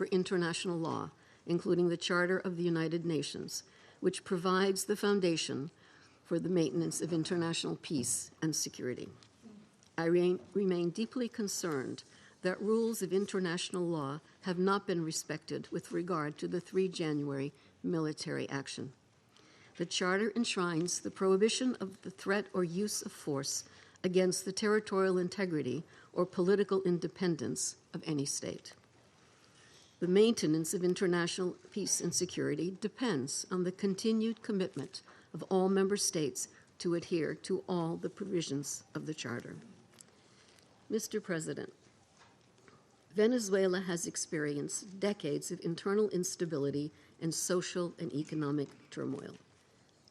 for international law, including the Charter of the United Nations, which provides the foundation for the maintenance of international peace and security. I remain deeply concerned that rules of international law have not been respected with regard to the 3 January military action. The Charter enshrines the prohibition of the threat or use of force against the territorial integrity or political independence of any state. The maintenance of international peace and security depends on the continued commitment of all member states to adhere to all the provisions of the Charter. Mr. President, Venezuela has experienced decades of internal instability and social and economic turmoil.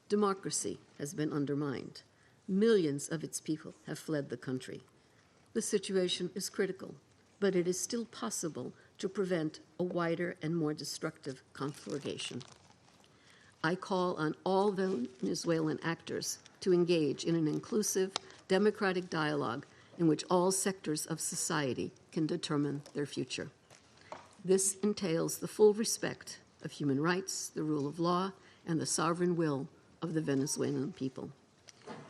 Democracy has been undermined. Millions of its people have fled the country. The situation is critical, but it is still possible to prevent a wider and more destructive conflagration. I call on all Venezuelan actors to engage in an inclusive, democratic dialogue in which all sectors of society can determine their future. This entails the full respect of human rights, the rule of law, and the sovereign will of the Venezuelan people.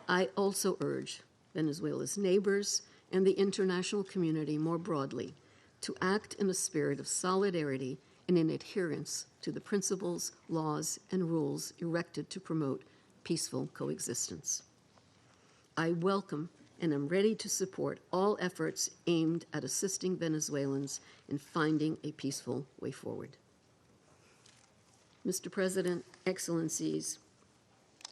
I also urge Venezuela's neighbors and the international community more broadly to act in a spirit of solidarity and in adherence to the principles, laws, and rules erected to promote peaceful coexistence. I welcome and am ready to support all efforts aimed at assisting Venezuelans in finding a peaceful way forward. Mr. President, Excellencies,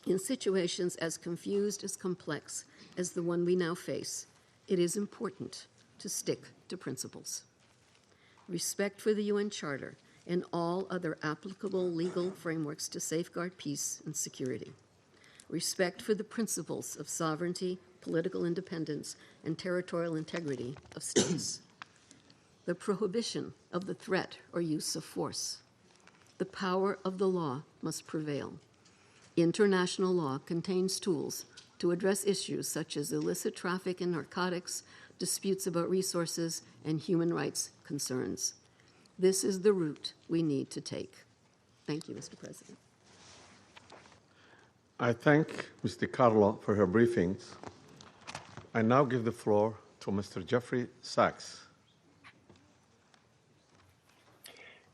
in situations as confused as complex as the one we now face, it is important to stick to principles. Respect for the UN Charter and all other applicable legal frameworks to safeguard peace and security. Respect for the principles of sovereignty, political independence, and territorial integrity of states. The prohibition of the threat or use of force. The power of the law must prevail. International law contains tools to address issues such as illicit traffic in narcotics, disputes about resources, and human rights concerns. This is the route we need to take. Thank you, Mr. President. I thank Ms. DiCarlo for her briefings. I now give the floor to Mr. Jeffrey Sachs.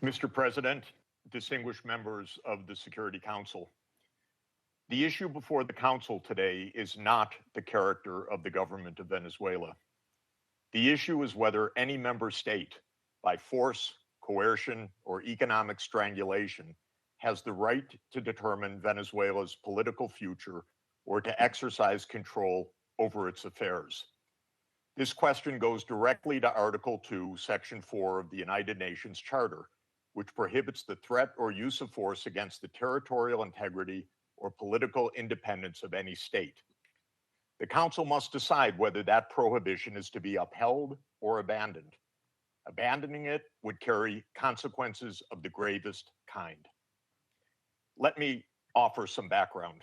Mr. President, distinguished members of the Security Council, the issue before the Council today is not the character of the government of Venezuela. The issue is whether any member state, by force, coercion, or economic strangulation, has the right to determine Venezuela's political future or to exercise control over its affairs. This question goes directly to Article 2, Section 4 of the United Nations Charter, which prohibits the threat or use of force against the territorial integrity or political independence of any state. The Council must decide whether that prohibition is to be upheld or abandoned. Abandoning it would carry consequences of the gravest kind. Let me offer some background.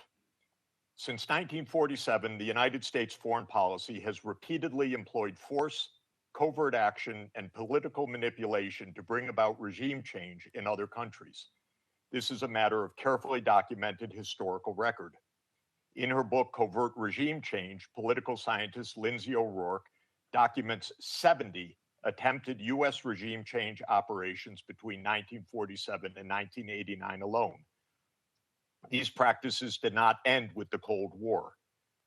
Since 1947, the United States foreign policy has repeatedly employed force, covert action, and political manipulation to bring about regime change in other countries. This is a matter of carefully documented historical record. In her book, Covert Regime Change, political scientist Lindsay O'Rourke documents 70 attempted U.S. regime change operations between 1947 and 1989 alone. These practices did not end with the Cold War.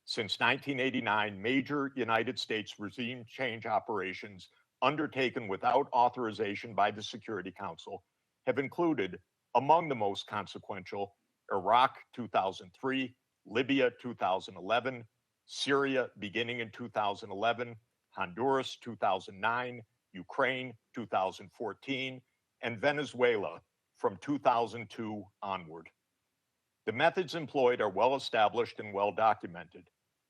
Since 1989, major United States regime change operations undertaken without authorization by the Security Council have included, among the most consequential, Iraq 2003, Libya 2011, Syria beginning in 2011, Honduras 2009, Ukraine 2014, and Venezuela from 2002 onward. The methods employed are well established and well documented.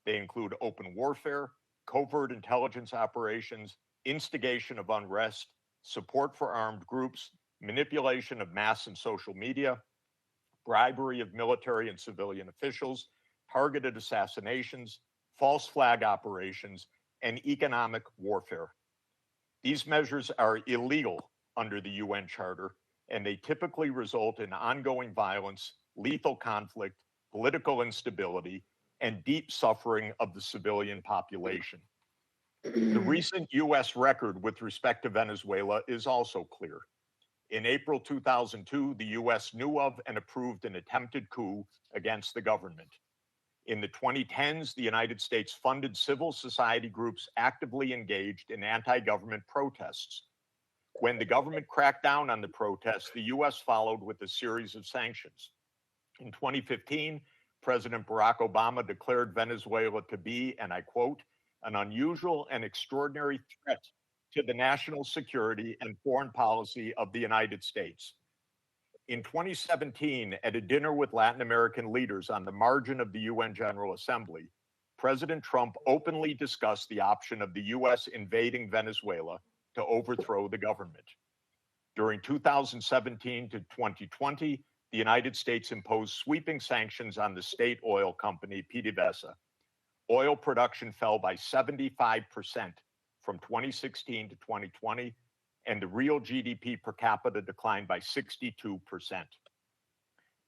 They include open warfare, covert intelligence operations, instigation of unrest, support for armed groups, manipulation of mass and social media, bribery of military and civilian officials, targeted assassinations, false flag operations, and economic warfare. These measures are illegal under the UN Charter, and they typically result in ongoing violence, lethal conflict, political instability, and deep suffering of the civilian population. The recent U.S. record with respect to Venezuela is also clear. In April 2002, the U.S. knew of and approved an attempted coup against the government. In the 2010s, the United States funded civil society groups actively engaged in anti-government protests. When the government cracked down on the protests, the U.S. followed with a series of sanctions. In 2015, President Barack Obama declared Venezuela to be, and I quote, an unusual and extraordinary threat to the national security and foreign policy of the United States. In 2017, at a dinner with Latin American leaders on the margin of the UN General Assembly, President Trump openly discussed the option of the U.S. invading Venezuela to overthrow the government. During 2017 to 2020, the United States imposed sweeping sanctions on the state oil company PDVSA. Oil production fell by 75% from 2016 to 2020, and the real GDP per capita declined by 62%.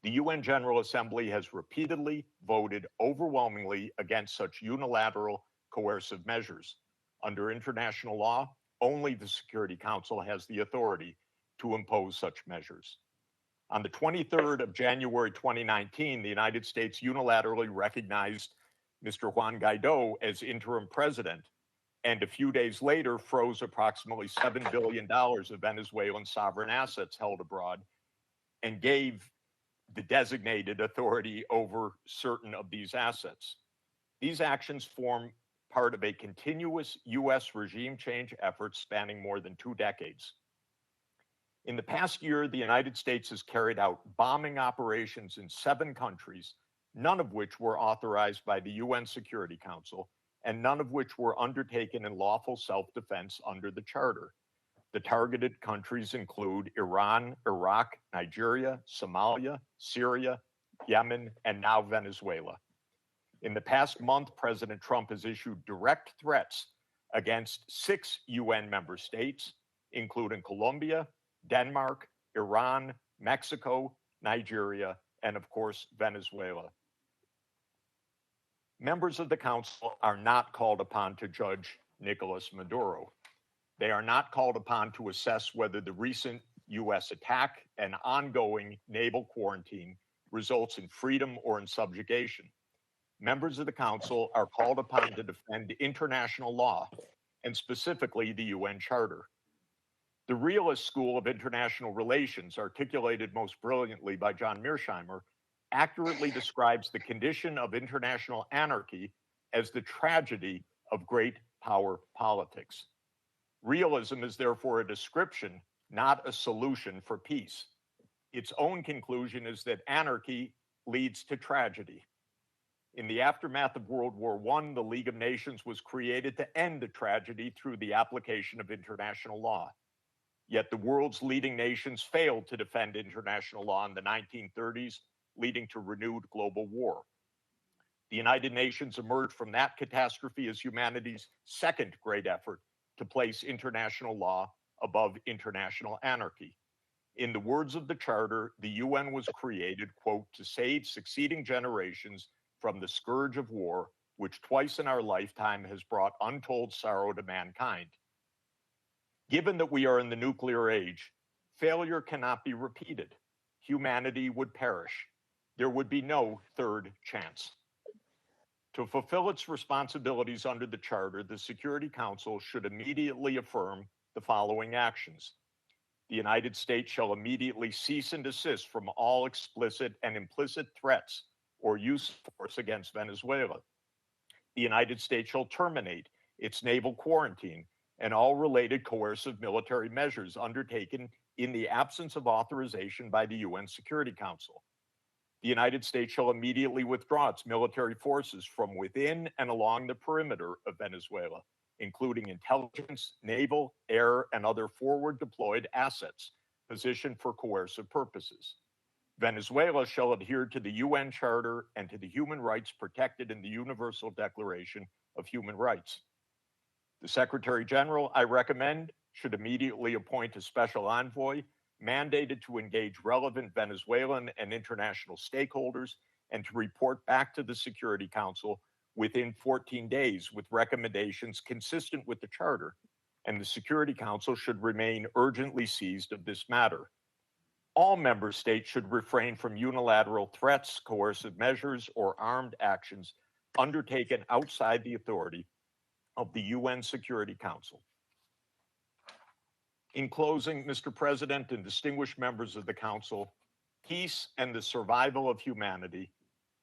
The UN General Assembly has repeatedly voted overwhelmingly against such unilateral coercive measures. Under international law, only the Security Council has the authority to impose such measures. On the 23rd of January 2019, the United States unilaterally recognized Mr. Juan Guaido as interim president, and a few days later froze approximately $7 billion of Venezuelan sovereign assets held abroad and gave the designated authority over certain of these assets. These actions form part of a continuous U.S. regime change effort spanning more than 2 decades. In the past year, the United States has carried out bombing operations in 7 countries, none of which were authorized by the UN Security Council, and none of which were undertaken in lawful self-defense under the Charter. The targeted countries include Iran, Iraq, Nigeria, Somalia, Syria, Yemen, and now Venezuela. In the past month, President Trump has issued direct threats against 6 UN member states, including Colombia, Denmark, Iran, Mexico, Nigeria, and of course, Venezuela. Members of the Council are not called upon to judge Nicolas Maduro. They are not called upon to assess whether the recent U.S. attack and ongoing naval quarantine results in freedom or in subjugation. Members of the Council are called upon to defend international law, and specifically the UN Charter. The realist school of international relations, articulated most brilliantly by John Mearsheimer, accurately describes the condition of international anarchy as the tragedy of great power politics. Realism is therefore a description, not a solution for peace. Its own conclusion is that anarchy leads to tragedy. In the aftermath of World War I, the League of Nations was created to end the tragedy through the application of international law. Yet the world's leading nations failed to defend international law in the 1930s, leading to renewed global war. The United Nations emerged from that catastrophe as humanity's second great effort to place international law above international anarchy. In the words of the Charter, the UN was created, quote, to save succeeding generations from the scourge of war, which twice in our lifetime has brought untold sorrow to mankind. Given that we are in the nuclear age, failure cannot be repeated. Humanity would perish. There would be no third chance. To fulfill its responsibilities under the Charter, the Security Council should immediately affirm the following actions. The United States shall immediately cease and desist from all explicit and implicit threats or use of force against Venezuela. The United States shall terminate its naval quarantine and all related coercive military measures undertaken in the absence of authorization by the UN Security Council. The United States shall immediately withdraw its military forces from within and along the perimeter of Venezuela, including intelligence, naval, air, and other forward deployed assets positioned for coercive purposes. Venezuela shall adhere to the UN Charter and to the human rights protected in the Universal Declaration of Human Rights. The Secretary General, I recommend, should immediately appoint a special envoy mandated to engage relevant Venezuelan and international stakeholders and to report back to the Security Council within 14 days with recommendations consistent with the Charter, and the Security Council should remain urgently seized of this matter. All member states should refrain from unilateral threats, coercive measures, or armed actions undertaken outside the authority of the UN Security Council. In closing, Mr. President and distinguished members of the Council, peace and the survival of humanity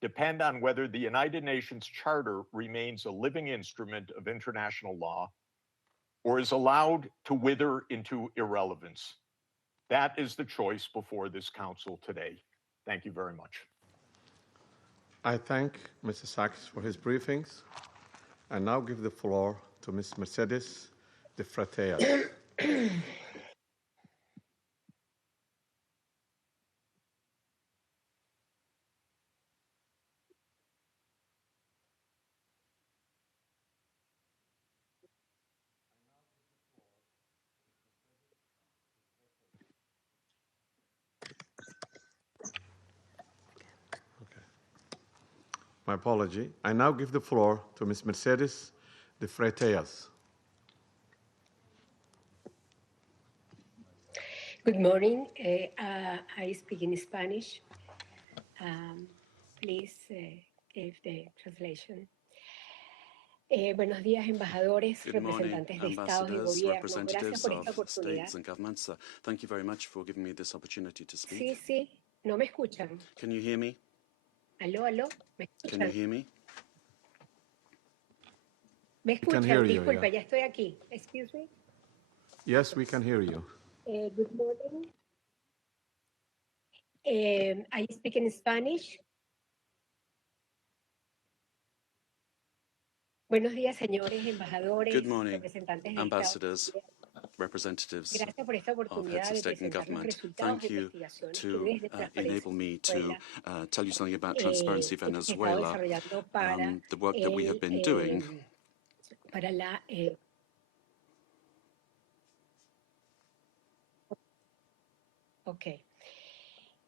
depend on whether the United Nations Charter remains a living instrument of international law or is allowed to wither into irrelevance. That is the choice before this Council today. Thank you very much. I thank Mr. Sachs for his briefings. I now give the floor to Ms. Mercedes de Freitas. My apology. I now give the floor to Ms. Mercedes de Freitas. Good morning. I speak in Spanish. Please give the translation. Buenos días, embajadores, Good morning, representantes de estados y ambassadors, gobiernos. Gracias representatives por esta of oportunidad. states and governments. Thank you very much for giving me this opportunity to speak. Sí, sí, no me escuchan. Can you hear me? Aló, aló, ¿me Can you escuchan? hear me? ¿Me We can escuchan? hear you, Disculpa, yeah. ya estoy aquí. Excuse me. Yes, we can hear you. Good morning. I speak in Spanish. Buenos días, señores embajadores, Good morning, representantes de estados. ambassadors, representatives Gracias por esta of oportunidad heads of de state and presentar los government. resultados de Thank you investigaciones que to desde Transparencia enable me to Venezuela tell you something about Transparency hemos estado Venezuela, desarrollando para the work that we have been doing para la okay.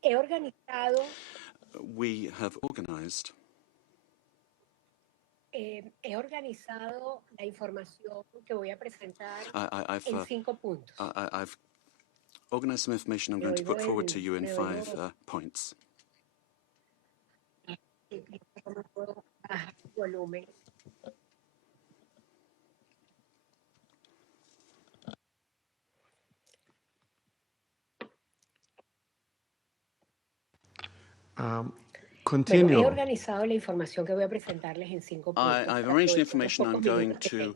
He organizado we have organized la información que voy a presentar I've en 5 puntos. I've organized some information I'm going to put forward to you in 5 points. Volumen. Continue. He organizado la información que voy a presentarles en 5 puntos. I've arranged the information I'm going to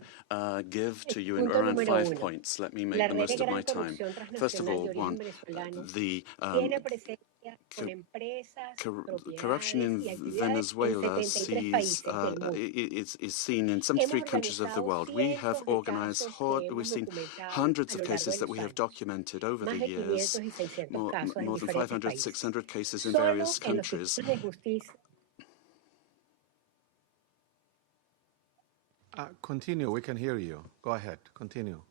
give to you in around 5 points. Let me make the most of my time. First of all, one, the corruption in Venezuela is seen in 73 countries of the world. We have organized, we've seen hundreds of cases that we have documented over the years, more than 500, 600 cases in various countries. Continue, we can hear you. Go ahead, continue.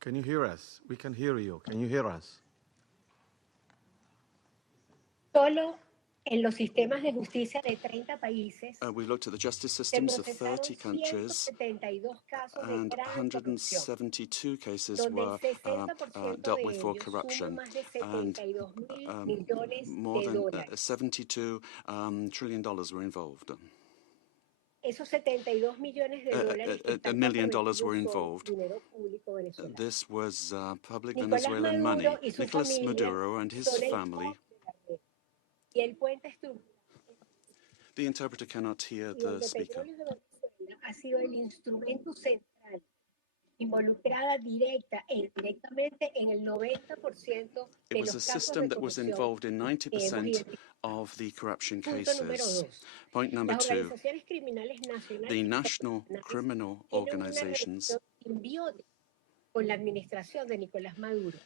Can you hear us? We can hear you. Can you hear us? Solo en los sistemas de justicia de 30 países We've looked at the justice systems of 30 countries, and 172 cases were dealt with for corruption, and more than $72 trillion were involved. Esos $72 millones de dólares $1 million were involved. This was public Venezuelan money. Nicolas Maduro and his family. The interpreter cannot hear the speaker. Ha sido el instrumento central, involucrada directa e indirectamente en el 90% It was a system that was involved in 90% of the corruption cases. Point number 2, the national criminal organizations con la administración de Nicolás Maduro.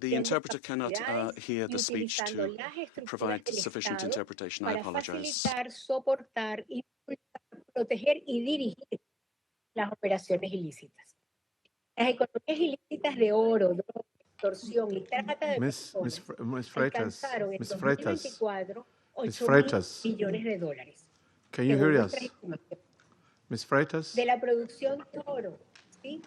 The interpreter cannot hear the speech to provide sufficient interpretation. I apologize. Para facilitar, soportar, impulsar, proteger y dirigir las operaciones ilícitas. Las economías ilícitas de oro, droga, extorsión y trata de personas alcanzaron en 2024 $8.000 billones. Can you hear us? Ms. Freitas? De la producción de oro, ¿sí?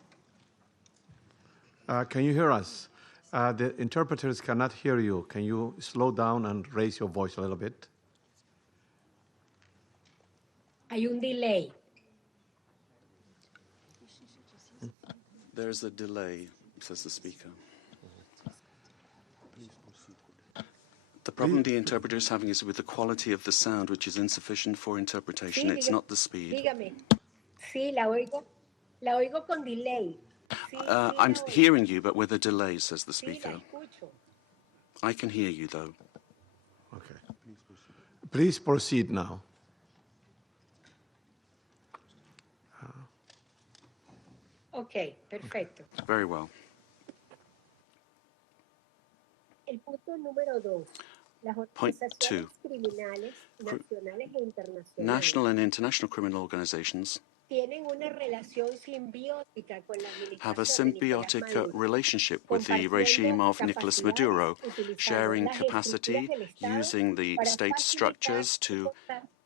Can you hear us? The interpreters cannot hear you. Can you slow down and raise your voice a little bit? Hay un delay. There's a delay, says the speaker. The problem the interpreter is having is with the quality of the sound, which is insufficient for interpretation. Sí, it's not the speed. Dígame. Sí, la oigo con delay. I'm hearing you, but with a delay, says the Sí, speaker. la escucho. I can hear you, though. Okay. Please proceed now. Ok, perfecto. Very well. El punto número 2. Las Point organizaciones 2. criminales nacionales e internacionales National and international criminal organizations tienen una relación simbiótica con la have a administración de Nicolás symbiotic Maduro, relationship with the regime of Nicolas Maduro, sharing capacity, using the state structures to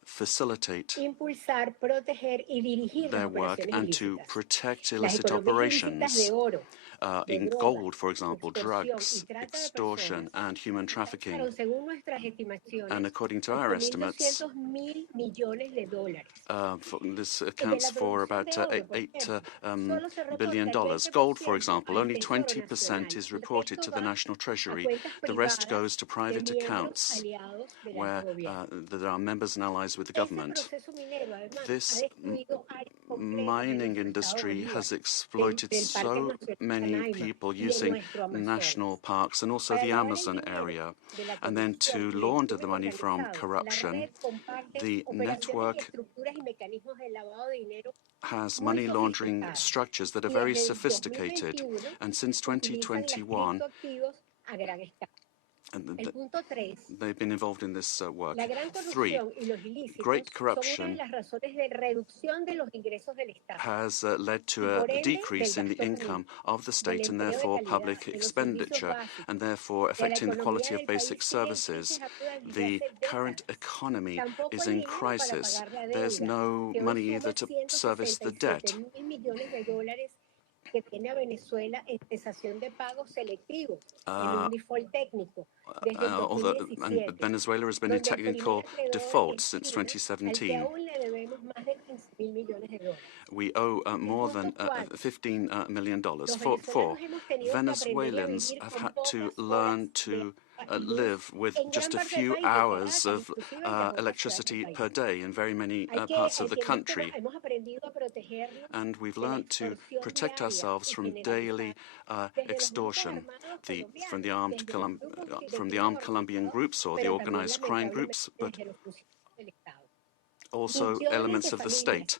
facilitate impulsar, proteger y dirigir their las work operaciones and to ilícitas. protect Las illicit economías ilícitas operations. de oro, In drogas, gold, for example, extorsión y drugs, trata de extortion, personas, and human trafficking. según nuestras estimaciones, And according to our estimates, $8.200 millones. this accounts for about $8 billion. Gold, for example, only 20% is reported to the national treasury. The rest goes to private accounts where there are members and allies with the government. This mining industry has exploited so many people using national parks and also the Amazon area. And then to launder the money from corruption, the network has money laundering structures that are very sophisticated. And since 2021, they've been involved in this work. 3, great corruption has led to a decrease in the income of the state and therefore public expenditure, and therefore affecting the quality of basic services. The current economy is in crisis. There's no money either to service the debt. Que tiene a Venezuela en cesación de pagos selectivos, en un default técnico desde el 2017. Venezuela has been in technical default since 2017. We owe more than $15 million. 4, Venezuelans have had to learn to live with just a few hours of electricity per day in very many parts of the country. And we've learned to protect ourselves from daily extortion from the armed Colombian groups or the organized crime groups, but also elements of the state.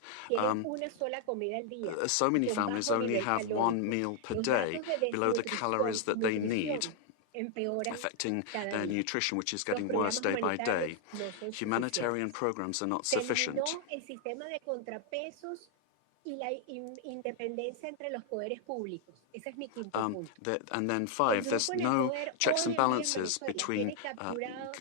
So many families only have one meal per day, below the calories that they need, affecting their nutrition, which is getting worse day by day. Humanitarian programs are not sufficient. And then 5, there's no checks and balances between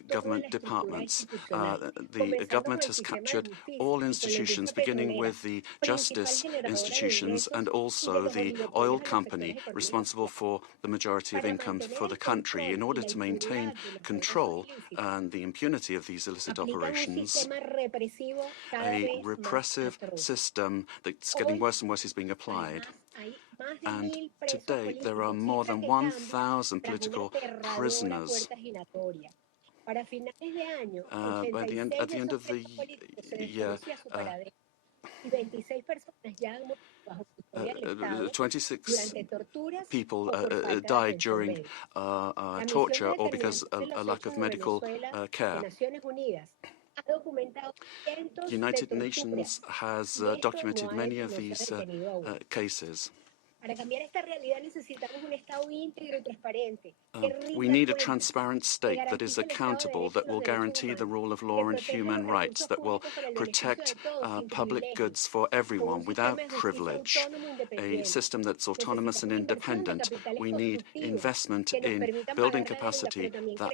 government departments. The government has captured all institutions, beginning with the justice institutions and also the oil company responsible for the majority of income for the country. In order to maintain control and the impunity of these illicit operations, a repressive system that's getting worse and worse is being applied. And today there are more than 1,000 political prisoners. At the end of the year, 26 people died during torture or because of a lack of medical care. The United Nations has documented many of these cases. We need a transparent state that is accountable, that will guarantee the rule of law and human rights, that will protect public goods for everyone without privilege, a system that's autonomous and independent. We need investment in building capacity that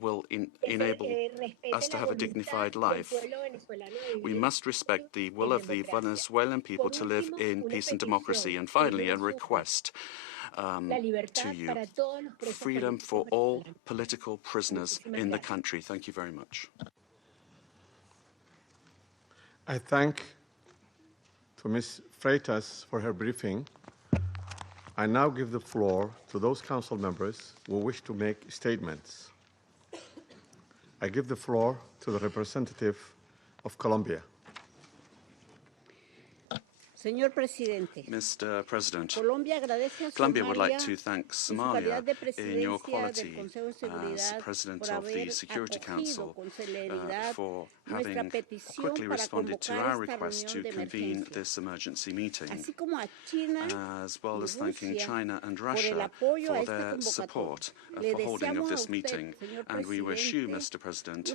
will enable us to have a dignified life. We must respect the will of the Venezuelan people to live in peace and democracy. And finally, a request to you: freedom for all political prisoners in the country. Thank you very much. I thank to Ms. Freitas for her briefing. I now give the floor to those council members who wish to make statements. I give the floor to the representative of Colombia. Señor Presidente, Mr. President, Colombia would like to thank Somalia in your quality as President of the Security Council for having quickly responded to our request to convene this emergency meeting, as well as thanking China and Russia for their support for holding of this meeting. And we wish you, Mr. President,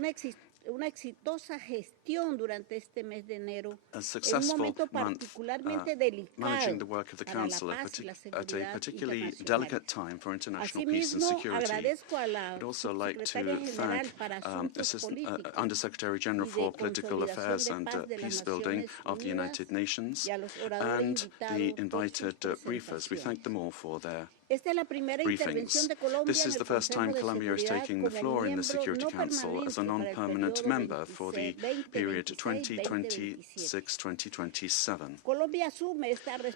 una exitosa gestión durante este mes de enero, a successful month delicado managing the work of the Council at a particularly delicate time for international peace and security. I'd also like to thank Under-Secretary General for Political Affairs and Peacebuilding of the United Nations and the invited briefers. We thank them all for their briefings. This is the first time Colombia is taking the floor in the Security Council as a non-permanent member for the period 2026-2027.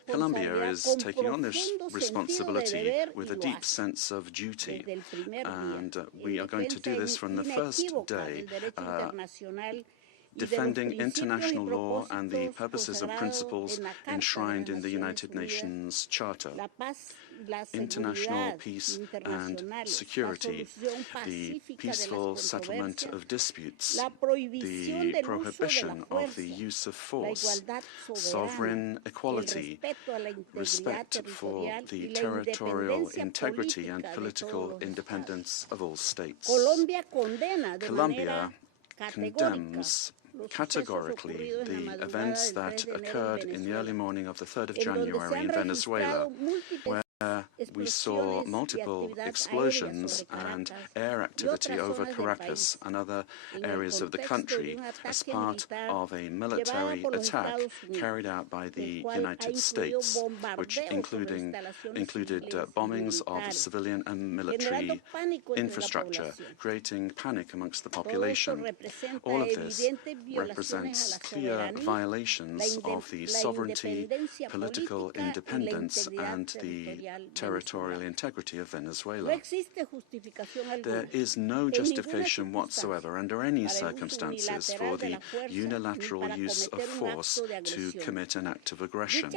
Colombia is taking on this responsibility with a deep sense of duty, and we are going to do this from the first day, defending international law and the purposes and principles enshrined in the United Nations Charter. International peace and security, the peaceful settlement of disputes, the prohibition of the use of force, sovereign equality, respect for the territorial integrity and political independence of all states. Colombia condemns categorically the events that occurred in the early morning of the 3rd of January in Venezuela, where we saw multiple explosions and air activity over Caracas and other areas of the country as part of a military attack carried out by the United States, which included bombings of civilian and military infrastructure, creating panic amongst the population. All of this represents clear violations of the sovereignty, political independence, and the territorial integrity of Venezuela. There is no justification whatsoever under any circumstances for the unilateral use of force to commit an act of aggression.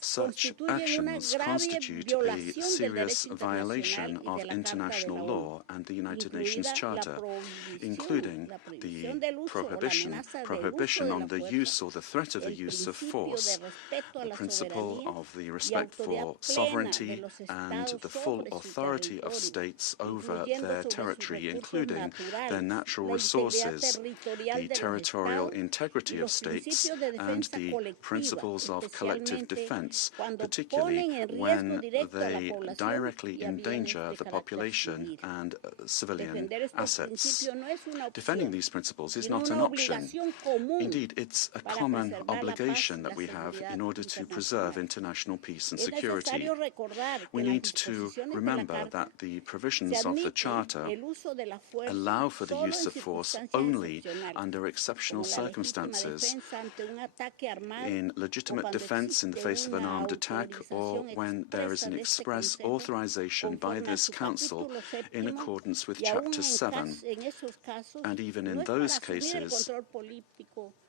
Such actions constitute a serious violation of international law and the United Nations Charter, including the prohibition on the use or the threat of the use of force, the principle of the respect for sovereignty and the full authority of states over their territory, including their natural resources, the territorial integrity of states, and the principles of collective defense, particularly when they directly endanger the population and civilian assets. Defending these principles is not an option. Indeed, it's a common obligation that we have in order to preserve international peace and security. We need to remember that the provisions of the Charter allow for the use of force only under exceptional circumstances, in legitimate defense in the face of an armed attack, or when there is an express authorization by this Council in accordance with Chapter 7. And even in those cases,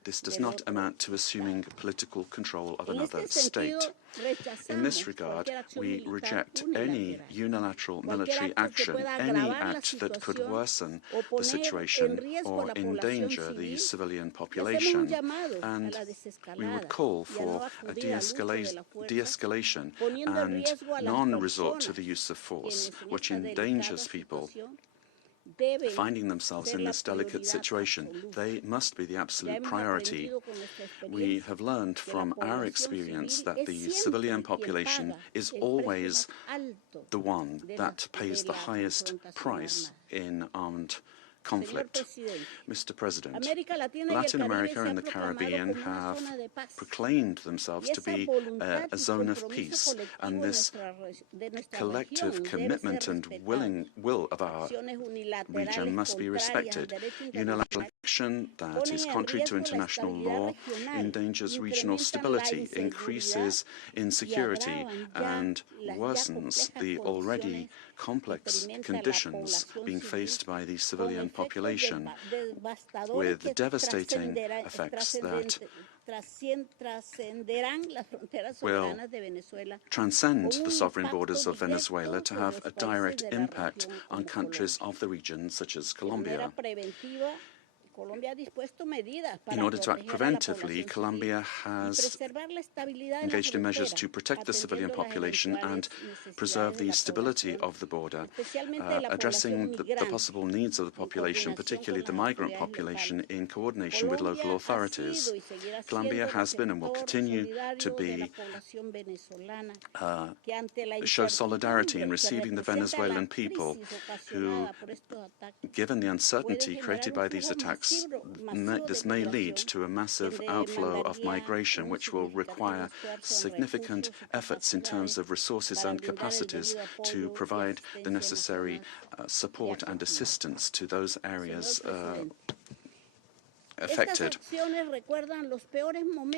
this does not amount to assuming political control of another state. In this regard, we reject any unilateral military action, any act that could worsen the situation or endanger the civilian population. And we would call for a de-escalation and non-resort to the use of force, which endangers people finding themselves in this delicate situation. They must be the absolute priority. We have learned from our experience that the civilian population is always the one that pays the highest price in armed conflict. Mr. President, Latin America and the Caribbean have proclaimed themselves to be a zone of peace, and this collective commitment and will of our region must be respected. Unilateral action that is contrary to international law endangers regional stability, increases insecurity, and worsens the already complex conditions being faced by the civilian population, with devastating effects that will transcend the sovereign borders of Venezuela to have a direct impact on countries of the region, such as Colombia. In order to act preventively, Colombia has engaged in measures to protect the civilian population and preserve the stability of the border, addressing the possible needs of the population, particularly the migrant population, in coordination with local authorities. Colombia has been and will continue to be show solidarity in receiving the Venezuelan people who, given the uncertainty created by these attacks, this may lead to a massive outflow of migration, which will require significant efforts in terms of resources and capacities to provide the necessary support and assistance to those areas affected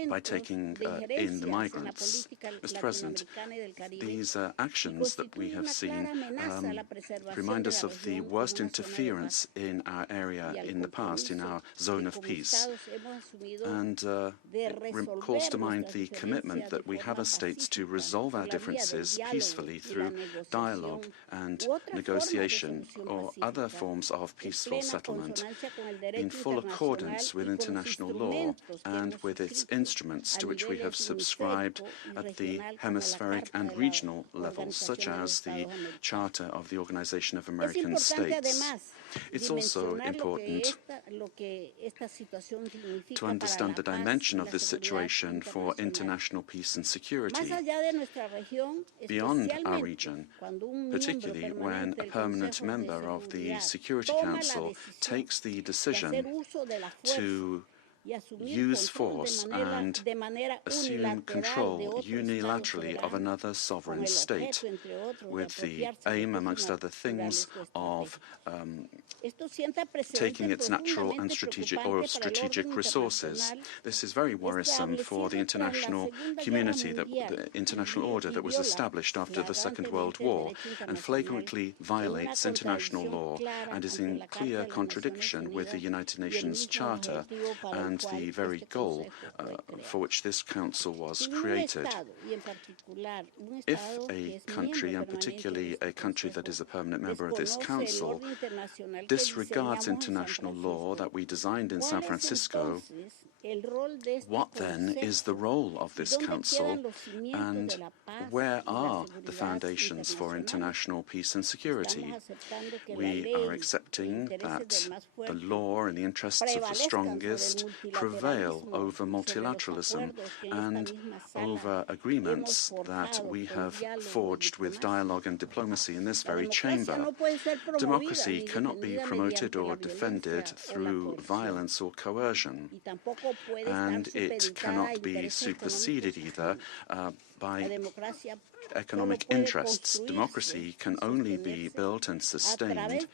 by taking in the migrants. Mr. President, these actions that we have seen remind us of the worst interference in our area in the past, in our zone of peace, and calls to mind the commitment that we have as states to resolve our differences peacefully through dialogue and negotiation or other forms of peaceful settlement in full accordance with international law and with its instruments to which we have subscribed at the hemispheric and regional levels, such as the Charter of the Organization of American States. It's also important to understand the dimension of this situation for international peace and security beyond our region, particularly when a permanent member of the Security Council takes the decision to use force and assume control unilaterally of another sovereign state, with the aim, amongst other things, of taking its natural and strategic resources. This is very worrisome for the international community, the international order that was established after the Second World War, and flagrantly violates international law and is in clear contradiction with the United Nations Charter and the very goal for which this council was created. If a country, and particularly a country that is a permanent member of this council, disregards international law that we designed in San Francisco, what then is the role of this council, and where are the foundations for international peace and security? We are accepting that the law and the interests of the strongest prevail over multilateralism and over agreements that we have forged with dialogue and diplomacy in this very chamber. Democracy cannot be promoted or defended through violence or coercion, and it cannot be superseded either by economic interests. Democracy can only be built and sustained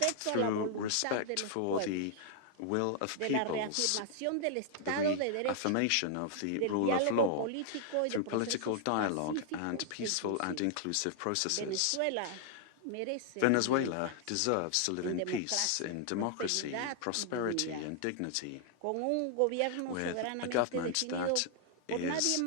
through respect for the will of peoples, the reaffirmation of the rule of law, through political dialogue and peaceful and inclusive processes. Venezuela deserves to live in peace, in democracy, prosperity, and dignity, with a government that is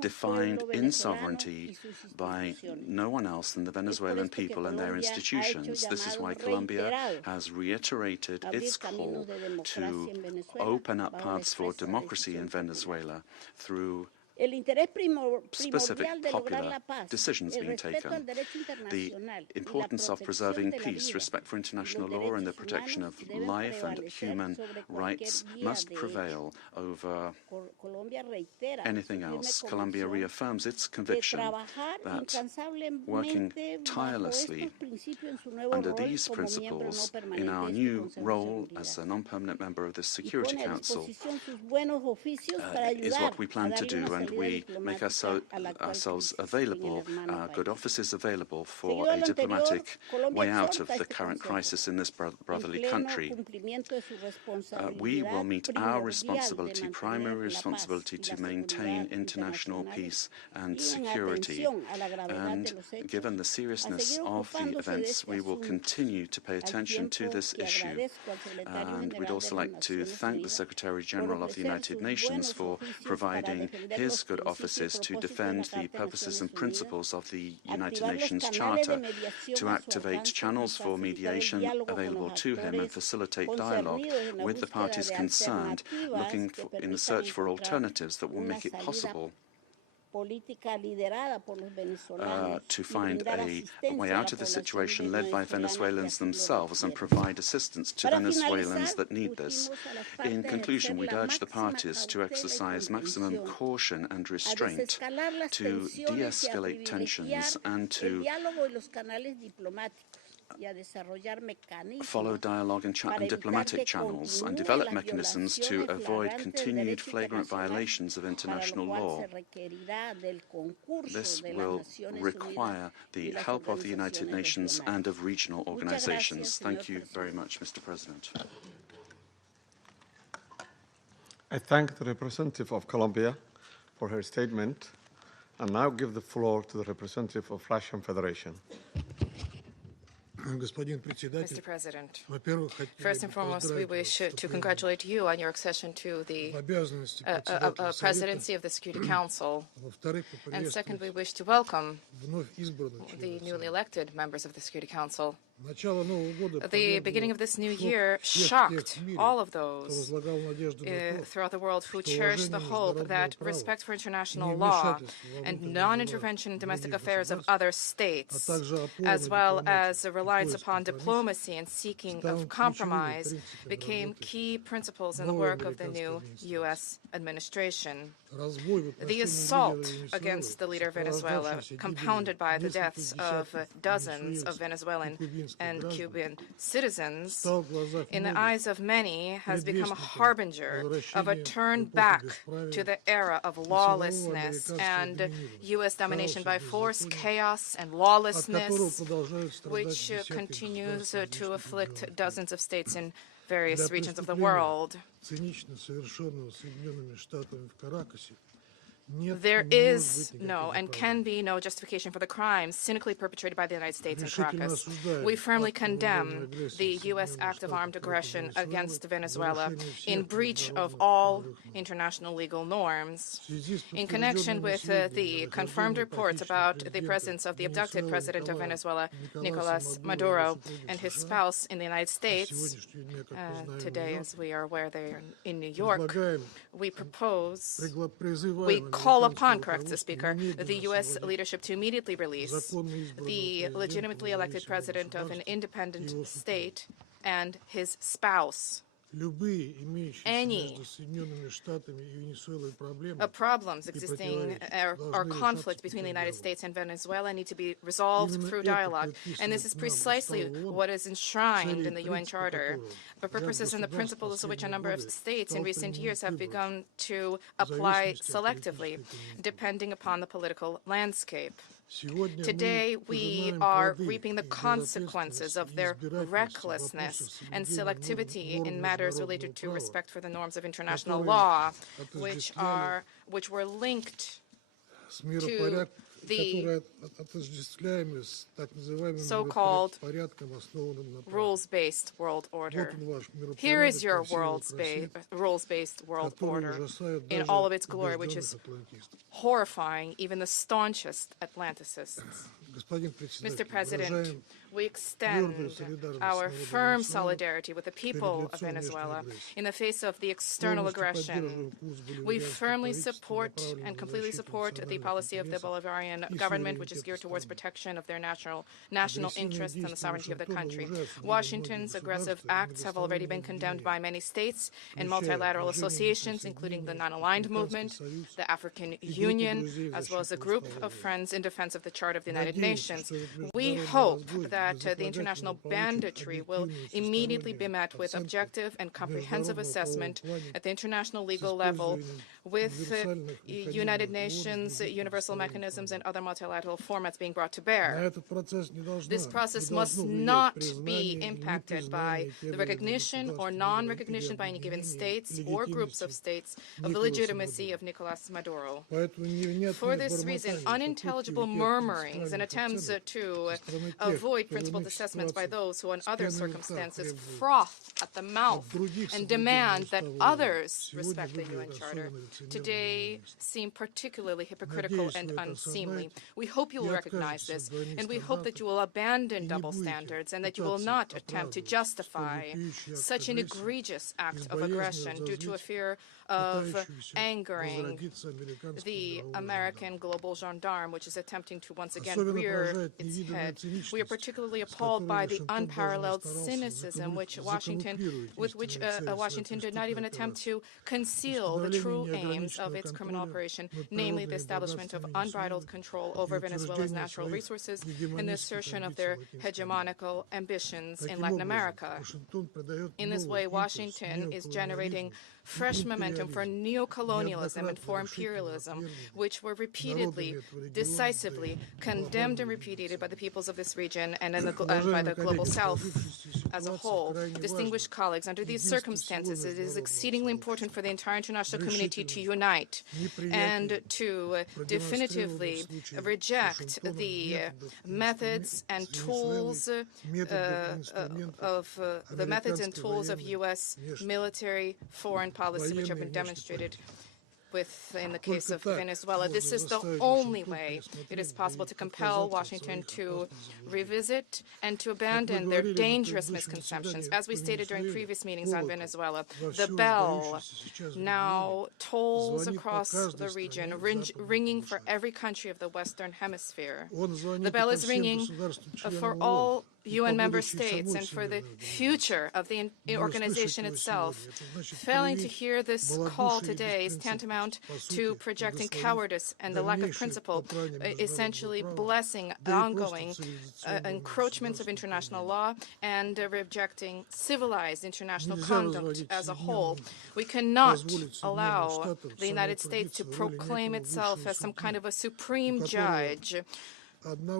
defined in sovereignty by no one else than the Venezuelan people and their institutions. This is why Colombia has reiterated its call to open up paths for democracy in Venezuela through specific popular decisions being taken. The importance of preserving peace, respect for international law, and the protection of life and human rights must prevail over anything else. Colombia reaffirms its conviction that working tirelessly under these principles in our new role as a non-permanent member of the Security Council is what we plan to do, and we make ourselves available, our good offices available for a diplomatic way out of the current crisis in this brotherly country. We will meet our responsibility, primary responsibility, to maintain international peace and security. And given the seriousness of the events, we will continue to pay attention to this issue. And we'd also like to thank the Secretary General of the United Nations for providing his good offices to defend the purposes and principles of the United Nations Charter, to activate channels for mediation available to him and facilitate dialogue with the parties concerned, looking in the search for alternatives that will make it possible to find a way out of the situation led by Venezuelans themselves and provide assistance to Venezuelans that need this. In conclusion, we'd urge the parties to exercise maximum caution and restraint, to de-escalate tensions and to follow dialogue and diplomatic channels and develop mechanisms to avoid continued flagrant violations of international law. This will require the help of the United Nations and of regional organizations. Thank you very much, Mr. President. I thank the representative of Colombia for her statement and now give the floor to the representative of Russian Federation. Mr. President, first and foremost, we wish to congratulate you on your accession to the presidency of the Security Council. And second, we wish to welcome the newly elected members of the Security Council. The beginning of this new year shocked all of those throughout the world who cherished the hope that respect for international law and non-intervention in domestic affairs of other states, as well as a reliance upon diplomacy and seeking of compromise, became key principles in the work of the new U.S. administration. The assault against the leader of Venezuela, compounded by the deaths of dozens of Venezuelan and Cuban citizens, in the eyes of many, has become a harbinger of a turn back to the era of lawlessness and U.S. domination by force, chaos, and lawlessness, which continues to afflict dozens of states in various regions of the world. There is no and can be no justification for the crimes cynically perpetrated by the United States in Caracas. We firmly condemn the U.S. act of armed aggression against Venezuela in breach of all international legal norms. In connection with the confirmed reports about the presence of the abducted president of Venezuela, Nicolas Maduro, and his spouse in the United States, today, as we are aware, they are in New York, we call upon, corrects the Speaker, the U.S. leadership to immediately release the legitimately elected president of an independent state and his spouse. Any problems existing or conflict between the United States and Venezuela need to be resolved through dialogue. And this is precisely what is enshrined in the UN Charter, the purposes and the principles of which a number of states in recent years have begun to apply selectively, depending upon the political landscape. Today, we are reaping the consequences of their recklessness and selectivity in matters related to respect for the norms of international law, which were linked to the so-called rules-based world order. Here is your rules-based world order in all of its glory, which is horrifying even the staunchest Atlanticists. Mr. President, we extend our firm solidarity with the people of Venezuela in the face of the external aggression. We firmly support and completely support the policy of the Bolivarian government, which is geared towards protection of their national interests and the sovereignty of the country. Washington's aggressive acts have already been condemned by many states and multilateral associations, including the Non-Aligned Movement, the African Union, as well as a group of friends in defense of the Charter of the United Nations. We hope that the international banditry will immediately be met with objective and comprehensive assessment at the international legal level with United Nations, universal mechanisms, and other multilateral formats being brought to bear. This process must not be impacted by the recognition or non-recognition by any given states or groups of states of the legitimacy of Nicolas Maduro. For this reason, unintelligible murmurings and attempts to avoid principled assessments by those who, in other circumstances, froth at the mouth and demand that others respect the UN Charter, today seem particularly hypocritical and unseemly. We hope you will recognize this, and we hope that you will abandon double standards and that you will not attempt to justify such an egregious act of aggression due to a fear of angering the American global gendarme, which is attempting to once again rear its head. We are particularly appalled by the unparalleled cynicism with which Washington did not even attempt to conceal the true aims of its criminal operation, namely the establishment of unbridled control over Venezuela's natural resources and the assertion of their hegemonical ambitions in Latin America. In this way, Washington is generating fresh momentum for neocolonialism and for imperialism, which were repeatedly, decisively condemned and repudiated by the peoples of this region and by the global South as a whole. Distinguished colleagues, under these circumstances, it is exceedingly important for the entire international community to unite and to definitively reject the methods and tools of U.S. military foreign policy, which have been demonstrated in the case of Venezuela. This is the only way it is possible to compel Washington to revisit and to abandon their dangerous misconceptions. As we stated during previous meetings on Venezuela, the bell now tolls across the region, ringing for every country of the Western Hemisphere. The bell is ringing for all UN member states and for the future of the organization itself. Failing to hear this call today is tantamount to projecting cowardice and the lack of principle, essentially blessing ongoing encroachments of international law and rejecting civilized international conduct as a whole. We cannot allow the United States to proclaim itself as some kind of a supreme judge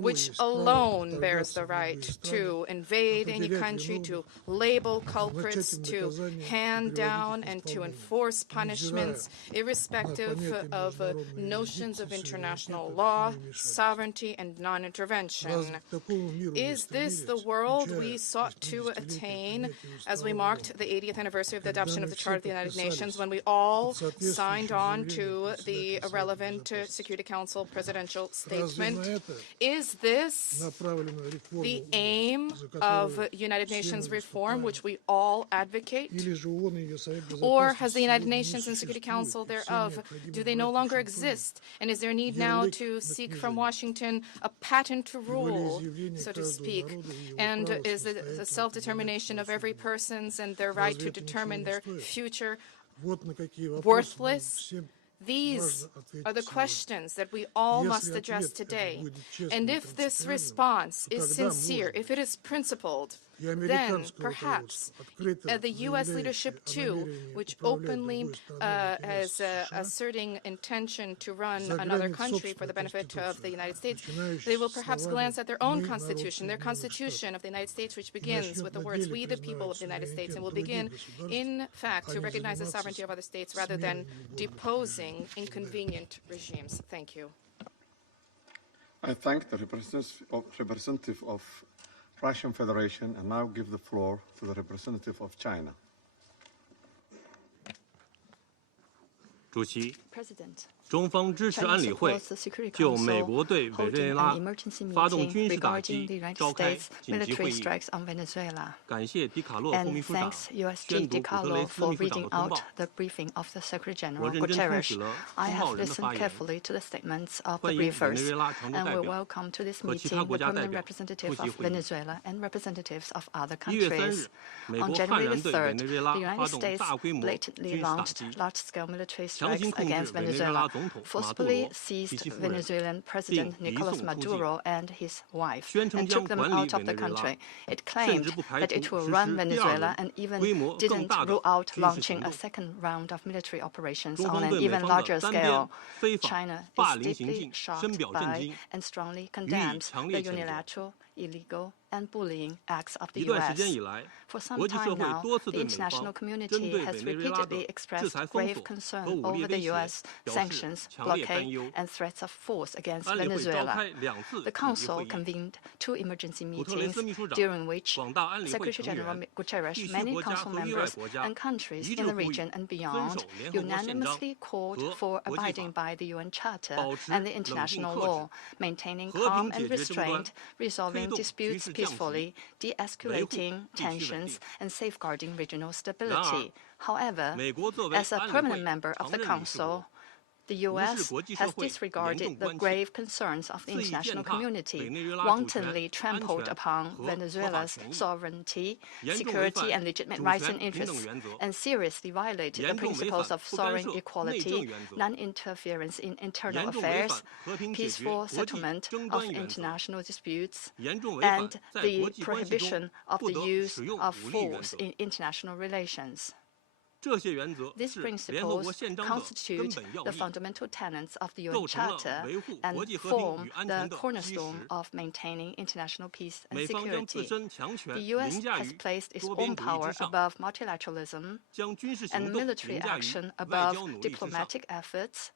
which alone bears the right to invade any country, to label culprits, to hand down and to enforce punishments, irrespective of notions of international law, sovereignty, and non-intervention. Is this the world we sought to attain as we marked the 80th anniversary of the adoption of the Charter of the United Nations, when we all signed on to the relevant Security Council presidential statement? Is this the aim of United Nations reform, which we all advocate? Or has the United Nations and Security Council thereof, do they no longer exist? And is there need now to seek from Washington a patent to rule, so to speak? And is the self-determination of every person's and their right to determine their future worthless? These are the questions that we all must address today. And if this response is sincere, if it is principled, then perhaps the U.S. leadership, too, which openly is asserting intention to run another country for the benefit of the United States, they will perhaps glance at their own constitution, their constitution of the United States, which begins with the words, "We the people of the United States," and will begin, in fact, to recognize the sovereignty of other states rather than deposing inconvenient regimes. Thank you. I thank the representative of Russian Federation and now give the floor to the representative of China. President. 中方支持安理会就美国对委内瑞拉发动军事打击召开紧急会议。感谢迪卡洛副秘书长宣读古特雷斯秘书长的通报。我认真听取了通报人的发言，欢迎委内瑞拉常驻代表和其他国家代表出席会议。1月3日，美国悍然对委内瑞拉发动大规模军事打击，强行控制委内瑞拉总统马杜罗 seized Venezuelan President Nicolas Maduro and his wife and took them out of the country. It claimed that it will run Venezuela and even didn't rule out launching a second round of military operations on an even larger scale. China is deeply shocked by and strongly condemns the unilateral, illegal, and bullying acts of the U.S. For some time now, the international community has repeatedly expressed grave concern over the U.S. sanctions, blockade, and threats of force against Venezuela. The Council convened 2 emergency meetings, during which Secretary-General Guterres, many Council members, and countries in the region and beyond unanimously called for abiding by the UN Charter and the international law, maintaining calm and restraint, resolving disputes peacefully, de-escalating tensions, and safeguarding regional stability. However, as a permanent member of the Council, the U.S. has disregarded the grave concerns of the international community, wantonly trampled upon Venezuela's sovereignty, security, and legitimate rights and interests, and seriously violated the principles of sovereign equality, non-interference in internal affairs, peaceful settlement of international disputes, and the prohibition of the use of force in international relations. These principles constitute the fundamental tenets of the UN Charter and form the cornerstone of maintaining international peace and security. The U.S. has placed its own power above multilateralism and military action above diplomatic efforts,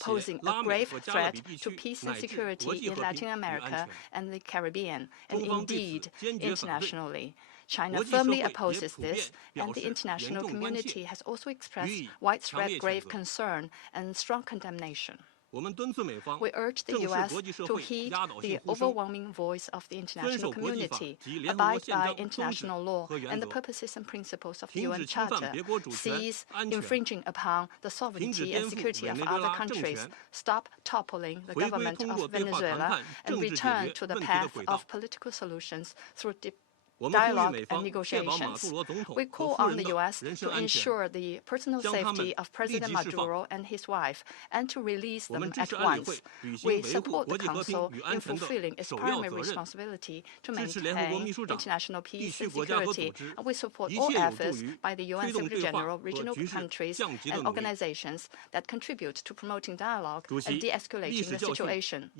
posing a grave threat to peace and security in Latin America and the Caribbean, and indeed internationally. China firmly opposes this, and the international community has also expressed widespread grave concern and strong condemnation. We urge the U.S. to heed the overwhelming voice of the international community, abide by international law and the purposes and principles of the UN Charter, cease infringing upon the sovereignty and security of other countries, stop toppling the government of Venezuela, and return to the path of political solutions through dialogue and negotiations. We call on the U.S. to ensure the personal safety of President Maduro and his wife and to release them at once. We support the Council in fulfilling its primary responsibility to maintain international peace and security, and we support all efforts by the UN Secretary-General, regional countries, and organizations that contribute to promoting dialogue and de-escalating the situation.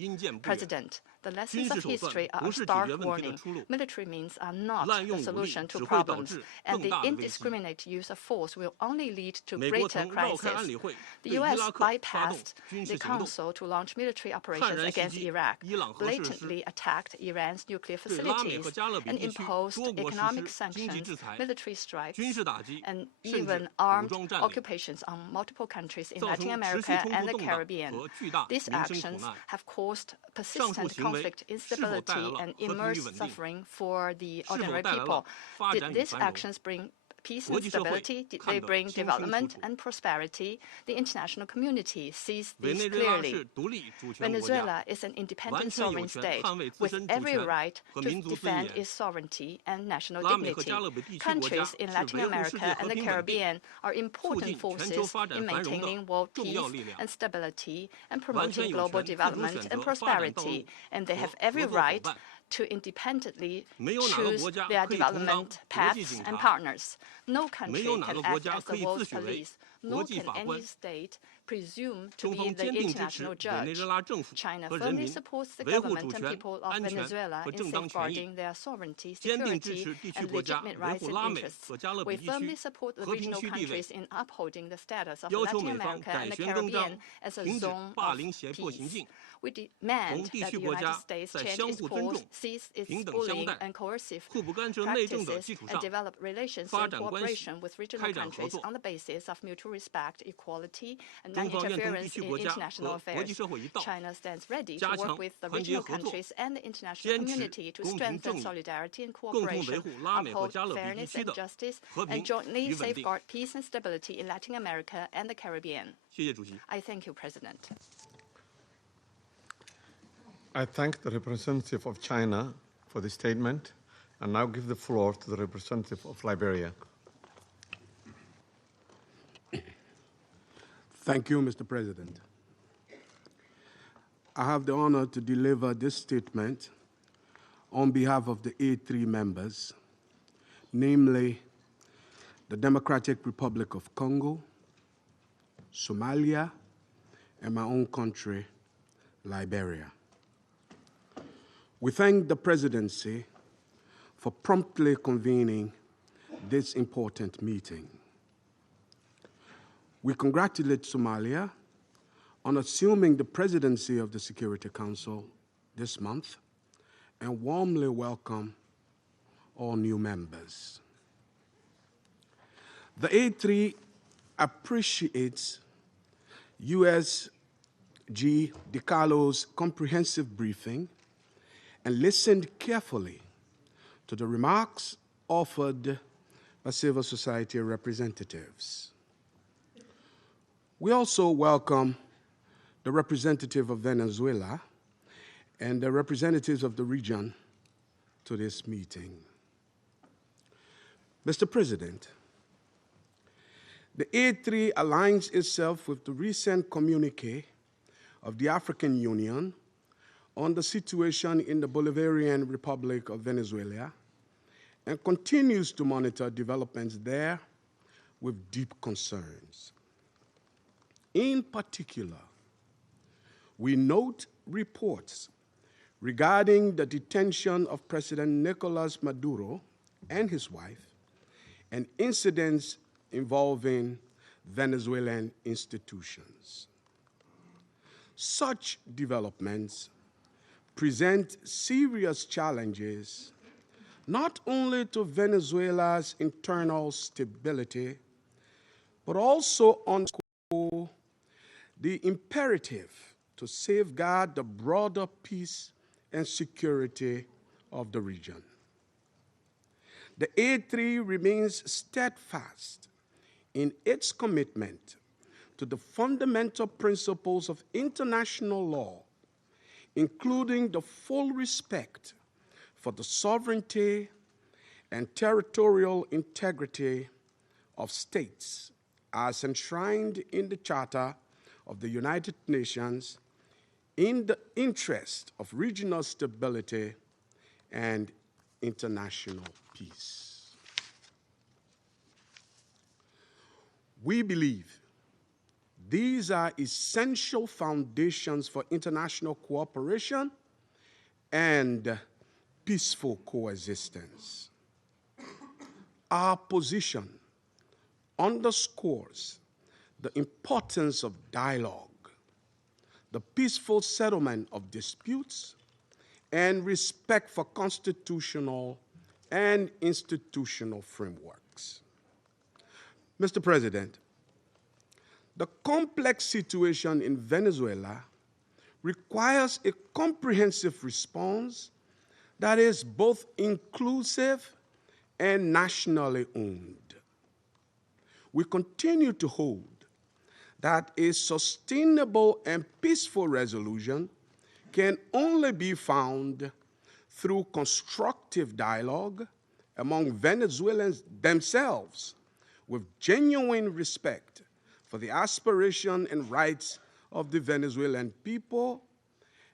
President, the lessons of history are a stark warning. Military means are not the solution to problems, and the indiscriminate use of force will only lead to greater crisis. The U.S. bypassed the Council to launch military operations against Iraq, blatantly attacked Iran's nuclear facilities, and imposed economic sanctions, military strikes, and even armed occupations on multiple countries in Latin America and the Caribbean. These actions have caused persistent conflict, instability, and immense suffering for the ordinary people. Did these actions bring peace and stability? Did they bring development and prosperity? The international community sees this clearly. Venezuela is an independent sovereign state with every right to defend its sovereignty and national dignity. Countries in Latin America and the Caribbean are important forces in maintaining world peace and stability and promoting global development and prosperity, and they have every right to independently choose their development paths and partners. No country can act as the world's police, nor can any state presume to be the international judge. China firmly supports the government and people of Venezuela in safeguarding their sovereignty, security, and legitimate rights and interests. We firmly support the regional countries in upholding the status of Latin America and the Caribbean as a zone of peace. We demand that the United States change its course, cease its bullying and coercive practices, and develop relations in cooperation with regional countries on the basis of mutual respect, equality, and non-interference in international affairs. China stands ready to work with the regional countries and the international community to strengthen solidarity and cooperation, uphold fairness and justice, and jointly safeguard peace and stability in Latin America and the Caribbean. I thank you, President. I thank the representative of China for the statement, and now give the floor to the representative of Liberia. Thank you, Mr. President. I have the honor to deliver this statement on behalf of the A3 members, namely the Democratic Republic of Congo, Somalia, and my own country, Liberia. We thank the Presidency for promptly convening this important meeting. We congratulate Somalia on assuming the presidency of the Security Council this month and warmly welcome all new members. The A3 appreciates USG DiCarlo's comprehensive briefing and listened carefully to the remarks offered by civil society representatives. We also welcome the representative of Venezuela and the representatives of the region to this meeting. Mr. President, the A3 aligns itself with the recent communique of the African Union on the situation in the Bolivarian Republic of Venezuela and continues to monitor developments there with deep concerns. In particular, we note reports regarding the detention of President Nicolás Maduro and his wife and incidents involving Venezuelan institutions. Such developments present serious challenges not only to Venezuela's internal stability, but also underscore the imperative to safeguard the broader peace and security of the region. The A3 remains steadfast in its commitment to the fundamental principles of international law, including the full respect for the sovereignty and territorial integrity of states as enshrined in the Charter of the United Nations in the interest of regional stability and international peace. We believe these are essential foundations for international cooperation and peaceful coexistence. Our position underscores the importance of dialogue, the peaceful settlement of disputes, and respect for constitutional and institutional frameworks. Mr. President, the complex situation in Venezuela requires a comprehensive response that is both inclusive and nationally owned. We continue to hold that a sustainable and peaceful resolution can only be found through constructive dialogue among Venezuelans themselves, with genuine respect for the aspiration and rights of the Venezuelan people,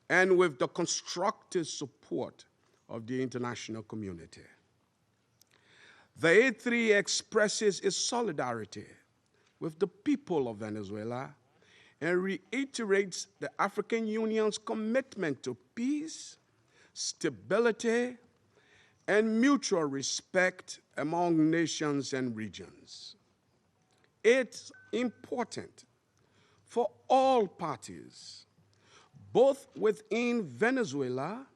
and with the constructive support of the international community. The A3 expresses its solidarity with the people of Venezuela and reiterates the African Union's commitment to peace, stability, and mutual respect among nations and regions. It's important for all parties, both within Venezuela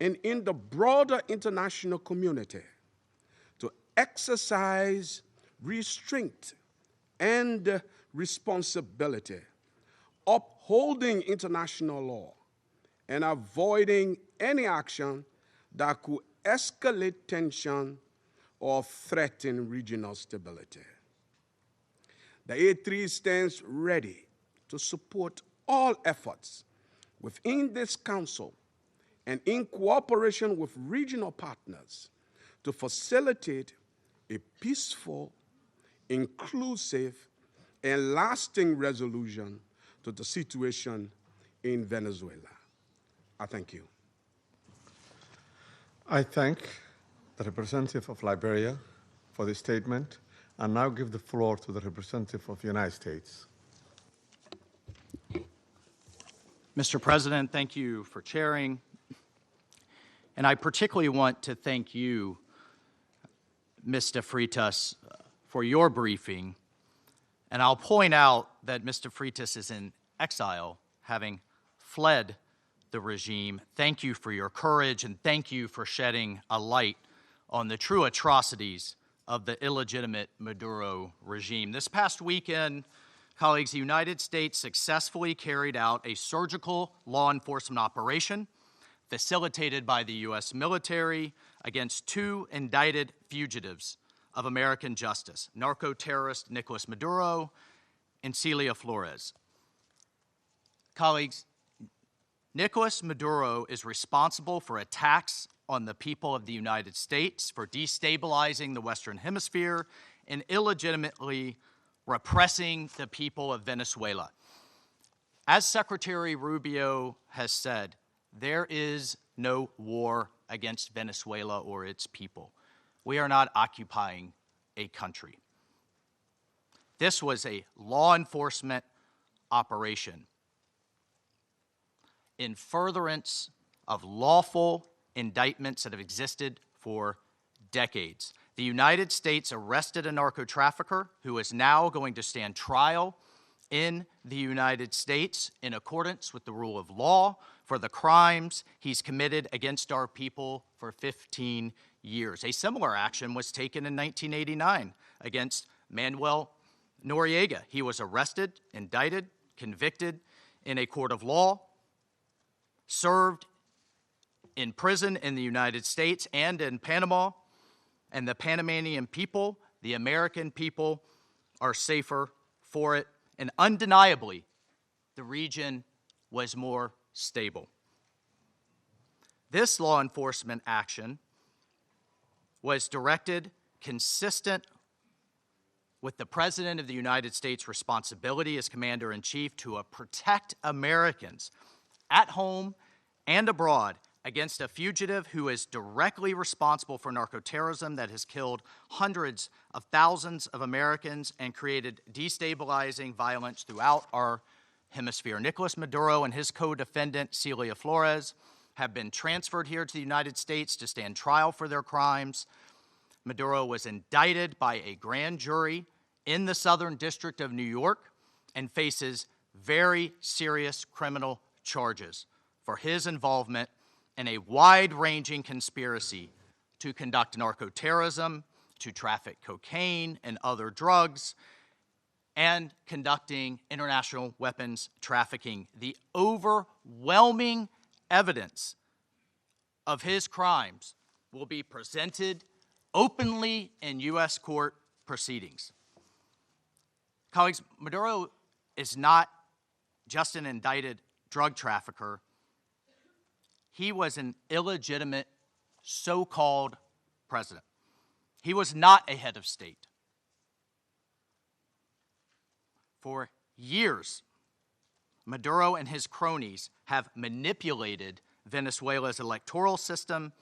and in the broader international community, to exercise restraint and responsibility, upholding international law and avoiding any action that could escalate tension or threaten regional stability. The A3 stands ready to support all efforts within this Council and in cooperation with regional partners to facilitate a peaceful, inclusive, and lasting resolution to the situation in Venezuela. I thank you. I thank the representative of Liberia for the statement and now give the floor to the representative of the United States. Mr. President, thank you for chairing. And I particularly want to thank you, Mr. Freitas, for your briefing. And I'll point out that Mr. Freitas is in exile, having fled the regime. Thank you for your courage, and thank you for shedding a light on the true atrocities of the illegitimate Maduro regime. This past weekend, colleagues, the United States successfully carried out a surgical law enforcement operation facilitated by the U.S. military against two indicted fugitives of American justice, narco-terrorist Nicolas Maduro and Celia Flores. Colleagues, Nicolas Maduro is responsible for attacks on the people of the United States, for destabilizing the Western Hemisphere, and illegitimately repressing the people of Venezuela. As Secretary Rubio has said, there is no war against Venezuela or its people. We are not occupying a country. This was a law enforcement operation in furtherance of lawful indictments that have existed for decades. The United States arrested a narco-trafficker who is now going to stand trial in the United States in accordance with the rule of law for the crimes he's committed against our people for 15 years. A similar action was taken in 1989 against Manuel Noriega. He was arrested, indicted, convicted in a court of law, served in prison in the United States and in Panama, and the Panamanian people, the American people, are safer for it. And undeniably, the region was more stable. This law enforcement action was directed consistent with the President of the United States' responsibility as Commander-in-Chief to protect Americans at home and abroad against a fugitive who is directly responsible for narcoterrorism that has killed hundreds of thousands of Americans and created destabilizing violence throughout our hemisphere. Nicolas Maduro and his co-defendant, Celia Flores, have been transferred here to the United States to stand trial for their crimes. Maduro was indicted by a grand jury in the Southern District of New York and faces very serious criminal charges for his involvement in a wide-ranging conspiracy to conduct narcoterrorism, to traffic cocaine and other drugs, and conducting international weapons trafficking. The overwhelming evidence of his crimes will be presented openly in U.S. court proceedings. Colleagues, Maduro is not just an indicted drug trafficker. He was an illegitimate so-called president. He was not a head of state. For years, Maduro and his cronies have manipulated Venezuela's electoral system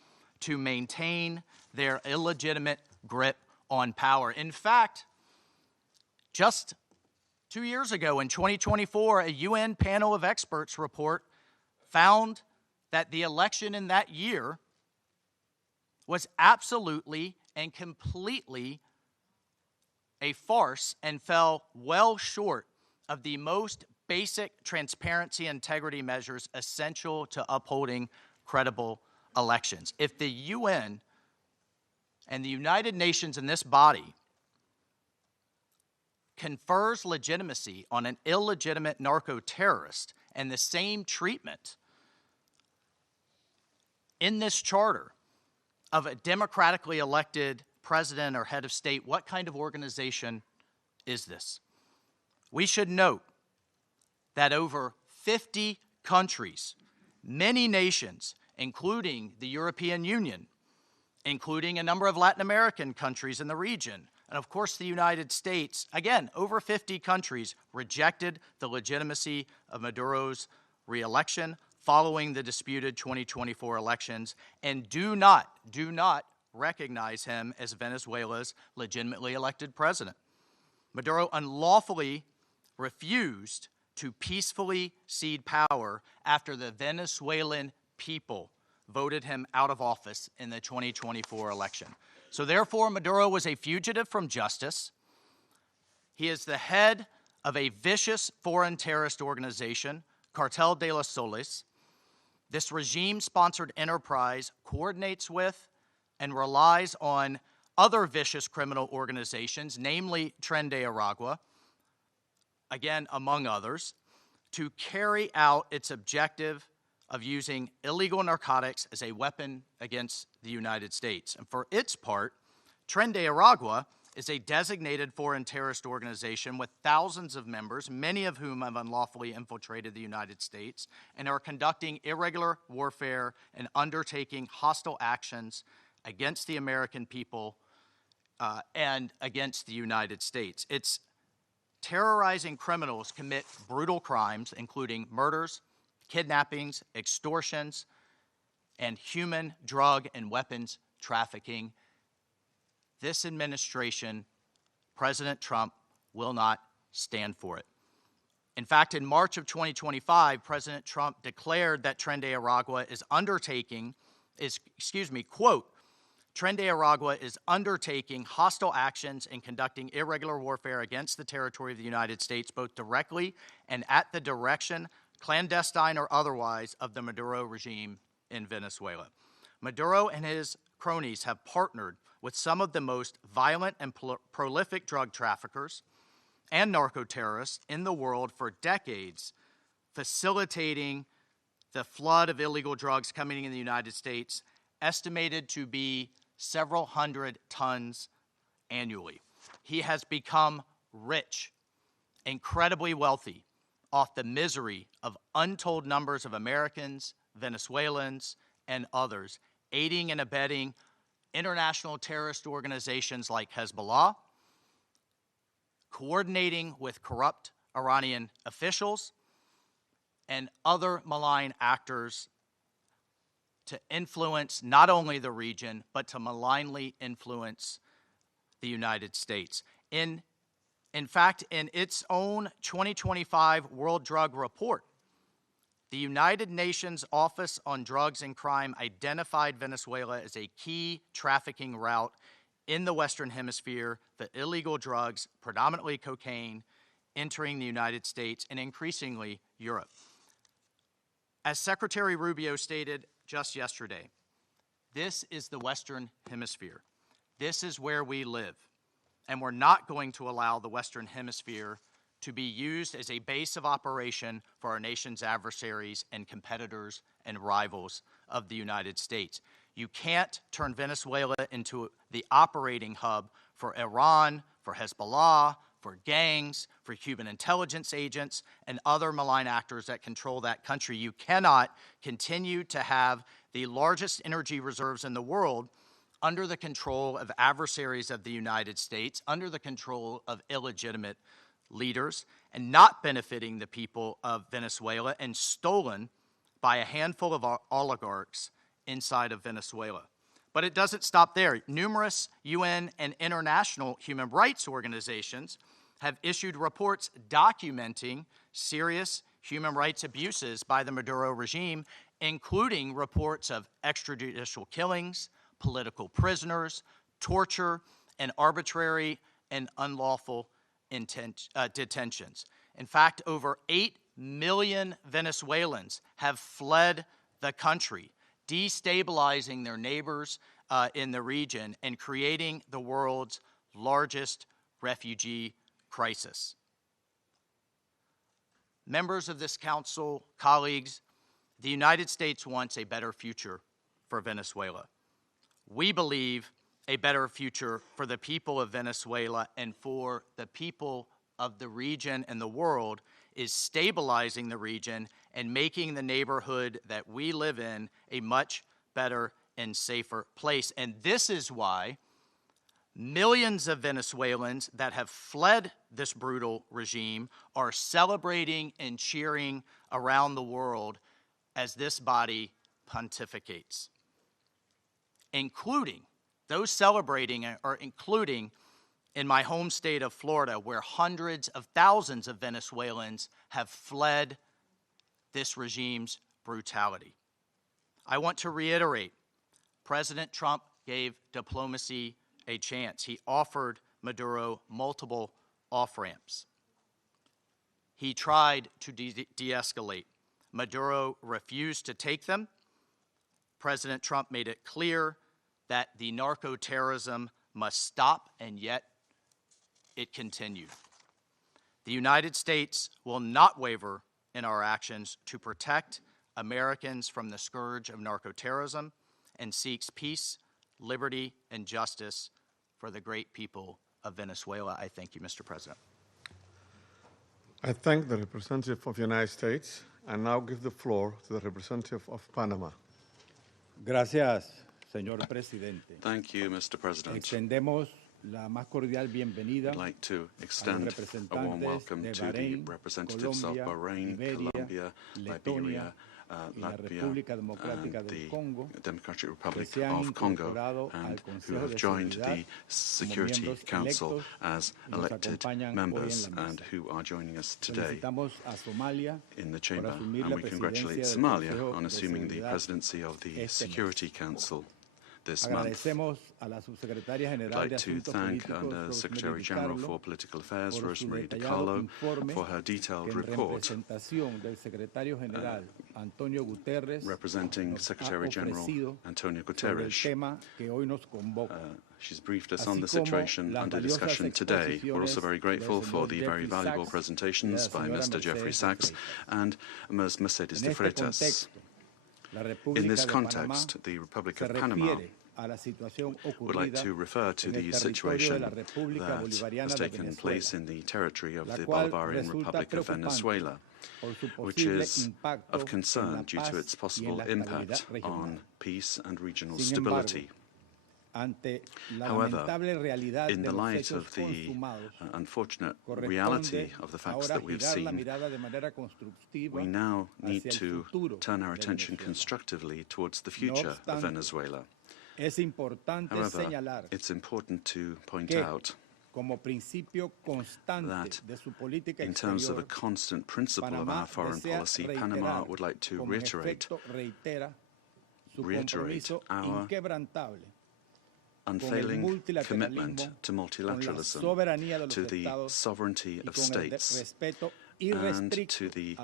to maintain their illegitimate grip on power. In fact, just 2 years ago in 2024, a UN panel of experts report found that the election in that year was absolutely and completely a farce and fell well short of the most basic transparency and integrity measures essential to upholding credible elections. If the UN and the United Nations in this body confers legitimacy on an illegitimate narco-terrorist and the same treatment in this charter of a democratically elected president or head of state, what kind of organization is this? We should note that over 50 countries, many nations, including the European Union, including a number of Latin American countries in the region, and of course the United States, again, over 50 countries rejected the legitimacy of Maduro's re-election following the disputed 2024 elections and do not recognize him as Venezuela's legitimately elected president. Maduro unlawfully refused to peacefully cede power after the Venezuelan people voted him out of office in the 2024 election. So therefore, Maduro was a fugitive from justice. He is the head of a vicious foreign terrorist organization, Cartel de los Soles. This regime-sponsored enterprise coordinates with and relies on other vicious criminal organizations, namely Tren de Aragua, again, among others, to carry out its objective of using illegal narcotics as a weapon against the United States. And for its part, Tren de Aragua is a designated foreign terrorist organization with thousands of members, many of whom have unlawfully infiltrated the United States and are conducting irregular warfare and undertaking hostile actions against the American people and against the United States. It's terrorizing criminals commit brutal crimes, including murders, kidnappings, extortions, and human, drug, and weapons trafficking. This administration, President Trump, will not stand for it. In fact, in March of 2025, President Trump declared that Tren de Aragua is quote, Tren de Aragua is undertaking hostile actions and conducting irregular warfare against the territory of the United States, both directly and at the direction, clandestine or otherwise, of the Maduro regime in Venezuela. Maduro and his cronies have partnered with some of the most violent and prolific drug traffickers and narco-terrorists in the world for decades, facilitating the flood of illegal drugs coming in the United States, estimated to be several hundred tons annually. He has become rich, incredibly wealthy, off the misery of untold numbers of Americans, Venezuelans, and others, aiding and abetting international terrorist organizations like Hezbollah, coordinating with corrupt Iranian officials, and other malign actors to influence not only the region, but to malignly influence the United States. In fact, in its own 2025 World Drug Report, the United Nations Office on Drugs and Crime identified Venezuela as a key trafficking route in the Western Hemisphere for illegal drugs, predominantly cocaine, entering the United States and increasingly Europe. As Secretary Rubio stated just yesterday, this is the Western Hemisphere. This is where we live. And we're not going to allow the Western Hemisphere to be used as a base of operation for our nation's adversaries and competitors and rivals of the United States. You can't turn Venezuela into the operating hub for Iran, for Hezbollah, for gangs, for Cuban intelligence agents, and other malign actors that control that country. You cannot continue to have the largest energy reserves in the world under the control of adversaries of the United States, under the control of illegitimate leaders, and not benefiting the people of Venezuela, and stolen by a handful of oligarchs inside of Venezuela. But it doesn't stop there. Numerous UN and international human rights organizations have issued reports documenting serious human rights abuses by the Maduro regime, including reports of extrajudicial killings, political prisoners, torture, and arbitrary and unlawful detentions. In fact, over 8 million Venezuelans have fled the country, destabilizing their neighbors in the region and creating the world's largest refugee crisis. Members of this council, colleagues, the United States wants a better future for Venezuela. We believe a better future for the people of Venezuela and for the people of the region and the world is stabilizing the region and making the neighborhood that we live in a much better and safer place. And this is why millions of Venezuelans that have fled this brutal regime are celebrating and cheering around the world as this body pontificates, including those celebrating are including in my home state of Florida, where hundreds of thousands of Venezuelans have fled this regime's brutality. I want to reiterate, President Trump gave diplomacy a chance. He offered Maduro multiple off-ramps. He tried to de-escalate. Maduro refused to take them. President Trump made it clear that the narco-terrorism must stop, and yet it continued. The United States will not waver in our actions to protect Americans from the scourge of narco-terrorism and seeks peace, liberty, and justice for the great people of Venezuela. I thank you, Mr. President. I thank the representative of the United States and now give the floor to the representative of Panama. Gracias, señor presidente. Thank you, Mr. President. Extendemos la más cordial bienvenida I'd like to extend a warm welcome to the representatives of Bahrain, Colombia, Liberia, Latvia, and the Democratic Republic of Congo, and who have joined the Security Council as elected members and who are joining us today in the chamber. And we congratulate Somalia on assuming the presidency of the Security Council this month. I'd like to thank the Secretary General for Political Affairs, Rosemary DiCarlo, for her detailed report representing Secretary General Antonio Guterres. She's briefed us on the situation under discussion today. We're also very grateful for the very valuable presentations by Mr. Jeffrey Sachs and Ms. Mercedes de Freitas. In this context, the Republic of Panama would like to refer to the situation that has taken place in the territory of the Bolivarian Republic of Venezuela, which is of concern due to its possible impact on peace and regional stability. However, in the light of the unfortunate reality of the facts that we've seen, we now need to turn our attention constructively towards the future of Venezuela. However, it's important to point out that in terms of a constant principle of our foreign policy, Panama would like to reiterate our unfailing commitment to multilateralism, to the sovereignty of states, and to the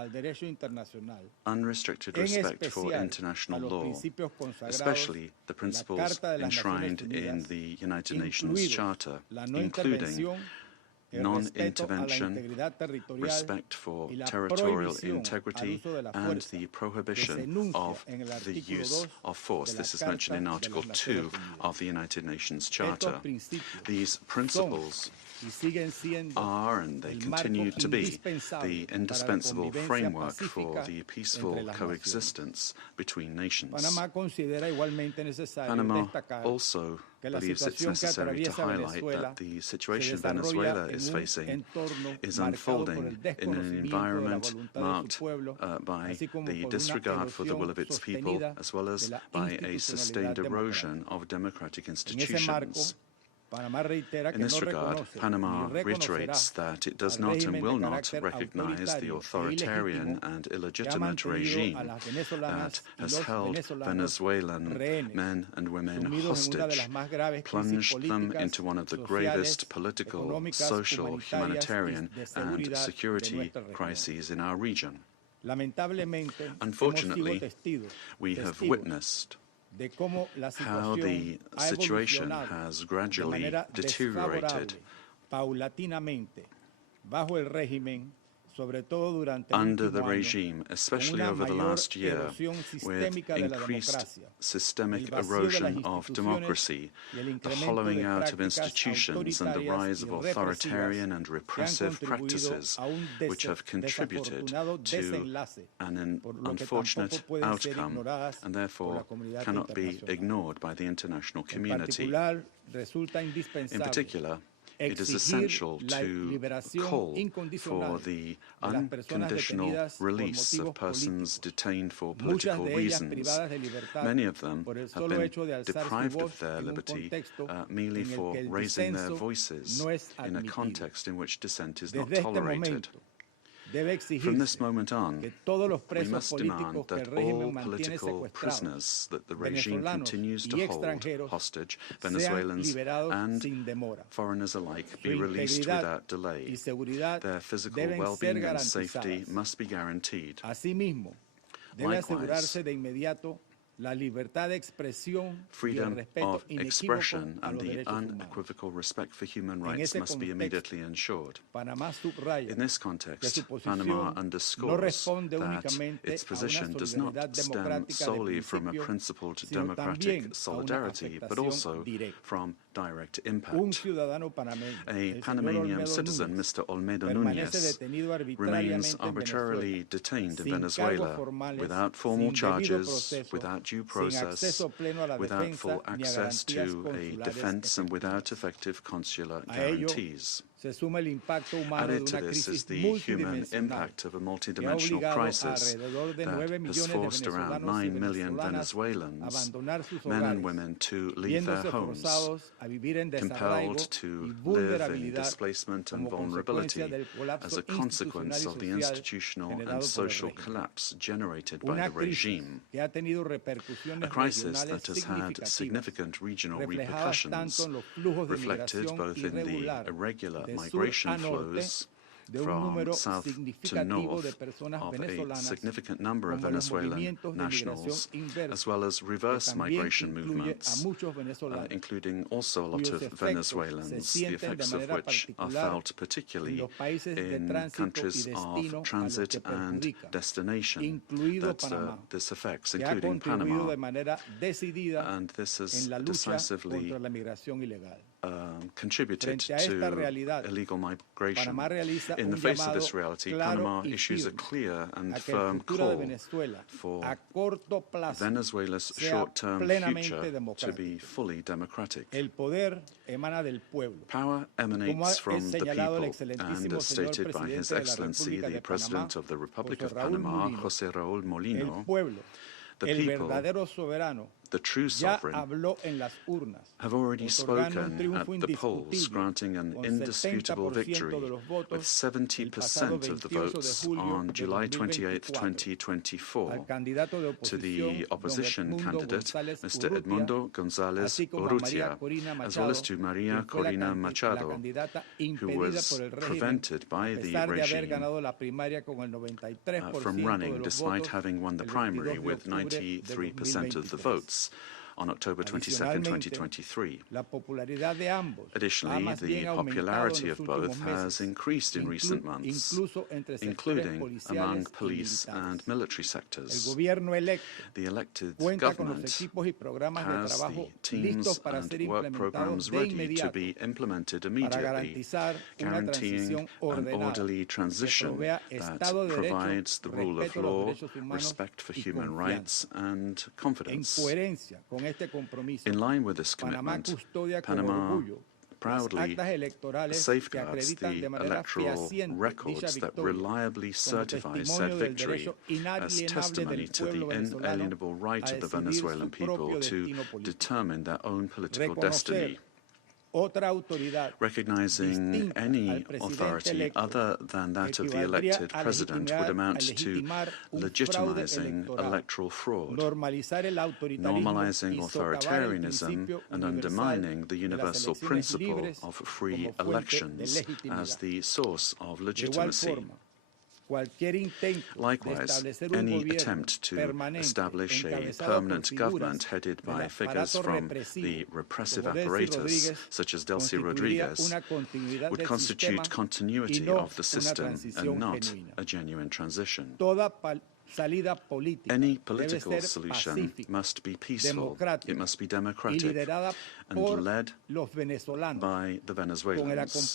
unrestricted respect for international law, especially the principles enshrined in the United Nations Charter, including non-intervention, respect for territorial integrity, and the prohibition of the use of force. This is mentioned in Article 2 of the United Nations Charter. These principles are, and they continue to be, the indispensable framework for the peaceful coexistence between nations. Panama also believes it's necessary to highlight that the situation Venezuela is facing is unfolding in an environment marked by the disregard for the will of its people, as well as by a sustained erosion of democratic institutions. In this regard, Panama reiterates that it does not and will not recognize the authoritarian and illegitimate regime that has held Venezuelan men and women hostage, plunged them into one of the gravest political, social, humanitarian, and security crises in our region. Unfortunately, we have witnessed how the situation has gradually deteriorated under the regime, especially over the last year, with increased systemic erosion of democracy, the hollowing out of institutions, and the rise of authoritarian and repressive practices, which have contributed to an unfortunate outcome and therefore cannot be ignored by the international community. In particular, it is essential to call for the unconditional release of persons detained for political reasons. Many of them have been deprived of their liberty merely for raising their voices in a context in which dissent is not tolerated. From this moment on, we must demand that all political prisoners that the regime continues to hold hostage, Venezuelans and foreigners alike, be released without delay. Their physical well-being and safety must be guaranteed. Likewise, freedom of expression and the unequivocal respect for human rights must be immediately ensured. In this context, Panama underscores that its position does not stem solely from a principled democratic solidarity, but also from direct impact. A Panamanian citizen, Mr. Olmedo Núñez, remains arbitrarily detained in Venezuela without formal charges, without due process, without full access to a defense, and without effective consular guarantees. Added to this is the human impact of a multidimensional crisis that has forced around 9 million Venezuelans, men and women, to leave their homes, compelled to live in displacement and vulnerability as a consequence of the institutional and social collapse generated by the regime. A crisis that has had significant regional repercussions, reflected both in the irregular migration flows from south to north of a significant number of Venezuelan nationals, as well as reverse migration movements, including also a lot of Venezuelans, the effects of which are felt particularly in countries of transit and destination that this affects, including Panama. And this has decisively contributed to illegal migration. In the face of this reality, Panama issues a clear and firm call for Venezuela's short-term future to be fully democratic. Power emanates from the people, and as stated by His Excellency, the President of the Republic of Panama, José Raúl Molino, the people, the true sovereign, have already spoken at the polls, granting an indisputable victory with 70% of the votes on July 28, 2024, to the opposition candidate, Mr. Edmundo González Urrutia, as well as to María Corina Machado, who was prevented by the regime from running despite having won the primary with 93% of the votes on October 22, 2023. Additionally, the popularity of both has increased in recent months, including among police and military sectors. The elected government has the teams and work programs ready to be implemented immediately, guaranteeing an orderly transition that provides the rule of law, respect for human rights, and confidence. In line with this commitment, Panama proudly safeguards the electoral records that reliably certify said victory as testimony to the inalienable right of the Venezuelan people to determine their own political destiny. Recognizing any authority other than that of the elected president would amount to legitimizing electoral fraud, normalizing authoritarianism, and undermining the universal principle of free elections as the source of legitimacy. Likewise, any attempt to establish a permanent government headed by figures from the repressive apparatus, such as Delcy Rodriguez, would constitute continuity of the system and not a genuine transition. Any political solution must be peaceful, it must be democratic, and led by the Venezuelans,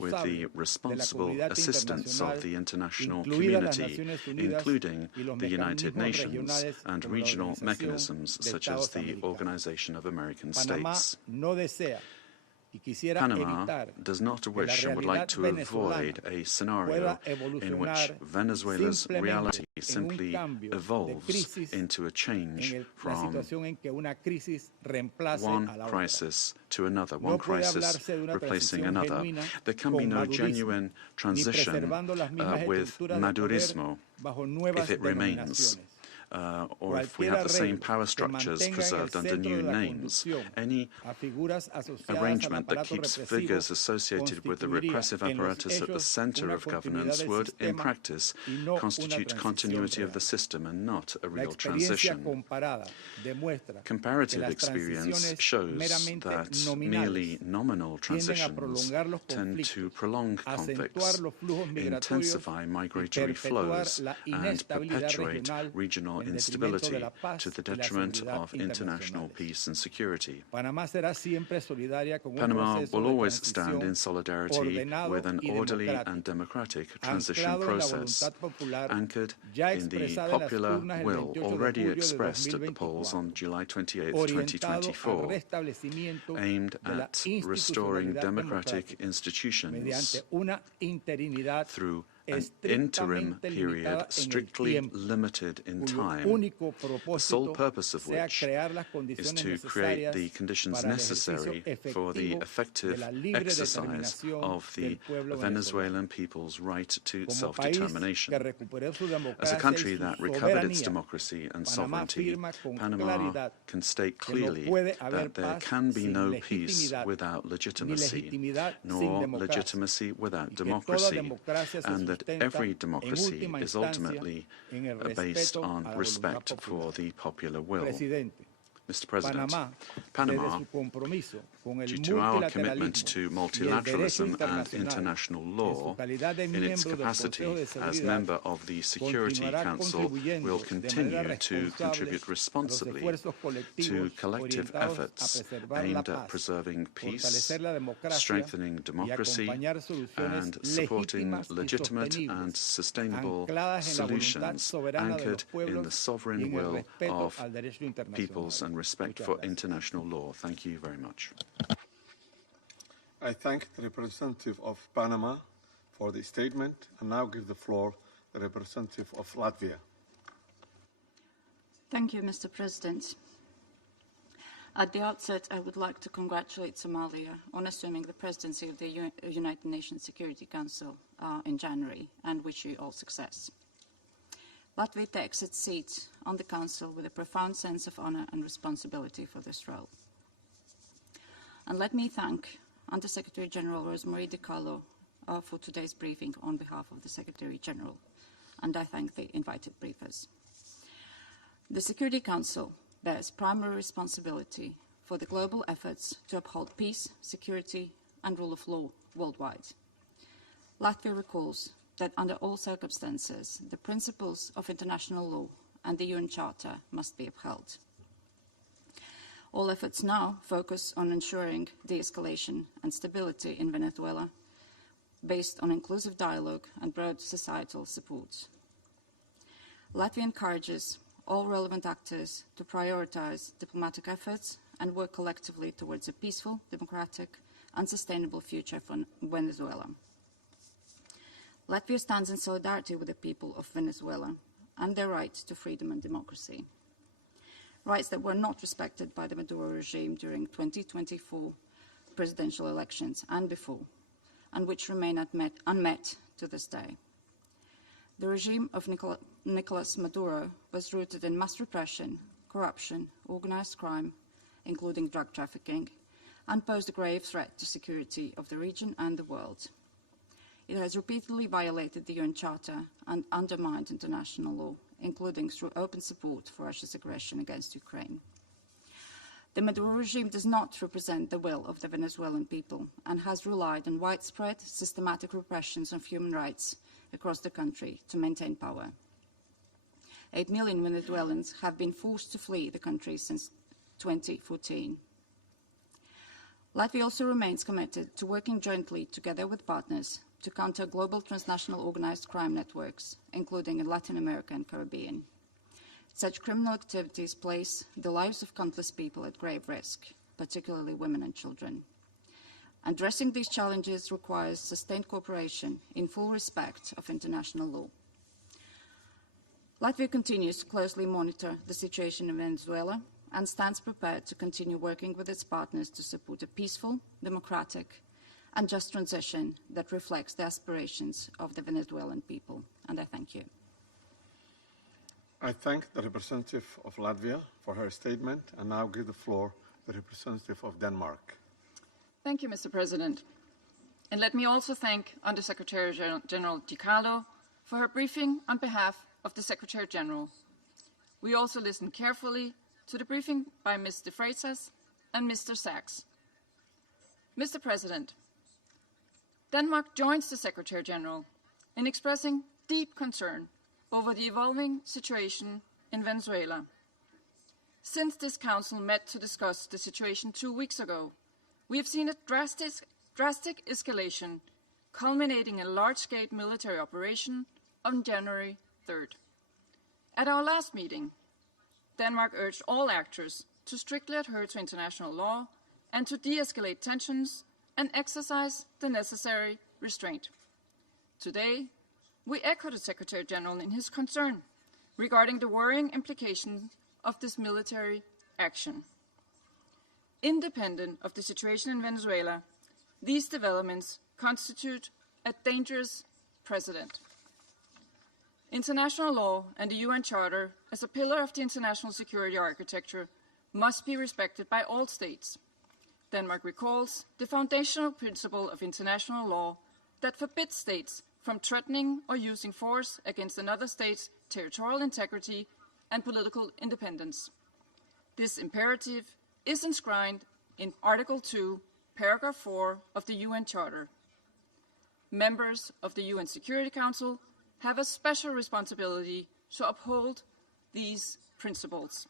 with the responsible assistance of the international community, including the United Nations and regional mechanisms such as the Organization of American States. Panama does not wish and would like to avoid a scenario in which Venezuela's reality simply evolves into a change from one crisis to another, one crisis replacing another. There can be no genuine transition with Madurismo if it remains. Or if we have the same power structures preserved under new names. Any arrangement that keeps figures associated with the repressive apparatus at the center of governance would, in practice, constitute continuity of the system and not a real transition. Comparative experience shows that merely nominal transitions tend to prolong conflicts, intensify migratory flows, and perpetuate regional instability to the detriment of international peace and security. Panama will always stand in solidarity with an orderly and democratic transition process, anchored in the popular will already expressed at the polls on July 28, 2024, aimed at restoring democratic institutions through an interim period strictly limited in time, the sole purpose of which is to create the conditions necessary for the effective exercise of the Venezuelan people's right to self-determination. As a country that recovered its democracy and sovereignty, Panama can state clearly that there can be no peace without legitimacy, nor legitimacy without democracy, and that every democracy is ultimately based on respect for the popular will. Mr. President, Panama, due to our commitment to multilateralism and international law, in its capacity as member of the Security Council, will continue to contribute responsibly to collective efforts aimed at preserving peace, strengthening democracy, and supporting legitimate and sustainable solutions anchored in the sovereign will of peoples and respect for international law. Thank you very much. I thank the representative of Panama for the statement and now give the floor to the representative of Latvia. Thank you, Mr. President. At the outset, I would like to congratulate Somalia on assuming the presidency of the United Nations Security Council in January and wish you all success. Latvia takes its seat on the Council with a profound sense of honor and responsibility for this role. And let me thank Under-Secretary General Rosemarie DiCarlo for today's briefing on behalf of the Secretary General, and I thank the invited briefers. The Security Council bears primary responsibility for the global efforts to uphold peace, security, and rule of law worldwide. Latvia recalls that under all circumstances, the principles of international law and the UN Charter must be upheld. All efforts now focus on ensuring de-escalation and stability in Venezuela based on inclusive dialogue and broad societal support. Latvia encourages all relevant actors to prioritize diplomatic efforts and work collectively towards a peaceful, democratic, and sustainable future for Venezuela. Latvia stands in solidarity with the people of Venezuela and their right to freedom and democracy, rights that were not respected by the Maduro regime during 2024 presidential elections and before, and which remain unmet to this day. The regime of Nicolas Maduro was rooted in mass repression, corruption, organized crime, including drug trafficking, and posed a grave threat to security of the region and the world. It has repeatedly violated the UN Charter and undermined international law, including through open support for Russia's aggression against Ukraine. The Maduro regime does not represent the will of the Venezuelan people and has relied on widespread, systematic repressions of human rights across the country to maintain power. 8 million Venezuelans have been forced to flee the country since 2014. Latvia also remains committed to working jointly together with partners to counter global transnational organized crime networks, including in Latin America and Caribbean. Such criminal activities place the lives of countless people at grave risk, particularly women and children. Addressing these challenges requires sustained cooperation in full respect of international law. Latvia continues to closely monitor the situation in Venezuela and stands prepared to continue working with its partners to support a peaceful, democratic, and just transition that reflects the aspirations of the Venezuelan people. And I thank you. I thank the representative of Latvia for her statement and now give the floor to the representative of Denmark. Thank you, Mr. President. And let me also thank Undersecretary General Di Carlo for her briefing on behalf of the Secretary General. We also listened carefully to the briefing by Ms. de Freitas and Mr. Sachs. Mr. President, Denmark joins the Secretary General in expressing deep concern over the evolving situation in Venezuela. Since this Council met to discuss the situation 2 weeks ago, we have seen a drastic escalation, culminating in a large-scale military operation on January 3rd. At our last meeting, Denmark urged all actors to strictly adhere to international law and to de-escalate tensions and exercise the necessary restraint. Today, we echo the Secretary General in his concern regarding the worrying implications of this military action. Independent of the situation in Venezuela, these developments constitute a dangerous precedent. International law and the UN Charter, as a pillar of the international security architecture, must be respected by all states. Denmark recalls the foundational principle of international law that forbids states from threatening or using force against another state's territorial integrity and political independence. This imperative is enshrined in Article 2, Paragraph 4 of the UN Charter. Members of the UN Security Council have a special responsibility to uphold these principles.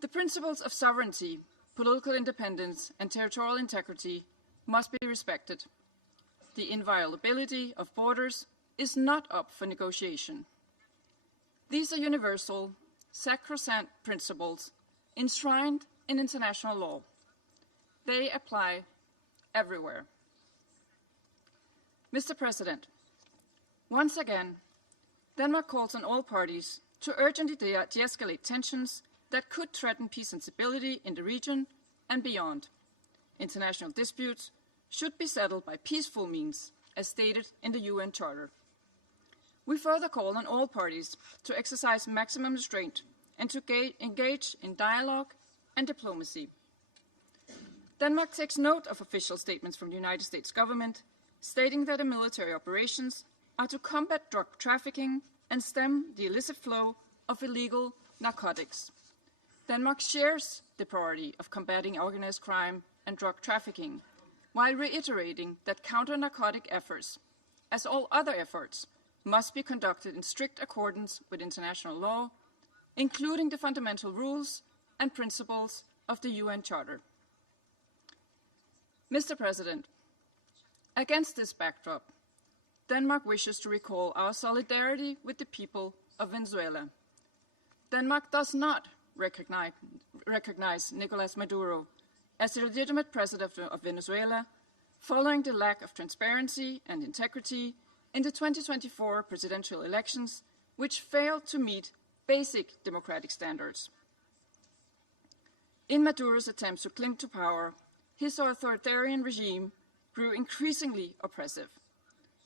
The principles of sovereignty, political independence, and territorial integrity must be respected. The inviolability of borders is not up for negotiation. These are universal, sacrosanct principles enshrined in international law. They apply everywhere. Mr. President, once again, Denmark calls on all parties to urgently de-escalate tensions that could threaten peace and stability in the region and beyond. International disputes should be settled by peaceful means, as stated in the UN Charter. We further call on all parties to exercise maximum restraint and to engage in dialogue and diplomacy. Denmark takes note of official statements from the United States government stating that the military operations are to combat drug trafficking and stem the illicit flow of illegal narcotics. Denmark shares the priority of combating organized crime and drug trafficking, while reiterating that counter-narcotic efforts, as all other efforts, must be conducted in strict accordance with international law, including the fundamental rules and principles of the UN Charter. Mr. President, against this backdrop, Denmark wishes to recall our solidarity with the people of Venezuela Denmark does not recognize Nicolas Maduro as the legitimate president of Venezuela following the lack of transparency and integrity in the 2024 presidential elections, which failed to meet basic democratic standards. In Maduro's attempts to cling to power, his authoritarian regime grew increasingly oppressive.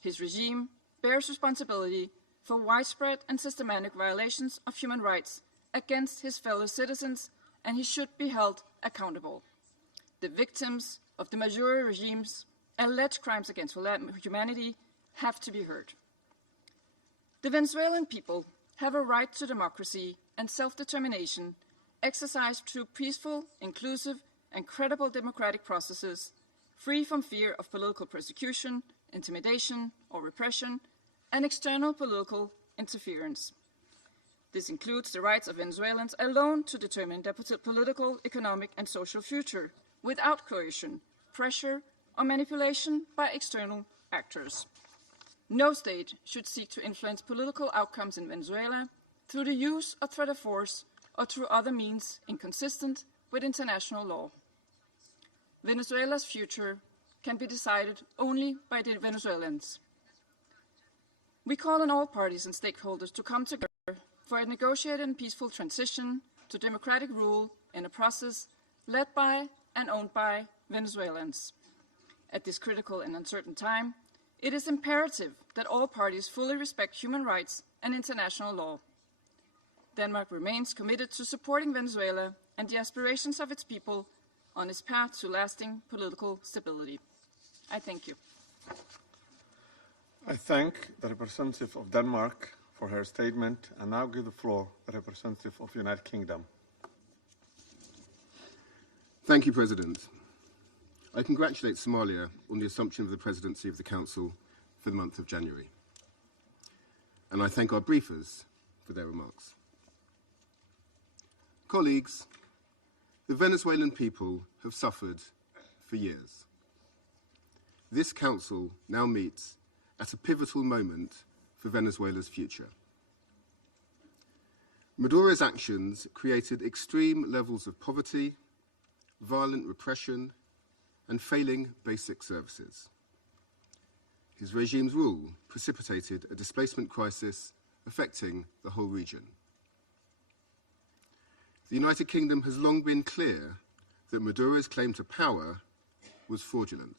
His regime bears responsibility for widespread and systematic violations of human rights against his fellow citizens, and he should be held accountable. The victims of the Maduro regime's alleged crimes against humanity have to be heard. The Venezuelan people have a right to democracy and self-determination exercised through peaceful, inclusive, and credible democratic processes, free from fear of political persecution, intimidation, or repression, and external political interference. This includes the rights of Venezuelans alone to determine their political, economic, and social future without coercion, pressure, or manipulation by external actors. No state should seek to influence political outcomes in Venezuela through the use or threat of force or through other means inconsistent with international law. Venezuela's future can be decided only by the Venezuelans. We call on all parties and stakeholders to come together for a negotiated and peaceful transition to democratic rule in a process led by and owned by Venezuelans. At this critical and uncertain time, it is imperative that all parties fully respect human rights and international law. Denmark remains committed to supporting Venezuela and the aspirations of its people on its path to lasting political stability. I thank you. I thank the representative of Denmark for her statement and now give the floor to the representative of the United Kingdom. Thank you, President. I congratulate Somalia on the assumption of the presidency of the Council for the month of January. And I thank our briefers for their remarks. Colleagues, the Venezuelan people have suffered for years. This Council now meets at a pivotal moment for Venezuela's future. Maduro's actions created extreme levels of poverty, violent repression, and failing basic services. His regime's rule precipitated a displacement crisis affecting the whole region. The United Kingdom has long been clear that Maduro's claim to power was fraudulent.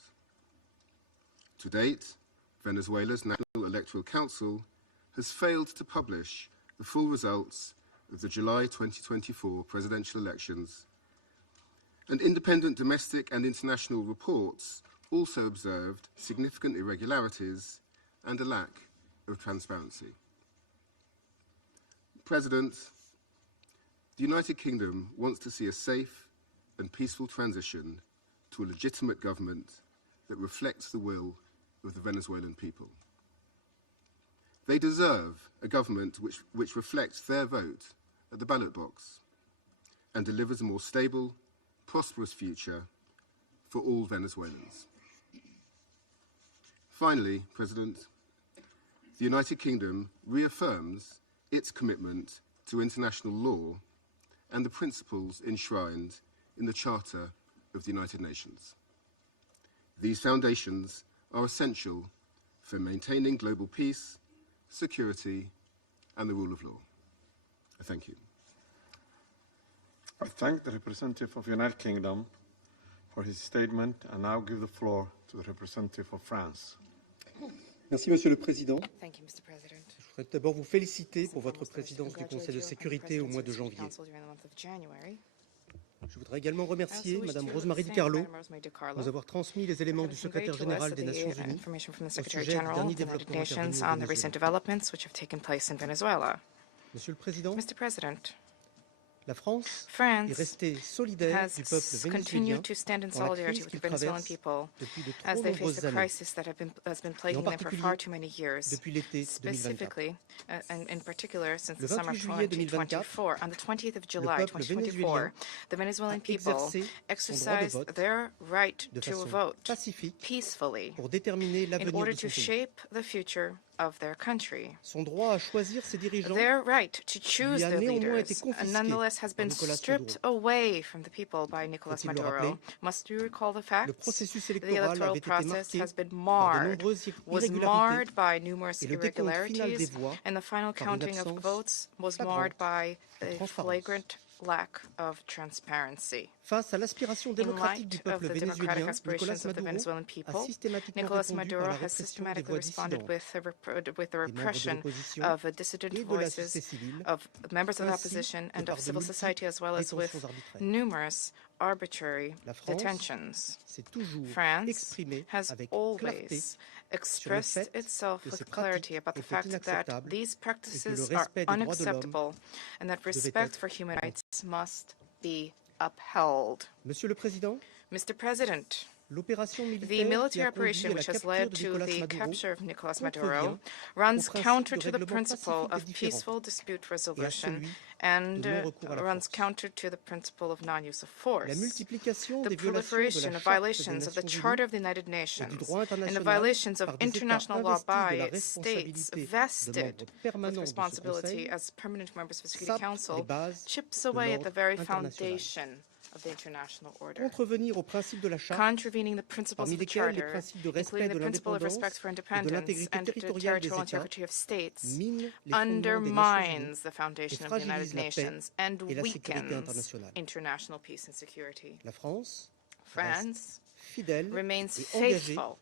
To date, Venezuela's National Electoral Council has failed to publish the full results of the July 2024 presidential elections, and independent domestic and international reports also observed significant irregularities and a lack of transparency. President, the United Kingdom wants to see a safe and peaceful transition to a legitimate government that reflects the will of the Venezuelan people. They deserve a government which reflects their vote at the ballot box and delivers a more stable, prosperous future for all Venezuelans. Finally, President, the United Kingdom reaffirms its commitment to international law and the principles enshrined in the Charter of the United Nations. These foundations are essential for maintaining global peace, security, and the rule of law. I thank you. I thank the representative of the United Kingdom for his statement and now give the floor to the representative of France. Merci, Monsieur le Président. Thank you, Mr. President. Je voudrais d'abord vous féliciter pour votre présidence du Conseil de sécurité au mois de janvier. Je voudrais également remercier Madame Rosemary DiCarlo de nous avoir transmis les éléments du secrétaire général des Nations Unies au sujet du dernier développement intervenu. Monsieur le Président, la France est restée solidaire du peuple vénézuélien dans la crise qu'il traverse depuis de trop nombreuses années, et en particulier depuis l'été 2024. Le 28 juillet 2024, le peuple vénézuélien a exercé son droit de vote de façon pacifique pour déterminer l'avenir de son pays. of their country. Son droit à choisir ses dirigeants Their right to choose lui a their néanmoins été leaders confisqué nonetheless has been par Nicolas stripped away from the people by Nicolas Faut-il le Maduro. rappeler? Must you recall the fact? Le processus The électoral electoral avait été process marqué has been par de marred, nombreuses was irrégularités marred by numerous et le décompte final des irregularities, voix and the final par une counting of absence votes was flagrante marred by de a transparence. flagrant lack of transparency. Face à l'aspiration In démocratique du light of peuple the democratic vénézuélien, aspirations Nicolas of the Maduro Venezuelan a people, systématiquement Nicolas répondu par Maduro la has répression des systematically voix responded dissidentes, with the des membres de repression l'opposition of dissident et de la société voices civile, of members of the ainsi opposition que and par of de civil society, as well as multiples with détentions arbitraires. numerous arbitrary La France detentions. s'est toujours France exprimée has avec clarté always expressed fait itself que ces with clarity pratiques about the étaient fact that inacceptables these et que le practices are respect des droits de l'homme unacceptable and that devait respect être for human rights must be upheld. Monsieur le Président, Mr. President, l'opération the militaire qui military a conduit operation à la which has capture led de to Nicolas the Maduro capture of Nicolas contrevient Maduro au runs principe counter de to the règlement principle pacifique of des différends peaceful dispute et à resolution celui and de non-recours à la runs force. counter to the principle of non-use of La force. multiplication The des violations de proliferation la of Charte des violations of the Nations Charter Unies of the United et du Nations droit and the international violations of par des États international law investis de la by states responsabilité de vested membres with permanents de ce responsibility Conseil as permanent members of the Security sape les Council bases chips de away at the l'ordre very international. foundation of the international order. Contrevenir aux principes de la Charte, Contravening the principles parmi of the lesquels les Charter, principes de respect including the de principle of respect l'indépendance for et de independence l'intégrité and the territoriale des territorial États, integrity of states, mine les fondements des Nations Unies undermines the et foundation of the United fragilise la paix Nations and et la sécurité weakens internationale. international peace and security. La France France fidèle remains et engagée faithful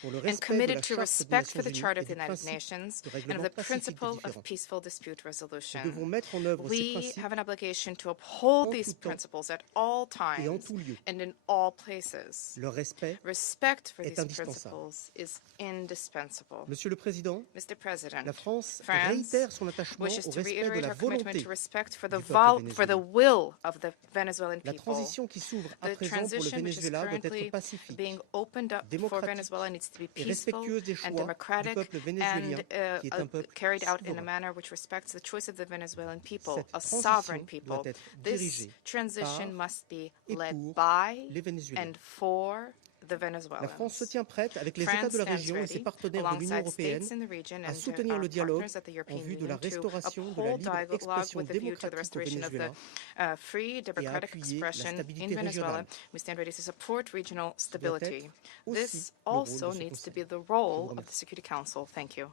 pour le and respect de committed la to Charte des respect for Nations the Unies Charter et of the du United principe Nations de and of règlement the pacifique des principle of différends. peaceful dispute Nous resolution. devons mettre en œuvre ces We principes have an obligation to uphold en these tout temps principles at all et en times tout lieu. and in all places. Leur respect Respect for est these indispensable. principles is indispensable. Monsieur le Président, Mr. President, la France France réitère son attachement wishes au to respect de reiterate la our commitment volonté to respect for du the, peuple for the vénézuélien. will of the Venezuelan La people. transition qui s'ouvre à The présent pour le transition which is Venezuela doit être currently pacifique, being opened up for démocratique Venezuela needs to be et peaceful respectueuse des and choix du democratic peuple vénézuélien and qui est un peuple carried out in a souverain. manner which respects the choice of the Venezuelan people, Cette a transition sovereign doit people. être This dirigée transition par must be et led pour by les Vénézuéliens. and for the La Venezuelans. France se tient prête avec les États France de la stands région et ses ready, partenaires de l'Union alongside européenne states in the region à and soutenir our le dialogue partners at the en European vue de la Union to restauration de la uphold libre dialogue expression with a view to the démocratique au restoration of the Venezuela free et à democratic appuyer la expression in stabilité Venezuela. régionale. We stand ready to support regional Ce doit stability. être aussi This le rôle also de ce needs to Conseil. be the Je role vous of the remercie. Security Council. Thank you.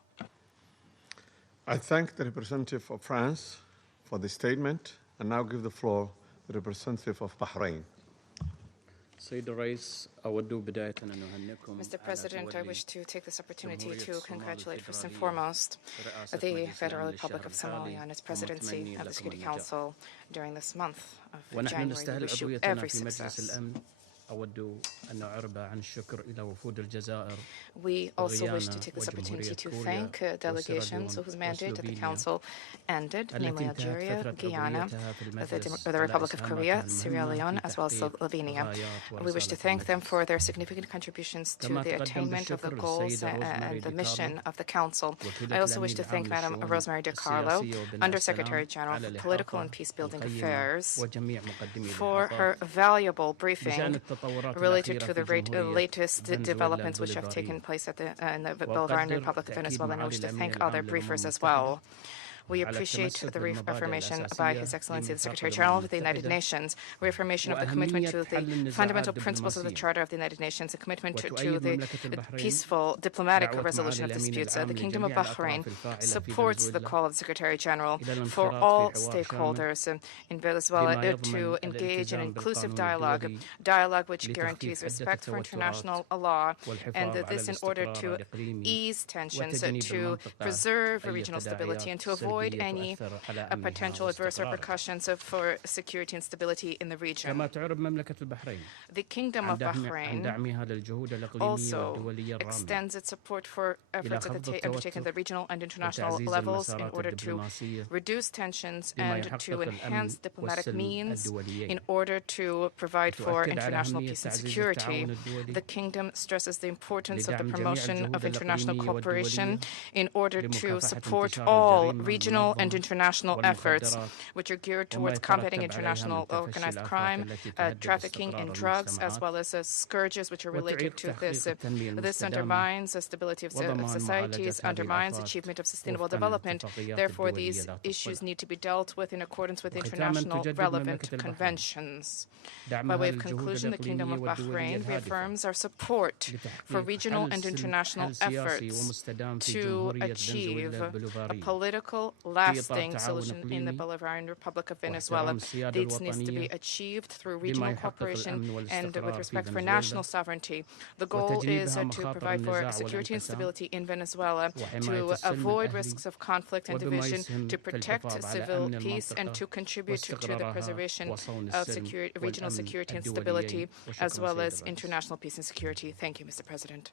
I thank the representative of France for the statement and now give the floor to the representative of Bahrain. Mr. President, I wish to take this opportunity to congratulate first and foremost the Federal Republic of Somalia on its presidency of the Security Council during this month of January. We wish you every success. We also wish to take this opportunity to thank delegations whose mandate at the Council ended, namely Algeria, Guyana, the Republic of Korea, Sierra Leone, as well as Slovenia. We wish to thank them for their significant contributions to the attainment of the goals and the mission of the Council. I also wish to thank Madam Rosemary DiCarlo, Undersecretary General for Political and Peacebuilding Affairs, for her valuable briefing related to the latest developments which have taken place at in the Bolivarian Republic of Venezuela, and I wish to thank other briefers as well. We appreciate the reaffirmation by His Excellency the Secretary General of the United Nations, reaffirmation of the commitment to the fundamental principles of the Charter of the United Nations, a commitment to the peaceful diplomatic resolution of disputes. The Kingdom of Bahrain supports the call of the Secretary General for all stakeholders in Venezuela to engage in inclusive dialogue, dialogue which guarantees respect for international law, and this in order to ease tensions, to preserve regional stability, and to avoid any potential adverse repercussions for security and stability in the region. The Kingdom of Bahrain also extends its support for efforts undertaken at the regional and international levels in order to reduce tensions and to enhance diplomatic means in order to provide for international peace and security. The Kingdom stresses the importance of the promotion of international cooperation in order to support all regional regional and international efforts, which are geared towards combating international organized crime, trafficking in drugs, as well as scourges which are related to this. This undermines the stability of societies, undermines achievement of sustainable development. Therefore, these issues need to be dealt with in accordance with international relevant conventions. By way of conclusion, the Kingdom of Bahrain reaffirms our support for regional and international efforts to achieve a political, lasting solution in the Bolivarian Republic of Venezuela. This needs to be achieved through regional cooperation and with respect for national sovereignty. The goal is to provide for security and stability in Venezuela, to avoid risks of conflict and division, to protect civil peace, and to contribute to the preservation of regional security and stability, as well as international peace and security. Thank you, Mr. President.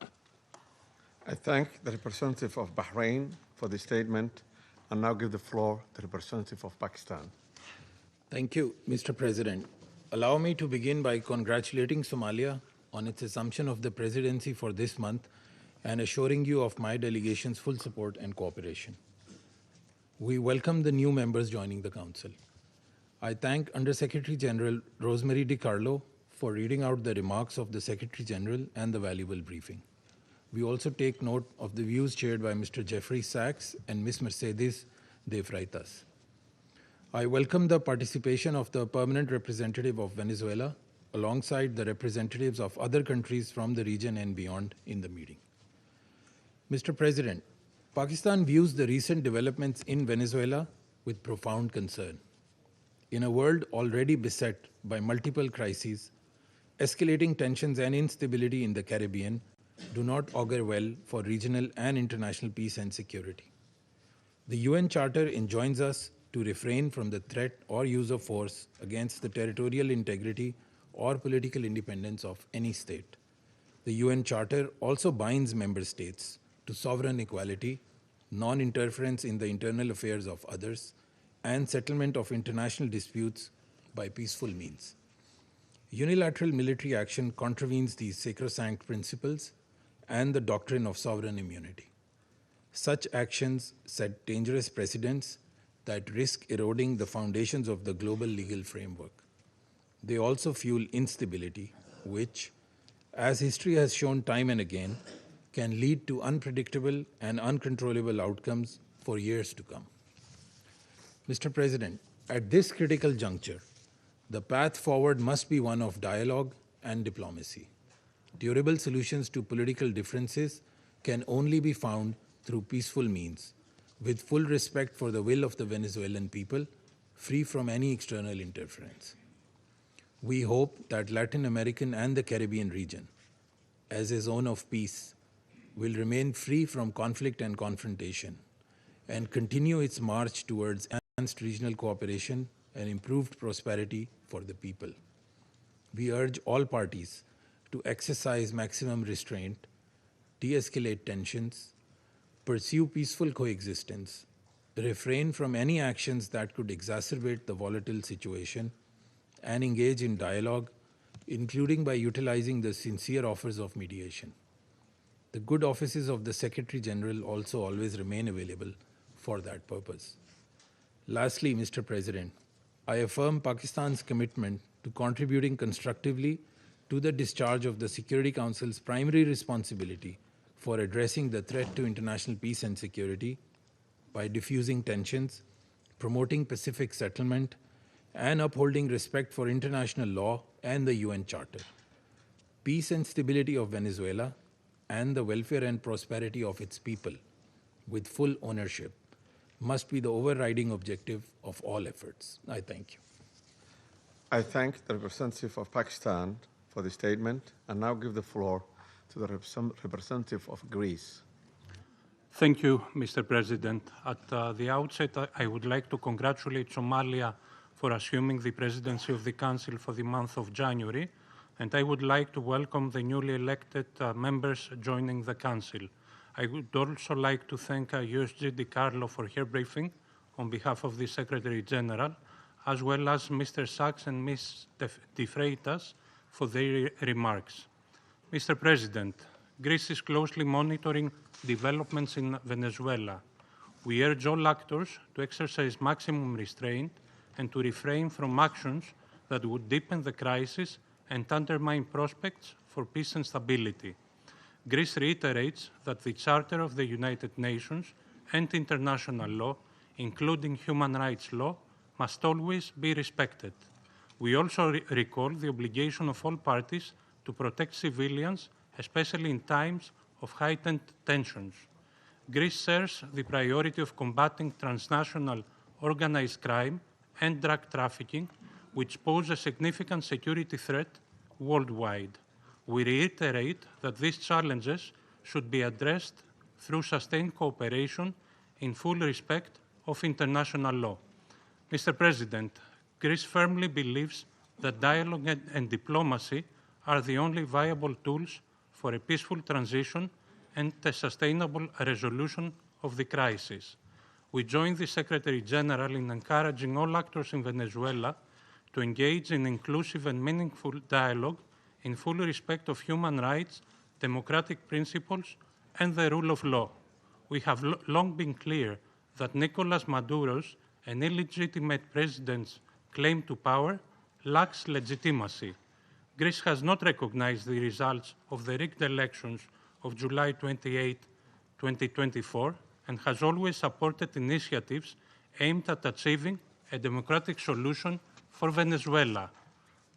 I thank the representative of Bahrain for the statement, and now give the floor to the representative of Pakistan. Thank you, Mr. President. Allow me to begin by congratulating Somalia on its assumption of the presidency for this month and assuring you of my delegation's full support and cooperation. We welcome the new members joining the Council. I thank Undersecretary General Rosemary DiCarlo for reading out the remarks of the Secretary General and the valuable briefing. We also take note of the views shared by Mr. Jeffrey Sachs and Ms. Mercedes de Freitas. I welcome the participation of the permanent representative of Venezuela alongside the representatives of other countries from the region and beyond in the meeting. Mr. President, Pakistan views the recent developments in Venezuela with profound concern. In a world already beset by multiple crises, escalating tensions and instability in the Caribbean do not augur well for regional and international peace and security. The UN Charter enjoins us to refrain from the threat or use of force against the territorial integrity or political independence of any state. The UN Charter also binds member states to sovereign equality, non-interference in the internal affairs of others, and settlement of international disputes by peaceful means. Unilateral military action contravenes these sacrosanct principles and the doctrine of sovereign immunity. Such actions set dangerous precedents that risk eroding the foundations of the global legal framework. They also fuel instability, which, as history has shown time and again, can lead to unpredictable and uncontrollable outcomes for years to come. Mr. President, at this critical juncture, the path forward must be one of dialogue and diplomacy. Durable solutions to political differences can only be found through peaceful means, with full respect for the will of the Venezuelan people, free from any external interference. We hope that Latin American and the Caribbean region, as a zone of peace, will remain free from conflict and confrontation and continue its march towards enhanced regional cooperation and improved prosperity for the people. We urge all parties to exercise maximum restraint, de-escalate tensions, pursue peaceful coexistence, refrain from any actions that could exacerbate the volatile situation, and engage in dialogue, including by utilizing the sincere offers of mediation. The good offices of the Secretary General also always remain available for that purpose. Lastly, Mr. President, I affirm Pakistan's commitment to contributing constructively to the discharge of the Security Council's primary responsibility for addressing the threat to international peace and security by diffusing tensions, promoting pacific settlement, and upholding respect for international law and the UN Charter. Peace and stability of Venezuela and the welfare and prosperity of its people, with full ownership, must be the overriding objective of all efforts. I thank you. I thank the representative of Pakistan for the statement, and now give the floor to the representative of Greece. Thank you, Mr. President. At the outset, I would like to congratulate Somalia for assuming the presidency of the Council for the month of January, and I would like to welcome the newly elected members joining the Council. I would also like to thank USG DiCarlo for her briefing on behalf of the Secretary General, as well as Mr. Sachs and Ms. de Freitas for their remarks. Mr. President, Greece is closely monitoring developments in Venezuela. We urge all actors to exercise maximum restraint and to refrain from actions that would deepen the crisis and undermine prospects for peace and stability. Greece reiterates that the Charter of the United Nations and international law, including human rights law, must always be respected. We also recall the obligation of all parties to protect civilians, especially in times of heightened tensions. Greece shares the priority of combating transnational organized crime and drug trafficking, which pose a significant security threat worldwide. We reiterate that these challenges should be addressed through sustained cooperation in full respect of international law. Mr. President, Greece firmly believes that dialogue and diplomacy are the only viable tools for a peaceful transition and a sustainable resolution of the crisis. We join the Secretary General in encouraging all actors in Venezuela to engage in inclusive and meaningful dialogue in full respect of human rights, democratic principles, and the rule of law. We have long been clear that Nicolas Maduro's and illegitimate president's claim to power lacks legitimacy. Greece has not recognized the results of the rigged elections of July 28, 2024, and has always supported initiatives aimed at achieving a democratic solution for Venezuela.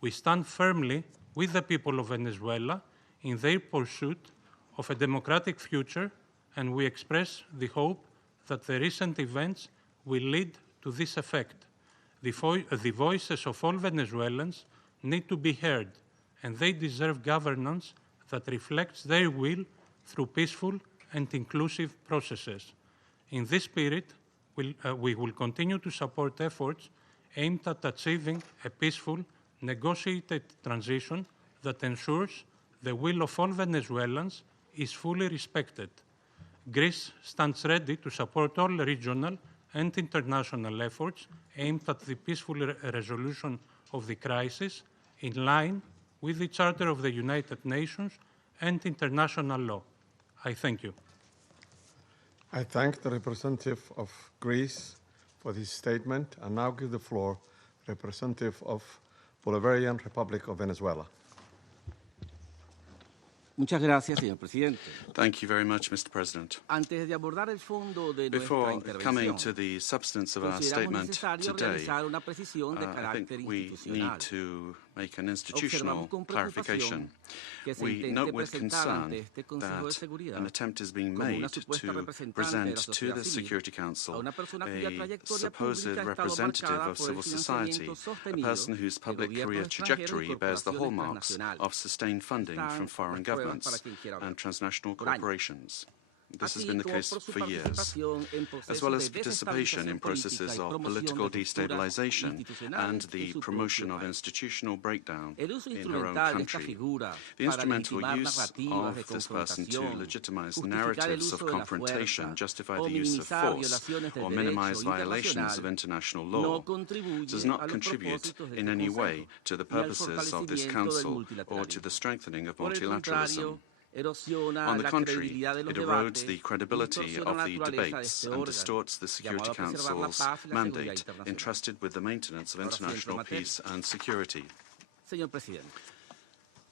We stand firmly with the people of Venezuela in their pursuit of a democratic future, and we express the hope that the recent events will lead to this effect. The voices of all Venezuelans need to be heard, and they deserve governance that reflects their will through peaceful and inclusive processes. In this spirit, we will continue to support efforts aimed at achieving a peaceful, negotiated transition that ensures the will of all Venezuelans is fully respected. Greece stands ready to support all regional and international efforts aimed at the peaceful resolution of the crisis in line with the Charter of the United Nations and international law. I thank you. I thank the representative of Greece for this statement and now give the floor to the representative of Bolivarian Republic of Venezuela. Muchas gracias, señor presidente. Thank you very much, Mr. President. Antes de abordar el fondo de Before nuestra coming intervención, to the substance of our consideramos statement necesario today, realizar una precisión de I carácter think we institucional. need to make an institutional Observamos con clarification. preocupación que se We intente note with presentar concern ante este Consejo de that Seguridad an attempt is being como una made supuesta to representante de present la to sociedad the civil Security a Council una persona cuya a trayectoria supposed pública ha estado representative marcada of por el civil society, financiamiento a sostenido person whose de public gobiernos career extranjeros y trajectory bears the corporaciones hallmarks transnacionales. of sustained funding from Están foreign las pruebas para governments quien quiera and verlo. transnational Por años. corporations. This has Así been the como case por su for years, participación en as well procesos as de participation in desestabilización processes política y of promoción political de rupturas destabilization institucionales and en the su promotion propio of país. institutional breakdown El uso in her own instrumental de esta country. figura The para instrumental legitimar use narrativas de of this person to confrontación, legitimize justificar el narratives of uso de la confrontation, fuerza justify o the use of minimizar force, violaciones del or minimize derecho violations of internacional international no law contribuye does a not los contribute propósitos de in este any way Consejo to the ni al purposes of this fortalecimiento del Council or to multilateralismo. the strengthening of Por el multilateralism. contrario, erosiona On the la contrary, credibilidad de los it erodes debates the y credibility distorsiona of la the naturaleza de debates este and órgano, distorts the Security llamado a preservar la Council's paz y la seguridad mandate internacional. entrusted with the maintenance of Ahora sí, entro en international materia. peace and security. Señor presidente,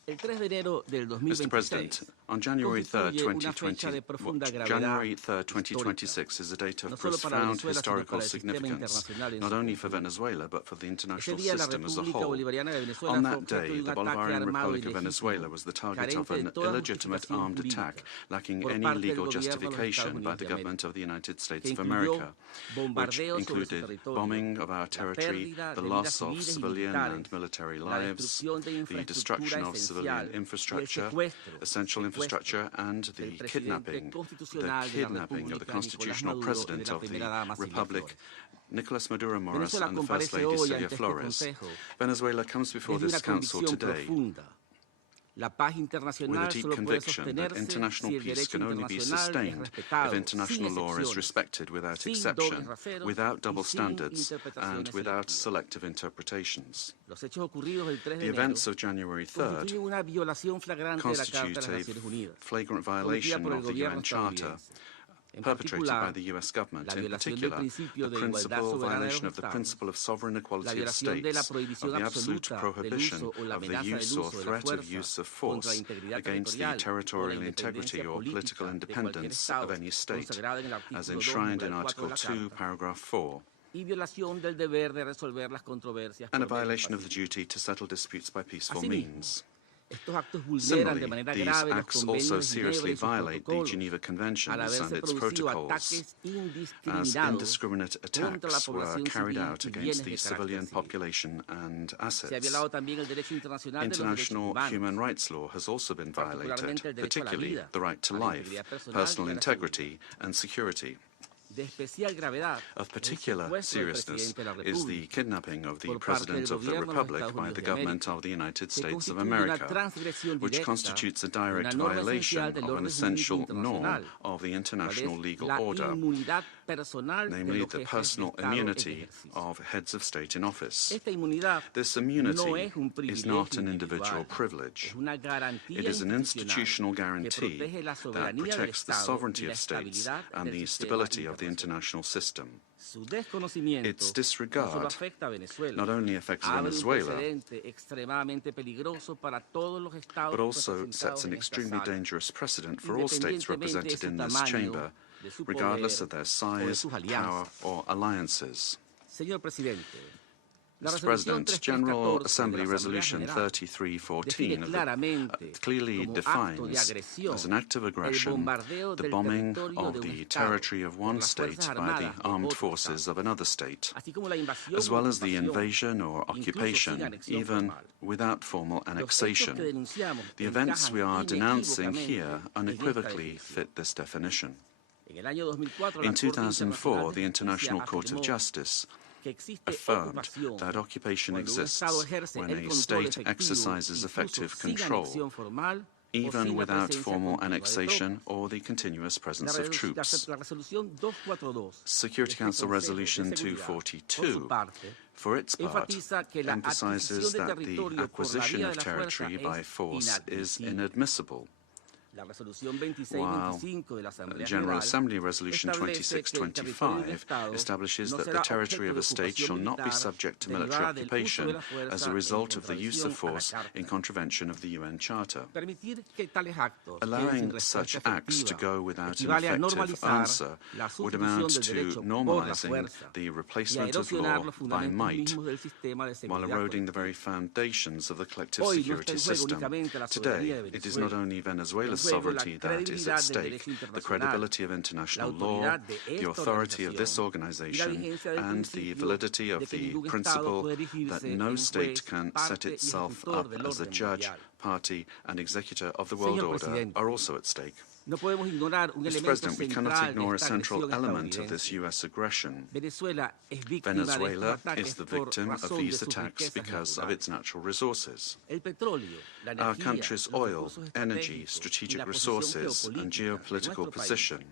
el 3 de enero del Mr. President, 2026 on January 3rd, constituye una fecha de profunda gravedad January 3rd, 2026 is a date of no solo para profound Venezuela, sino historical para el sistema significance, internacional en not su only for conjunto. Venezuela, but for the Ese international día la system as a República whole. Bolivariana de Venezuela On fue that objeto de day, un the ataque Bolivarian armado Republic of ilegítimo, Venezuela was the target carente of de an toda illegitimate justificación armed jurídica attack, lacking por any parte del legal gobierno de los justification Estados by Unidos the de government América, of the United States que of incluyó America, which bombardeos sobre su included territorio, bombing of our la territory, pérdida the de vidas loss of civiles y civilian militares, and military la lives, destrucción de the destruction infraestructura of civilian esencial y el infrastructure, secuestro essential infrastructure, and the del presidente kidnapping constitucional de la of the República, constitutional Nicolás Maduro, y de president la of the primera dama, Silvia Republic, Flores. Nicolas Maduro Morris, Venezuela and the First comparece Lady hoy Silvia ante este Flores. Consejo Venezuela comes before desde una this Council convicción today profunda. La paz with a internacional deep solo puede conviction that sostenerse international si el peace derecho can only be internacional es sustained if respetado, international sin law is excepciones, respected without sin exception, dobles raseros without double y sin standards, and interpretaciones without selectivas. selective interpretations. Los hechos ocurridos el 3 de The enero events of January 3rd constituyen una violación flagrante de la Carta de constitute las a Naciones Unidas, flagrant cometida violation por el of the gobierno UN Charter estadounidense. perpetrated by the U.S. government, in particular, the principal violation of the principle of sovereign equality of states, of the absolute prohibition of the use or threat of use of force against the territorial integrity or political independence of any state, as enshrined in Article 2, Paragraph 4, and a violation of the duty to settle disputes by peaceful means. Similarly, these acts also seriously violate the Geneva Conventions and its protocols, as indiscriminate attacks were carried out against the civilian population and assets. International human rights law has also been violated, particularly the right to life, personal integrity, and security. Of particular seriousness is the kidnapping of the President of the Republic by the government of the United States of America, which constitutes a direct violation of an essential norm of the international legal order, namely the personal immunity of heads of state in office. This immunity is not an individual privilege. It is an institutional guarantee that protects the sovereignty of states and the stability of the international system. Its disregard not only affects Venezuela, but also sets an extremely dangerous precedent for all states represented in this chamber, regardless of their size, power, or alliances. Mr. President, General Assembly Resolution 3314 clearly defines as an act of aggression the bombing of the territory of one state by the armed forces of another state, as well as the invasion or occupation, even without formal annexation. The events we are denouncing here unequivocally fit this definition. In 2004, the International Court of Justice affirmed that occupation exists when a state exercises effective control, even without formal annexation or the continuous presence of troops. Security Council Resolution 242, for its part, emphasizes that the acquisition of territory by force is inadmissible, while General Assembly Resolution 2625 establishes that the territory of a state shall not be subject to military occupation as a result of the use of force in contravention of the UN Charter. Allowing such acts to go without an effective answer would amount to normalizing the replacement of law by might, while eroding the very foundations of the collective security system. Today, it is not only Venezuela's sovereignty that is at stake, the credibility of international law, the authority of this organization, and the validity of the principle that no state can set itself up as a judge, party, and executor of the world order are also at stake. Mr. President, we cannot ignore a central element of this U.S. aggression. Venezuela is the victim of these attacks because of its natural resources. Our country's oil, energy, strategic resources, and geopolitical position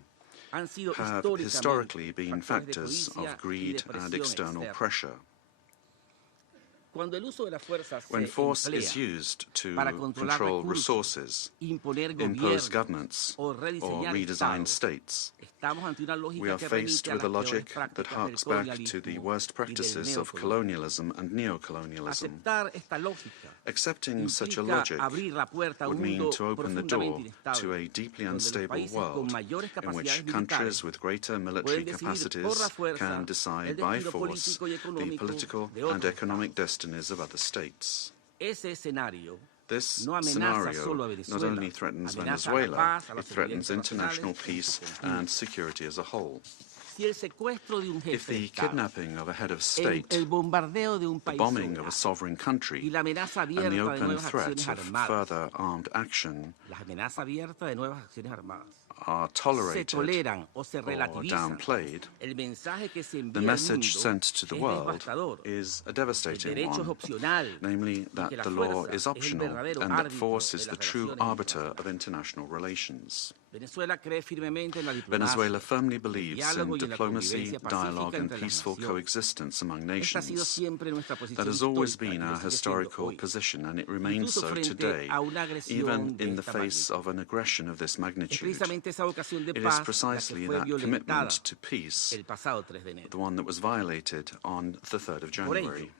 have historically been factors of greed and external pressure. When force is used to control resources, impose governments, or redesign states, we are faced with a logic that harks back to the worst practices of colonialism and neocolonialism. Accepting such a logic would mean to open the door to a deeply unstable world in which countries with greater military capacities can decide by force the political and economic destinies of other states. This scenario not only threatens Venezuela, it threatens international peace and security as a whole. If the kidnapping of a head of state, the bombing of a sovereign country, and the open threat of further armed action are tolerated or downplayed, the message sent to the world is a devastating one, namely that the law is optional and that force is the true arbiter of international relations. Venezuela firmly believes in diplomacy, dialogue, and peaceful coexistence among nations. That has always been our historical position, and it remains so today, even in the face of an aggression of this magnitude. It is precisely that commitment to peace, the one that was violated on the 3rd of January.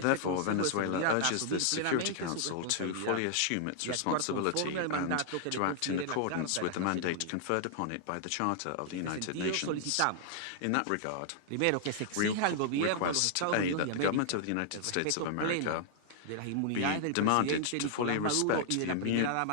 Therefore, Venezuela urges the Security Council to fully assume its responsibility and to act in accordance with the mandate conferred upon it by the Charter of the United Nations. In that regard, we request, A, that the government of the United States of America be demanded to fully respect the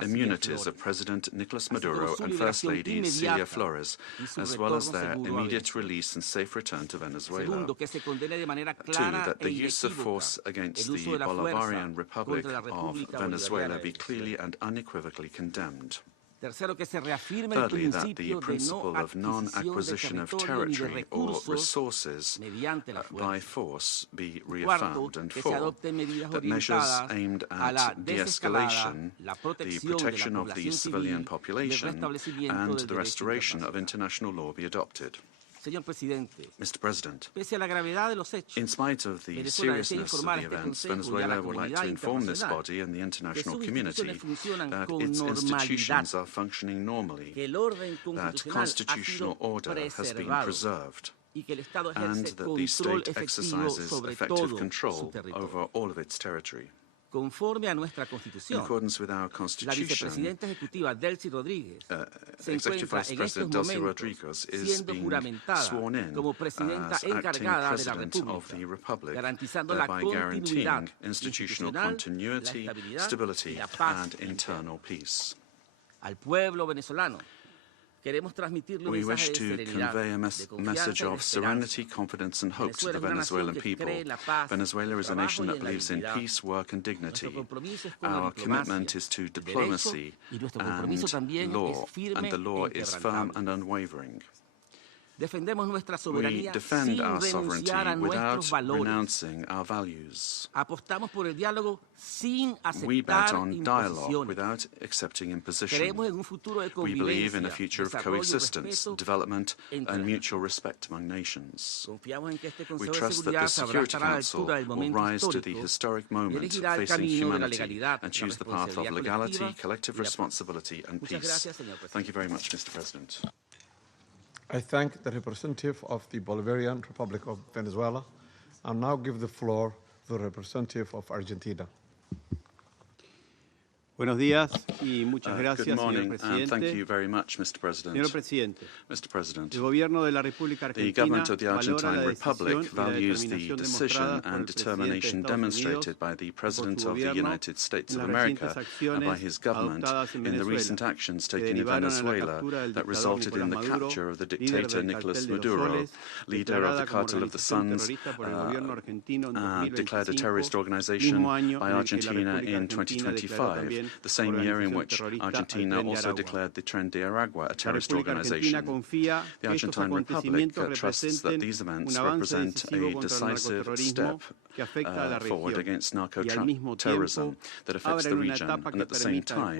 immunities of President Nicolas Maduro and First Lady Celia Flores, as well as their immediate release and safe return to Venezuela. 2, that the use of force against the Bolivarian Republic of Venezuela be clearly and unequivocally condemned. Thirdly, that the principle of non-acquisition of territory or resources by force be reaffirmed. And 4, that measures aimed at de-escalation, the protection of the civilian population, and the restoration of international law be adopted. Mr. President, in spite of the seriousness of the events, Venezuela would like to inform this body and the international community that its institutions are functioning normally, that constitutional order has been preserved, and that the state exercises effective control over all of its territory. In accordance with our Constitution, Executive Vice President Delcy Rodriguez is being sworn in as acting President of the Republic, thereby guaranteeing institutional continuity, stability, and internal peace. We wish to convey a message of serenity, confidence, and hope to the Venezuelan people. Venezuela is a nation that believes in peace, work, and dignity. Our commitment is to diplomacy and law, and the law is firm and unwavering. We defend our sovereignty without renouncing our values. We bet on dialogue without accepting imposition. We believe in a future of coexistence, development, and mutual respect among nations. We trust that the Security Council will rise to the historic moment facing humanity and choose the path of legality, collective responsibility, and peace. Thank you very much, Mr. President. I thank the representative of the Bolivarian Republic of Venezuela. I'll now give the floor to the representative of Argentina. Buenos días y muchas gracias, good morning, señor presidente. And thank you very much, Mr. President. Señor presidente, Mr. President, el gobierno de la República the government of the Argentine Republic values the decision and determination demonstrated by the President of the United States of America and by his government in the recent actions taken in Venezuela that resulted in the capture of the dictator Nicolas Maduro, leader of the Cartel of the Suns, declared a terrorist organization by Argentina in 2025. The same year in which Argentina also declared the Tren de Aragua a terrorist organization. The Argentine Republic trusts that these events represent a decisive step forward against narco-terrorism that affects the region, and at the same time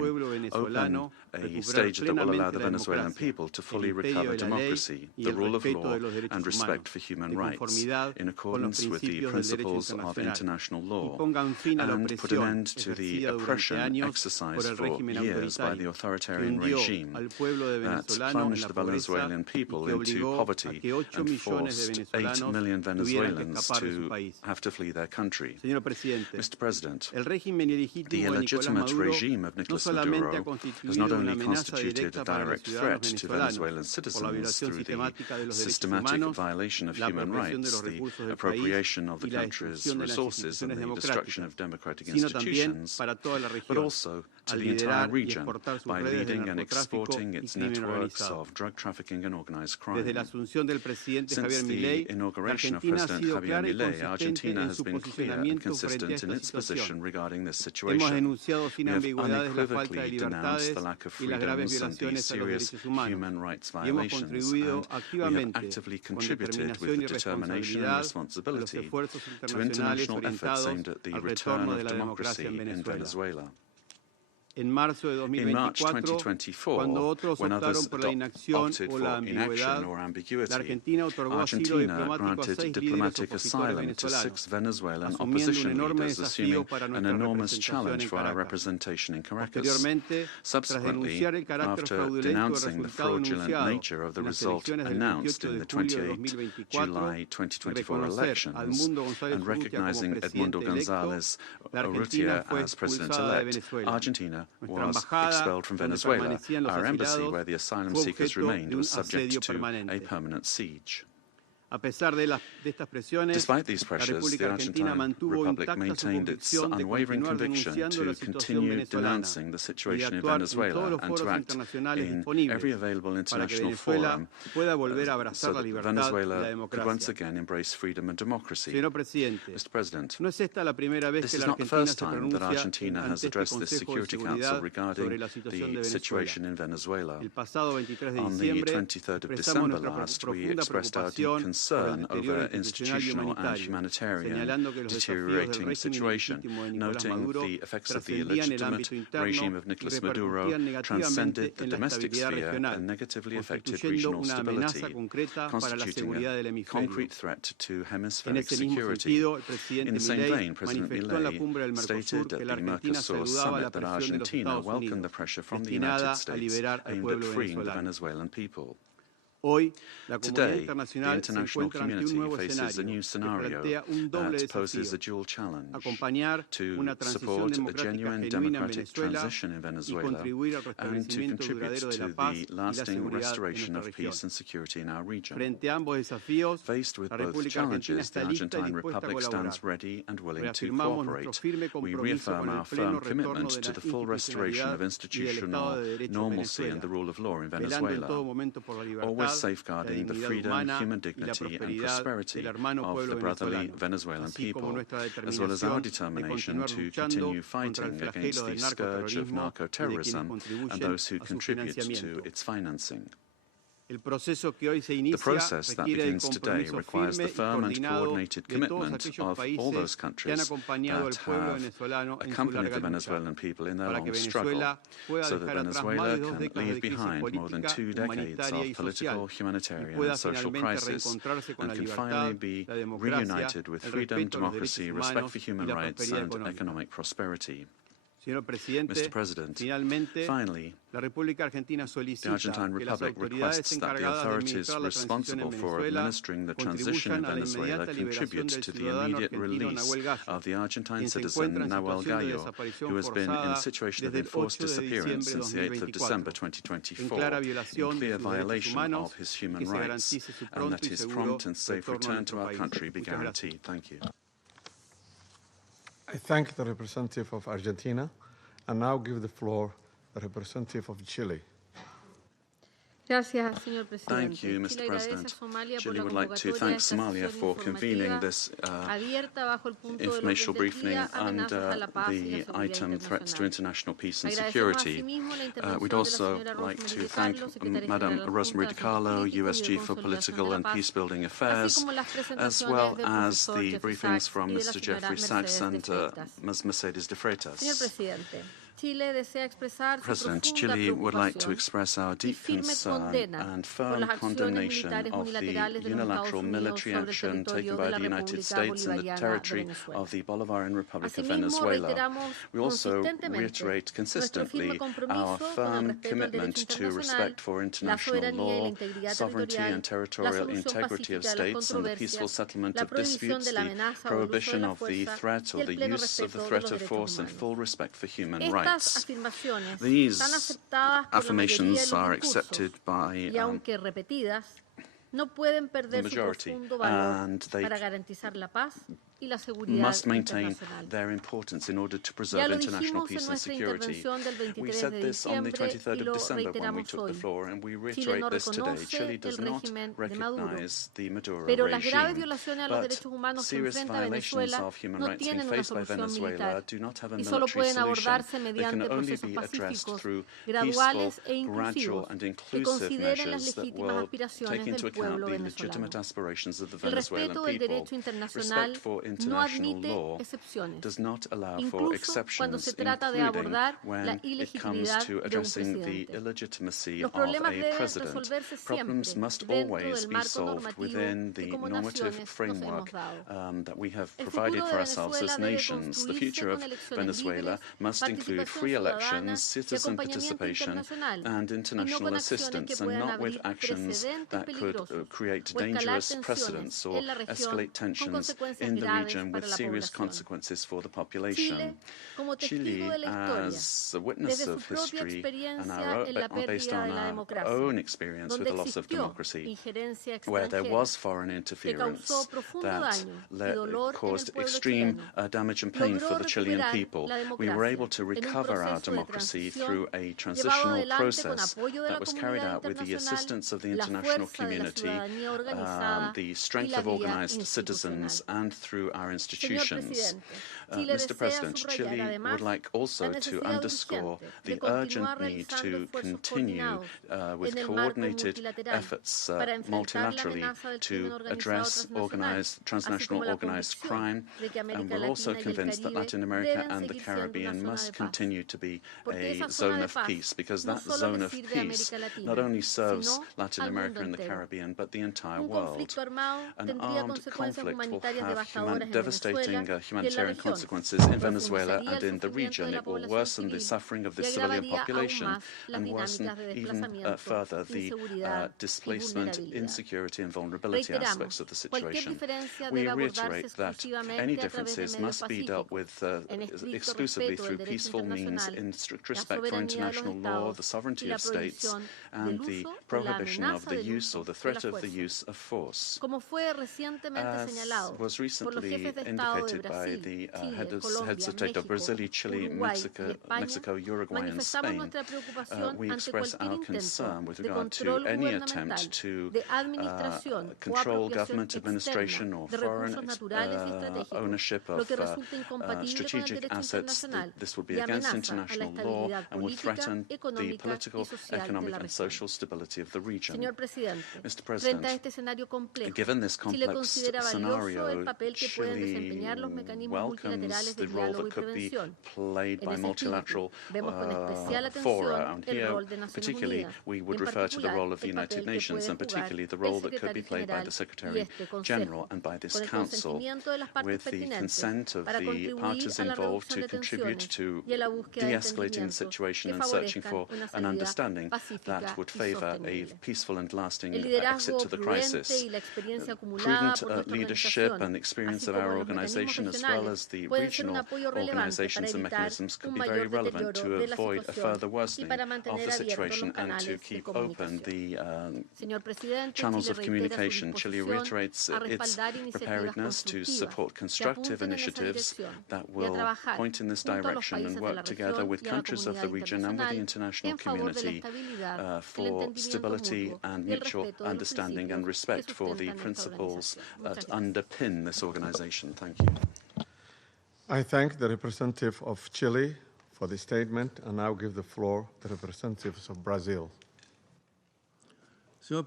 open a stage that will allow the Venezuelan people to fully recover democracy, the rule of law, and respect for human rights, in accordance with the principles of international law, and put an end to the oppression exercised for years by the authoritarian regime that plunged the Venezuelan people into poverty and forced 8 million Venezuelans to have to flee their country. Mr. President, the illegitimate regime of Nicolas Maduro has not only constituted a direct threat to Venezuelan citizens through the systematic violation of human rights, the appropriation of the country's resources, and the destruction of democratic institutions, but also to the entire region by leading and exporting its networks of drug trafficking and organized crime. Since the inauguration of President Javier Milei, Argentina has been clear and consistent in its position regarding this situation. We have unequivocally denounced the lack of freedoms and the serious human rights violations, and we have actively contributed with the determination and responsibility to international efforts aimed at the return of democracy in Venezuela. In March 2024, when others opted for inaction or ambiguity, Argentina granted diplomatic asylum to 6 Venezuelan opposition leaders, assuming an enormous challenge for our representation in Caracas. Subsequently, after denouncing the fraudulent nature of the result announced in the 28 July 2024 elections and recognizing Edmundo González Urrutia as president-elect, Argentina was expelled from Venezuela. Our embassy, where the asylum seekers remained, was subject to a permanent siege. Despite these pressures, the Argentine Republic maintained its unwavering conviction to continue denouncing the situation in Venezuela and to act in every available international forum so that Venezuela could once again embrace freedom and democracy. Mr. President, this is not the first time that Argentina has addressed the Security Council regarding the situation in Venezuela. On the 23rd of December last, we expressed our deep concern over institutional and humanitarian deteriorating situation, noting the effects of the illegitimate regime of Nicolas Maduro transcended the domestic sphere and negatively affected regional stability, constituting a concrete threat to hemispheric security. In the same vein, President Milei stated at the Mercosur summit that Argentina welcomed the pressure from the United States aimed at freeing the Venezuelan people. Today, the international community faces a new scenario that poses a dual challenge: to support a genuine democratic transition in Venezuela and to contribute to the lasting restoration of peace and security in our region. Faced with both challenges, the Argentine Republic stands ready and willing to cooperate. We reaffirm our firm commitment to the full restoration of institutional normalcy and the rule of law in Venezuela, always safeguarding the freedom, human dignity and prosperity of the brotherly Venezuelan people, as well as our determination to continue fighting against the scourge of narco-terrorism and those who contribute to its financing. The process that begins today requires the firm and coordinated commitment of all those countries that have accompanied the Venezuelan people in their long struggle, so that Venezuela can leave behind more than 2 decades of political, humanitarian and social crisis and can finally be reunited with freedom, democracy, respect for human rights and economic prosperity. Mr. President, finally, the Argentine Republic requests that the authorities responsible for administering the transition in Venezuela contribute to the immediate release of the Argentine citizen Nahuel Gallo, who has been in a situation of enforced disappearance since the 8th of December 2024, in clear violation of his human rights, and that his prompt and safe return to our country be guaranteed. Thank you. I thank the representative of Argentina and now give the floor to the representative of Chile. Thank you, Mr. President. Chile would like to thank Somalia for convening this informational briefing under the item Threats to International Peace and Security. We'd also like to thank Madam Rosemary DiCarlo, USG for Political and Peacebuilding Affairs, as well as the briefings from Mr. Jeffrey Sachs and Ms. Mercedes de Freitas. President, Chile would like to express our deep concern and firm condemnation of the unilateral military action taken by the United States in the territory of the Bolivarian Republic of Venezuela. We also reiterate consistently our firm commitment to respect for international law, sovereignty and territorial integrity of states and the peaceful settlement of disputes, the prohibition of the threat or the use of the threat of force and full respect for human rights. These affirmations are accepted by the majority, and they must maintain their importance in order to preserve international peace and security. We said this on the 23rd of December when we took the floor, and we reiterate this today. Chile does not recognize the Maduro regime, but serious violations of human rights being faced by Venezuela do not have a military solution. They can only be addressed through peaceful, gradual and inclusive measures that will take into account the legitimate aspirations of the Venezuelan people. Respect for international law does not allow for exceptions, including when it comes to addressing the illegitimacy of a president. Problems must always be solved within the normative framework that we have provided for ourselves as nations. The future of Venezuela must include free elections, citizen participation, and international assistance, and not with actions that could create dangerous precedents or escalate tensions in the region with serious consequences for the population. Chile, as a witness of history and based on our own experience with the loss of democracy, where there was foreign interference that caused extreme damage and pain for the Chilean people, we were able to recover our democracy through a transitional process that was carried out with the assistance of the international community, the strength of organized citizens, and through our institutions. Mr. President, Chile would like also to underscore the urgent need to continue with coordinated efforts multilaterally to address transnational organized crime, and we're also convinced that Latin America and the Caribbean must continue to be a zone of peace, because that zone of peace not only serves Latin America and the Caribbean, but the entire world. An armed conflict will have devastating humanitarian consequences in Venezuela and in the region. It will worsen the suffering of the civilian population and worsen even further the displacement, insecurity and vulnerability aspects of the situation. We reiterate that any differences must be dealt with exclusively through peaceful means, in strict respect for international law, the sovereignty of states, and the prohibition of the use or the threat of the use of force. As was recently indicated by the heads of state of Brazil, Chile, Mexico, Uruguay, and Spain, we express our concern with regard to any attempt to control government administration or foreign ownership of strategic assets. This would be against international law and would threaten the political, economic, and social stability of the region. Mr. President, given this complex scenario, Chile welcomes the role that could be played by multilateral fora, and here particularly we would refer to the role of the United Nations, and particularly the role that could be played by the Secretary General and by this Council, with the consent of the parties involved to contribute to de-escalating the situation and searching for an understanding that would favour a peaceful and lasting exit to the crisis. Prudent leadership and experience of our organisation, as well as the regional organisations and mechanisms, could be very relevant to avoid a further worsening of the situation and to keep open the channels of communication. Chile reiterates its preparedness to support constructive initiatives that will point in this direction and work together with countries of the region and with the international community for stability and mutual understanding and respect for the principles that underpin this organisation. Thank you. I thank the representative of Chile for the statement and now give the floor to the representatives of Brazil. Mr.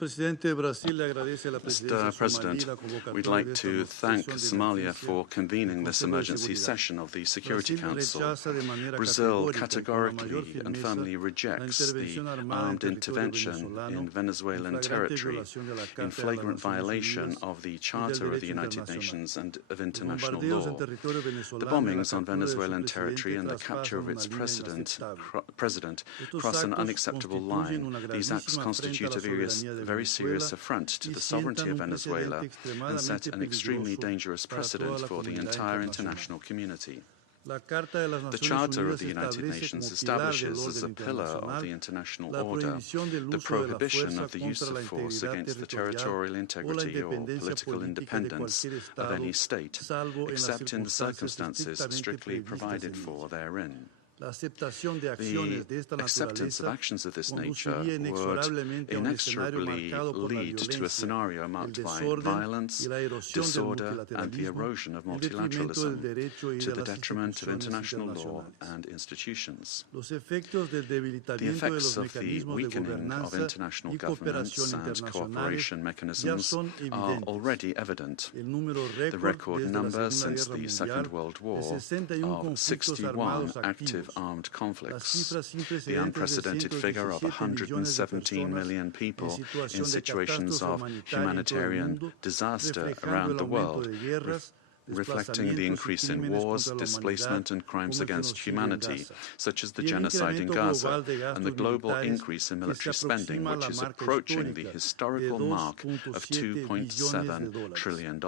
President, we'd like to thank Somalia for convening this emergency session of the Security Council. Brazil categorically and firmly rejects the armed intervention in Venezuelan territory in flagrant violation of the Charter of the United Nations and of international law. The bombings on Venezuelan territory and the capture of its president cross an unacceptable line. These acts constitute a very serious affront to the sovereignty of Venezuela and set an extremely dangerous precedent for the entire international community. The Charter of the United Nations establishes as a pillar of the international order the prohibition of the use of force against the territorial integrity or political independence of any state, except in the circumstances strictly provided for therein. The acceptance of actions of this nature would inexorably lead to a scenario marked by violence, disorder, and the erosion of multilateralism to the detriment of international law and institutions. The effects of the weakening of international governance and cooperation mechanisms are already evident. The record number since the Second World War of 61 active armed conflicts, the unprecedented figure of 117 million people in situations of humanitarian disaster around the world, reflecting the increase in wars, displacement and crimes against humanity, such as the genocide in Gaza, and the global increase in military spending, which is approaching the historical mark of $2.7 trillion.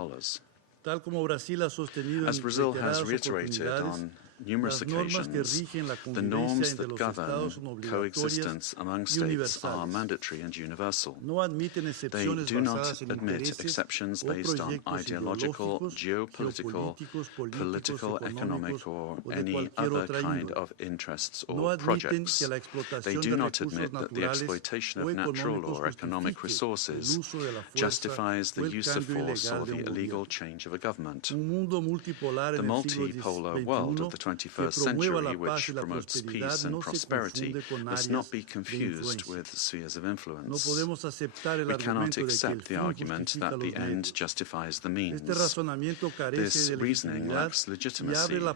As Brazil has reiterated on numerous occasions, the norms that govern coexistence among states are mandatory and universal. They do not admit exceptions based on ideological, geopolitical, political, economic, or any other kind of interests or projects. They do not admit that the exploitation of natural or economic resources justifies the use of force or the illegal change of a government. The multipolar world of the 21st century, which promotes peace and prosperity, must not be confused with spheres of influence. We cannot accept the argument that the end justifies the means. This reasoning lacks legitimacy and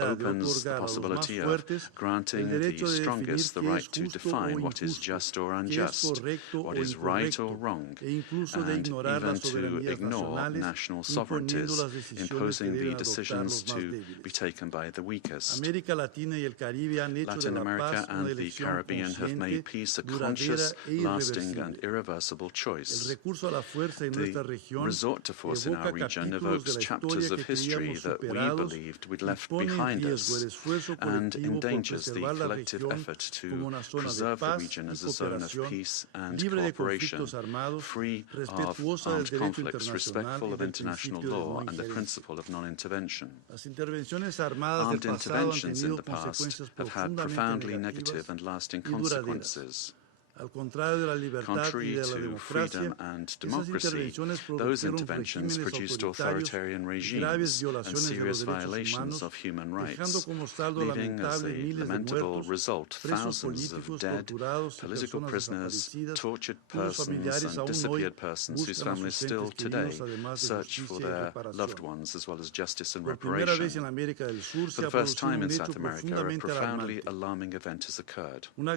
opens the possibility of granting the strongest the right to define what is just or unjust, what is right or wrong, and even to ignore national sovereignties, imposing the decisions to be taken by the weakest. Latin America and the Caribbean have made peace a conscious, lasting and irreversible choice. The resort to force in our region evokes chapters of history that we believed we'd left behind us and endangers the collective effort to preserve the region as a zone of peace and cooperation, free of armed conflicts, respectful of international law and the principle of non-intervention. Armed interventions in the past have had profoundly negative and lasting consequences. Contrary to freedom and democracy, those interventions produced authoritarian regimes and serious violations of human rights, leaving as a lamentable result thousands of dead, political prisoners, tortured persons and disappeared persons whose families still today search for their loved ones as well as justice and reparation. For the first time in South America, a profoundly alarming event has occurred. An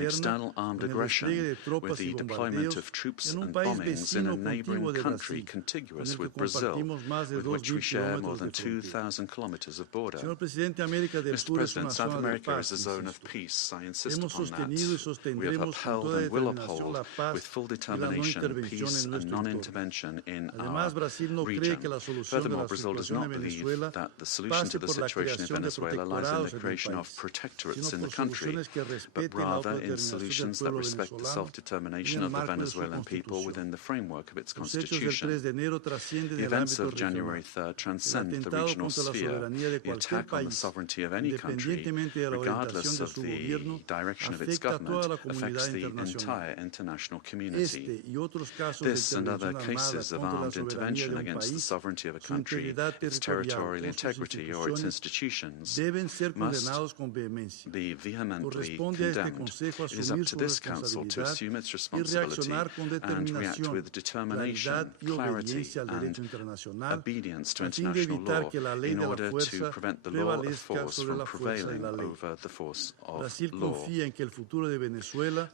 external armed aggression with the deployment of troops and bombings in a neighboring country contiguous with Brazil, with which we share more than 2,000 kilometers of border. Mr. President, South America is a zone of peace. I insist upon that. We have upheld and will uphold with full determination peace and non-intervention in our region. Furthermore, Brazil does not believe that the solution to the situation in Venezuela lies in the creation of protectorates in the country, but rather in solutions that respect the self-determination of the Venezuelan people within the framework of its constitution. The events of January 3rd transcend the regional sphere. The attack on the sovereignty of any country, regardless of the direction of its government, affects the entire international community. This and other cases of armed intervention against the sovereignty of a country, its territorial integrity or its institutions must be vehemently condemned. It is up to this Council to assume its responsibility and react with determination, clarity and obedience to international law in order to prevent the law of force from prevailing over the force of law.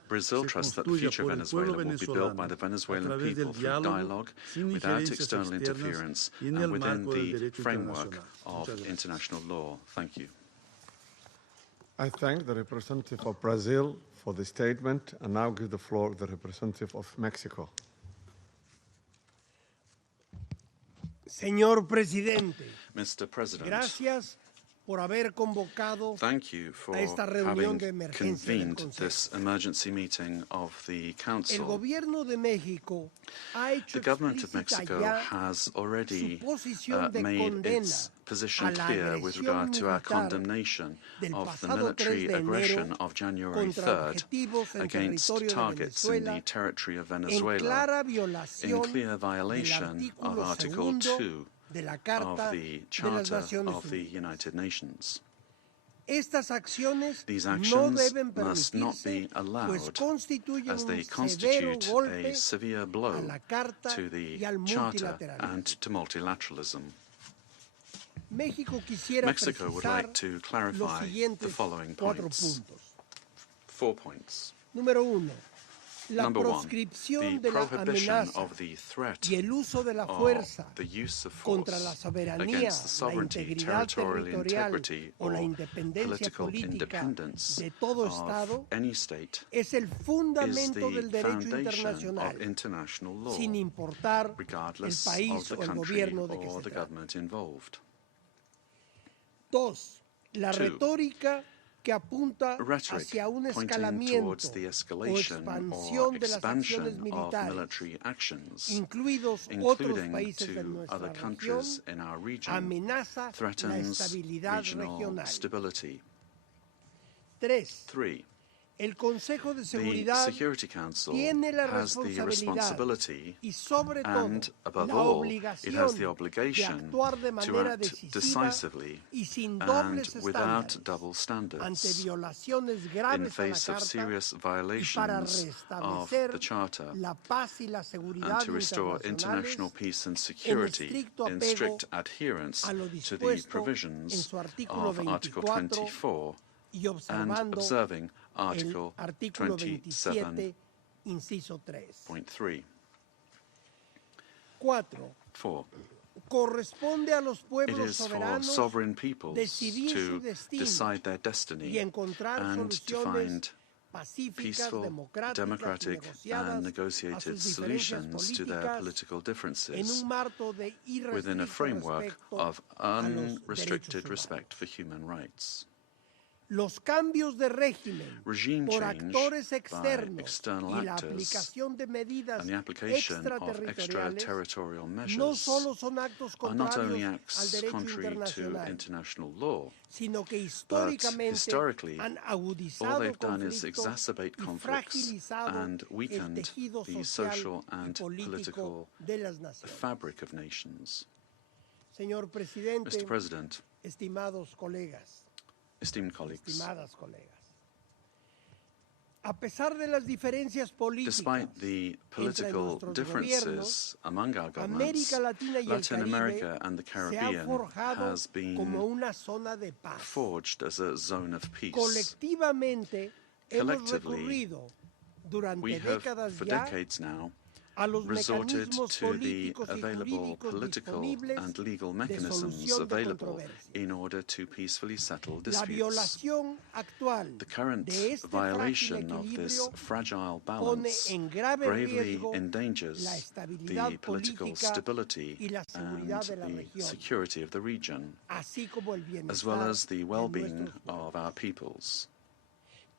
Brazil trusts that the future of Venezuela will be built by the Venezuelan people through dialogue, without external interference and within the framework of international law. Thank you. I thank the representative of Brazil for the statement and now give the floor to the representative of Mexico. Señor Presidente, Mr. President, gracias Thank you for having convened this emergency meeting of the Council. The government of Mexico has already made its position clear with regard to our condemnation of the military aggression of January 3rd against targets in the territory of Venezuela, in clear violation of Article 2 of the Charter of the United Nations. These actions must not be allowed, as they constitute a severe blow to the Charter and to multilateralism. Mexico would like to clarify the following points. 4 points. Number one, the prohibition of the threat or the use of force against the sovereignty, territorial integrity, or political independence of any state is the foundation of international law, regardless of the country or the government involved. 2. La retórica que apunta rhetoric hacia un pointing towards the escalation or expansion of military actions, including to other countries in our region, threatens regional stability. 3. El Consejo de Seguridad the Security Council tiene la has the responsibility y sobre todo and, above la all, it has the obligación obligation de actuar de to manera act decisively y sin and dobles without estándares double ante standards violaciones in graves a la face of Carta serious y para violations of restablecer the Charter la paz y la and seguridad to restore international internacionales peace and security estricto in apego strict adherence a lo to the dispuesto provisions en su artículo of Article 24 24 y and observando observing Article el artículo 27.3. 27, inciso 3. 4. Corresponde a los It pueblos is for soberanos sovereign peoples decidir su to destino decide their destiny y encontrar and to soluciones find pacíficas, peaceful, democratic and negotiated solutions to their political en differences un marco de within a irrestricto framework respeto of a los unrestricted derechos respect for human rights. Los cambios de régimen Regime por change actores by externos external y la actors aplicación de medidas and the application of extraterritoriales extraterritorial no measures solo son actos are not only contrarios al acts derecho contrary to internacional, international law, sino que but históricamente historically, han all agudizado they've done is conflictos exacerbate y conflicts fragilizado and el weakened tejido the social social y and político political de las naciones. fabric of nations. Señor presidente, Mr. President, estimados colegas, esteemed colleagues, estimadas colegas, a pesar de las diferencias políticas despite the political differences among our governments, América Latina y el Latin Caribe America and the se ha Caribbean forjado has been como una zona de paz. forged as a zone of peace. Colectivamente hemos Collectively, recurrido durante we have, décadas for ya decades now, a los resorted mecanismos to the políticos y available jurídicos political disponibles and legal de mechanisms solución de available controversias. in order to peacefully settle La disputes. violación actual The current de este violation frágil of this equilibrio fragile pone balance en grave gravely riesgo endangers la estabilidad the political política stability y la and seguridad de la the región, security of the region, así como el as well bienestar as the de well-being nuestros pueblos. of our peoples.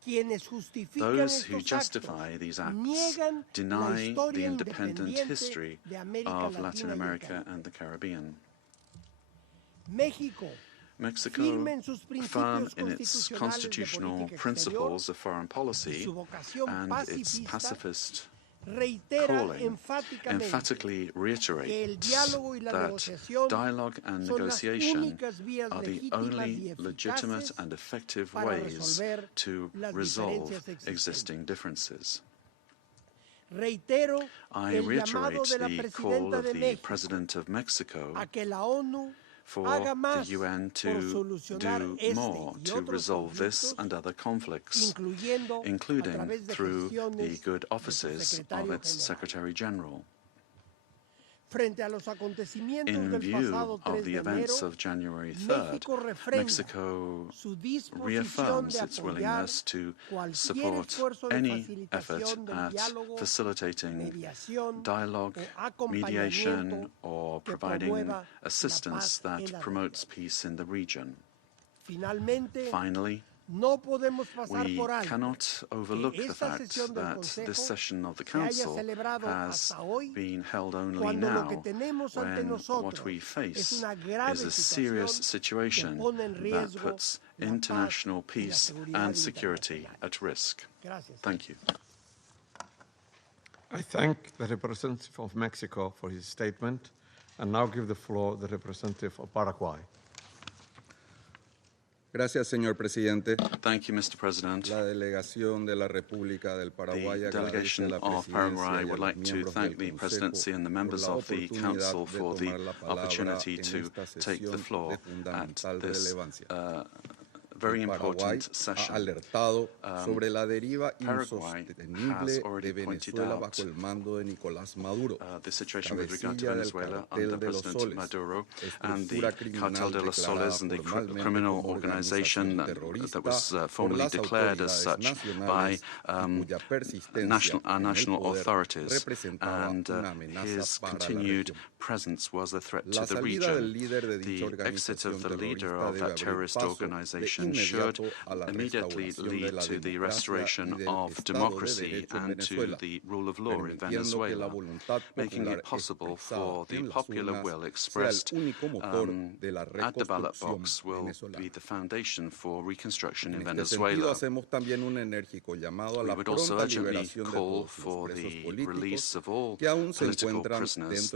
Quienes justifican Those who estos justify actos these acts niegan la deny the historia independent independiente history de América of Latina Latin y el America Caribe. and the Caribbean. México, Mexico, firme en sus firm principios in its constitucionales constitutional de política principles exterior of foreign y policy su vocación and its pacifista, pacifist reitera calling, enfáticamente emphatically que el reiterates diálogo y la that negociación dialogue and son las negotiation únicas vías are the legítimas y only legitimate eficaces and effective para ways resolver to las resolve diferencias existentes. existing differences. Reitero I el llamado reiterate de la the call presidenta of de the México President of Mexico a que la ONU for haga más the UN por to solucionar do este more y to otros resolve this conflictos, and other conflicts, incluyendo a including través de through the gestiones good de su offices of secretario its general. Secretary General. Frente a los acontecimientos In del view pasado 3 of the de events enero, of January 3rd, México refrenda Mexico su disposición reaffirms de its apoyar willingness to cualquier support esfuerzo de any effort facilitación del at diálogo, facilitating mediación dialogue, o acompañamiento mediation, or que providing promueva la assistance paz en that la promotes región. peace in the region. Finally, we cannot overlook the fact that this session of the Council has been held only now, when what we face is a serious situation that puts international peace and security at risk. Thank you. I thank the representative of Mexico for his statement, and now give the floor to the representative of Paraguay. Gracias, señor presidente. Thank you, Mr. President. La delegación de la República del Paraguay the delegation of Paraguay would like to thank the Presidency and the members of the Council for the opportunity to take the floor at this very important session. Sobre la deriva Paraguay has already pointed out the situation with regard to Venezuela under President Maduro and the Cartel de los Soles and the criminal organization that was formally declared as such by our national authorities, and his continued presence was a threat to the region. The exit of the leader of that terrorist organization should immediately lead to the restoration of democracy and to the rule of law in Venezuela, making it possible for the popular will expressed at the ballot box will be the foundation for reconstruction in Venezuela. We would also urgently call for the release of all political prisoners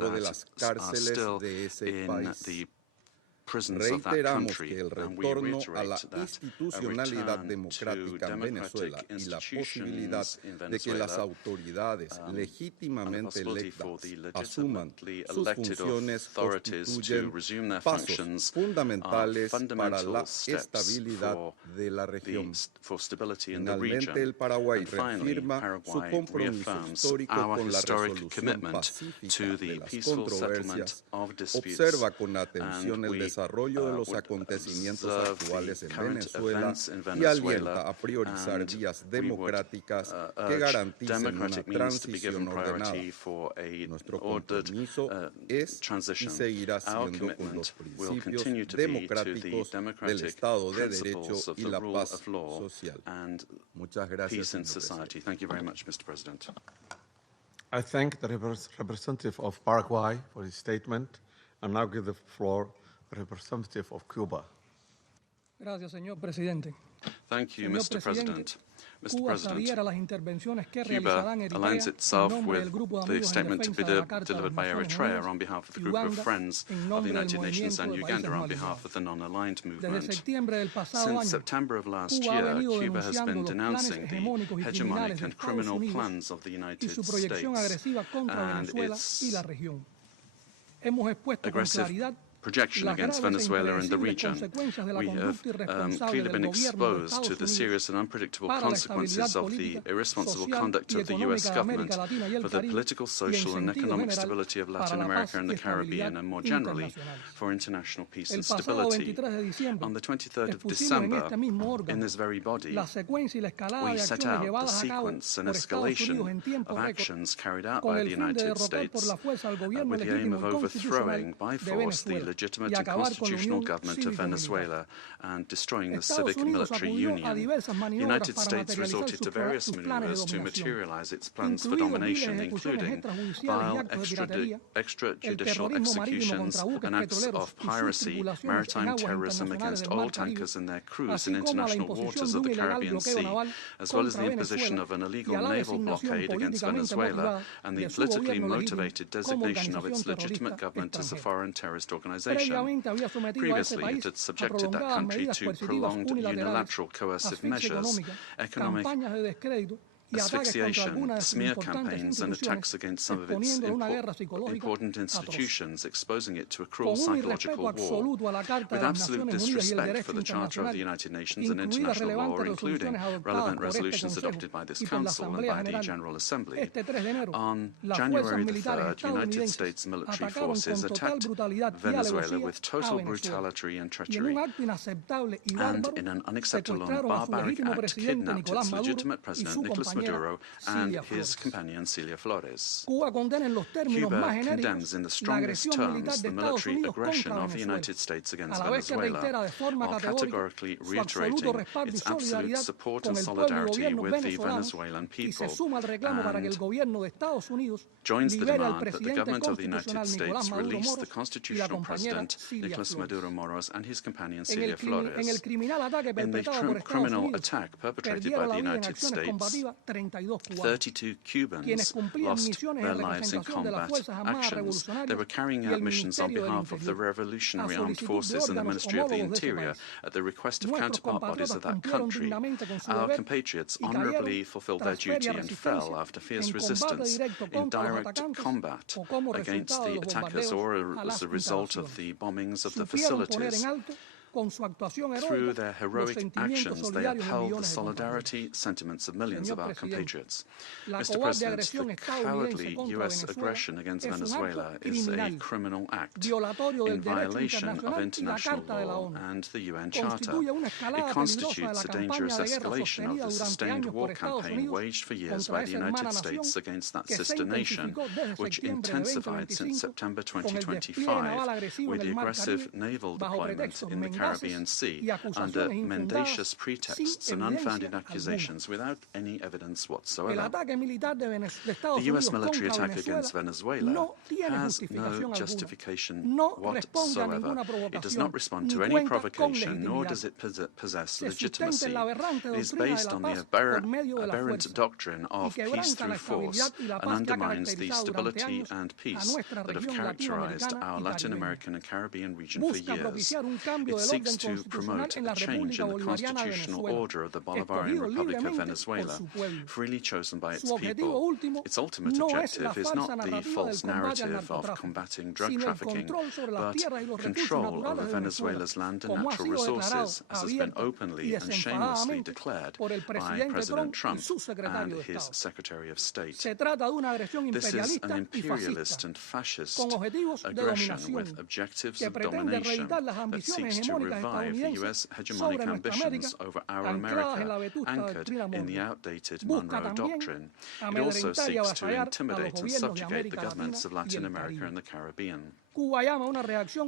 that are still in the prisons of that country, and we reiterate that a return to democratic institutions in Venezuela and the possibility for the legitimately elected authorities to resume their functions are fundamental steps for stability in the region. And finally, Paraguay reaffirms our historic commitment to the peaceful settlement of disputes, and we desarrollo de los acontecimientos actuales en Venezuela y alienta a priorizar vías democráticas que garanticen una transición ordenada. Nuestro compromiso es y seguirá siendo con los principios democráticos del Estado de Derecho y la paz social. Muchas gracias, señor presidente. Thank you very much, Mr. President. I thank the representative of Paraguay for his statement, and now give the floor representative of Cuba. Gracias, señor presidente. Thank you, Mr. President. Mr. President, Cuba aligns itself with the statement to be delivered by Eritrea on behalf of the group of friends of the United Nations and Uganda on behalf of the non-aligned movement. Since September of last year, Cuba has been denouncing the hegemonic and criminal plans of the United States and its aggressive projection against Venezuela and the region. We have clearly been exposed to the serious and unpredictable consequences of the irresponsible conduct of the U.S. government for the political, social and economic stability of Latin America and the Caribbean, and more generally for international peace and stability. On the 23rd of December, in this very body, we set out the sequence and escalation of actions carried out by the United States with the aim of overthrowing by force the legitimate and constitutional government of Venezuela and destroying the civic and military union. The United States resorted to various maneuvers to materialize its plans for domination, including vile extrajudicial executions and acts of piracy, maritime terrorism against oil tankers and their crews in international waters of the Caribbean Sea, as well as the imposition of an illegal naval blockade against Venezuela and the politically motivated designation of its legitimate government as a foreign terrorist organization. Previously, it had subjected that country to prolonged unilateral coercive measures, economic asphyxiation, smear campaigns and attacks against some of its important institutions, exposing it to a cruel psychological war, with absolute disrespect for the Charter of the United Nations and international law, including relevant resolutions adopted by this Council and by the General Assembly. On January the 3rd, United States military forces attacked Venezuela with total brutality and treachery, and in an unacceptable and barbaric act kidnapped its legitimate president, Nicolas Maduro and his companion Celia Flores. Cuba condemns in the strongest terms the military aggression of the United States against Venezuela, while categorically reiterating its absolute support and solidarity with the Venezuelan people, and joins the demand that the government of the United States release the constitutional president, Nicolas Maduro Moros, and his companion Celia Flores. In the criminal attack perpetrated by the United States, 32 Cubans lost their lives in combat actions. They were carrying out missions on behalf of the Revolutionary Armed Forces and the Ministry of the Interior at the request of counterpart bodies of that country. Our compatriots honorably fulfilled their duty and fell after fierce resistance in direct combat against the attackers or as a result of the bombings of the facilities. Through their heroic actions, they upheld the solidarity sentiments of millions of our compatriots. Mr. President, the cowardly U.S. aggression against Venezuela is a criminal act in violation of international law and the UN Charter. It constitutes a dangerous escalation of the sustained war campaign waged for years by the United States against that sister nation, which intensified since September 2025 with the aggressive naval deployment in the Caribbean Sea under mendacious pretexts and unfounded accusations without any evidence whatsoever. The U.S. military attack against Venezuela has no justification whatsoever. It does not respond to any provocation, nor does it possess legitimacy. It is based on the aberrant doctrine of peace through force and undermines the stability and peace that have characterized our Latin American and Caribbean region for years. It seeks to promote a change in the constitutional order of the Bolivarian Republic of Venezuela, freely chosen by its people. Its ultimate objective is not the false narrative of combating drug trafficking, but control over Venezuela's land and natural resources, as has been openly and shamelessly declared by President Trump and his Secretary of State. This is an imperialist and fascist aggression with objectives of domination that seeks to revive the U.S. hegemonic ambitions over our America, anchored in the outdated Monroe Doctrine. It also seeks to intimidate and subjugate the governments of Latin America and the Caribbean.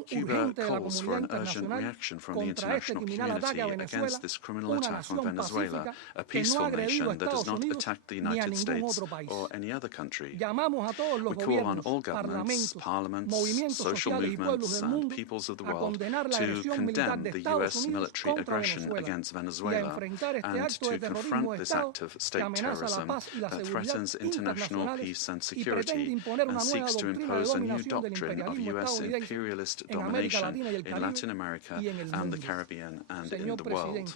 Cuba calls for an urgent reaction from the international community against this criminal attack on Venezuela, a peaceful nation that does not attack the United States or any other country. We call on all governments, parliaments, social movements, and peoples of the world to condemn the U.S. military aggression against Venezuela and to confront this act of state terrorism that threatens international peace and security and seeks to impose a new doctrine of U.S. imperialist domination in Latin America and the Caribbean and in the world.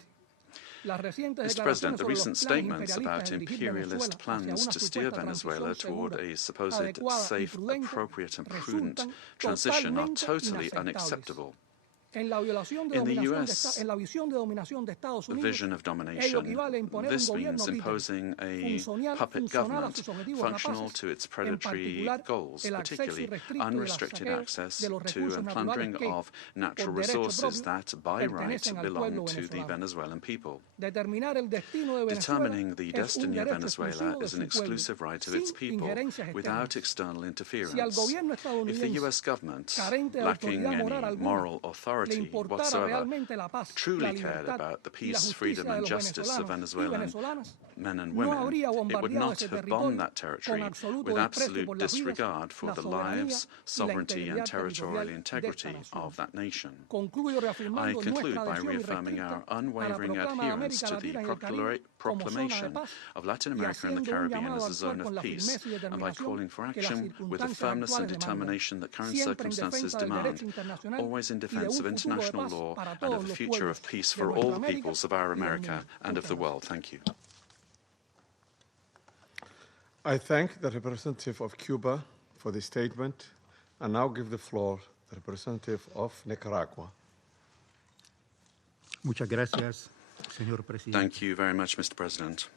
Mr. President, the recent statements about imperialist plans to steer Venezuela toward a supposed safe, appropriate and prudent transition are totally unacceptable. In the U.S. vision of domination, this means imposing a puppet government functional to its predatory goals, particularly unrestricted access to and plundering of natural resources that, by right, belong to the Venezuelan people. Determining the destiny of Venezuela is an exclusive right of its people, without external interference. If the U.S. government, lacking any moral authority whatsoever, truly cared about the peace, freedom and justice of Venezuelan men and women, it would not have bombed that territory with absolute disregard for the lives, sovereignty and territorial integrity of that nation. I conclude by reaffirming our unwavering adherence to the proclamation of Latin America and the Caribbean as a zone of peace, and by calling for action with the firmness and determination that current circumstances demand, always in defense of international law and of a future of peace for all the peoples of our America and of the world. Thank you. I thank the representative of Cuba for the statement and now give the floor to the representative of Nicaragua. Muchas gracias, señor presidente. Thank you very much, Mr. President.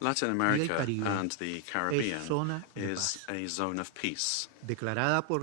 Latin America and the Caribbean is a zone of peace, declared by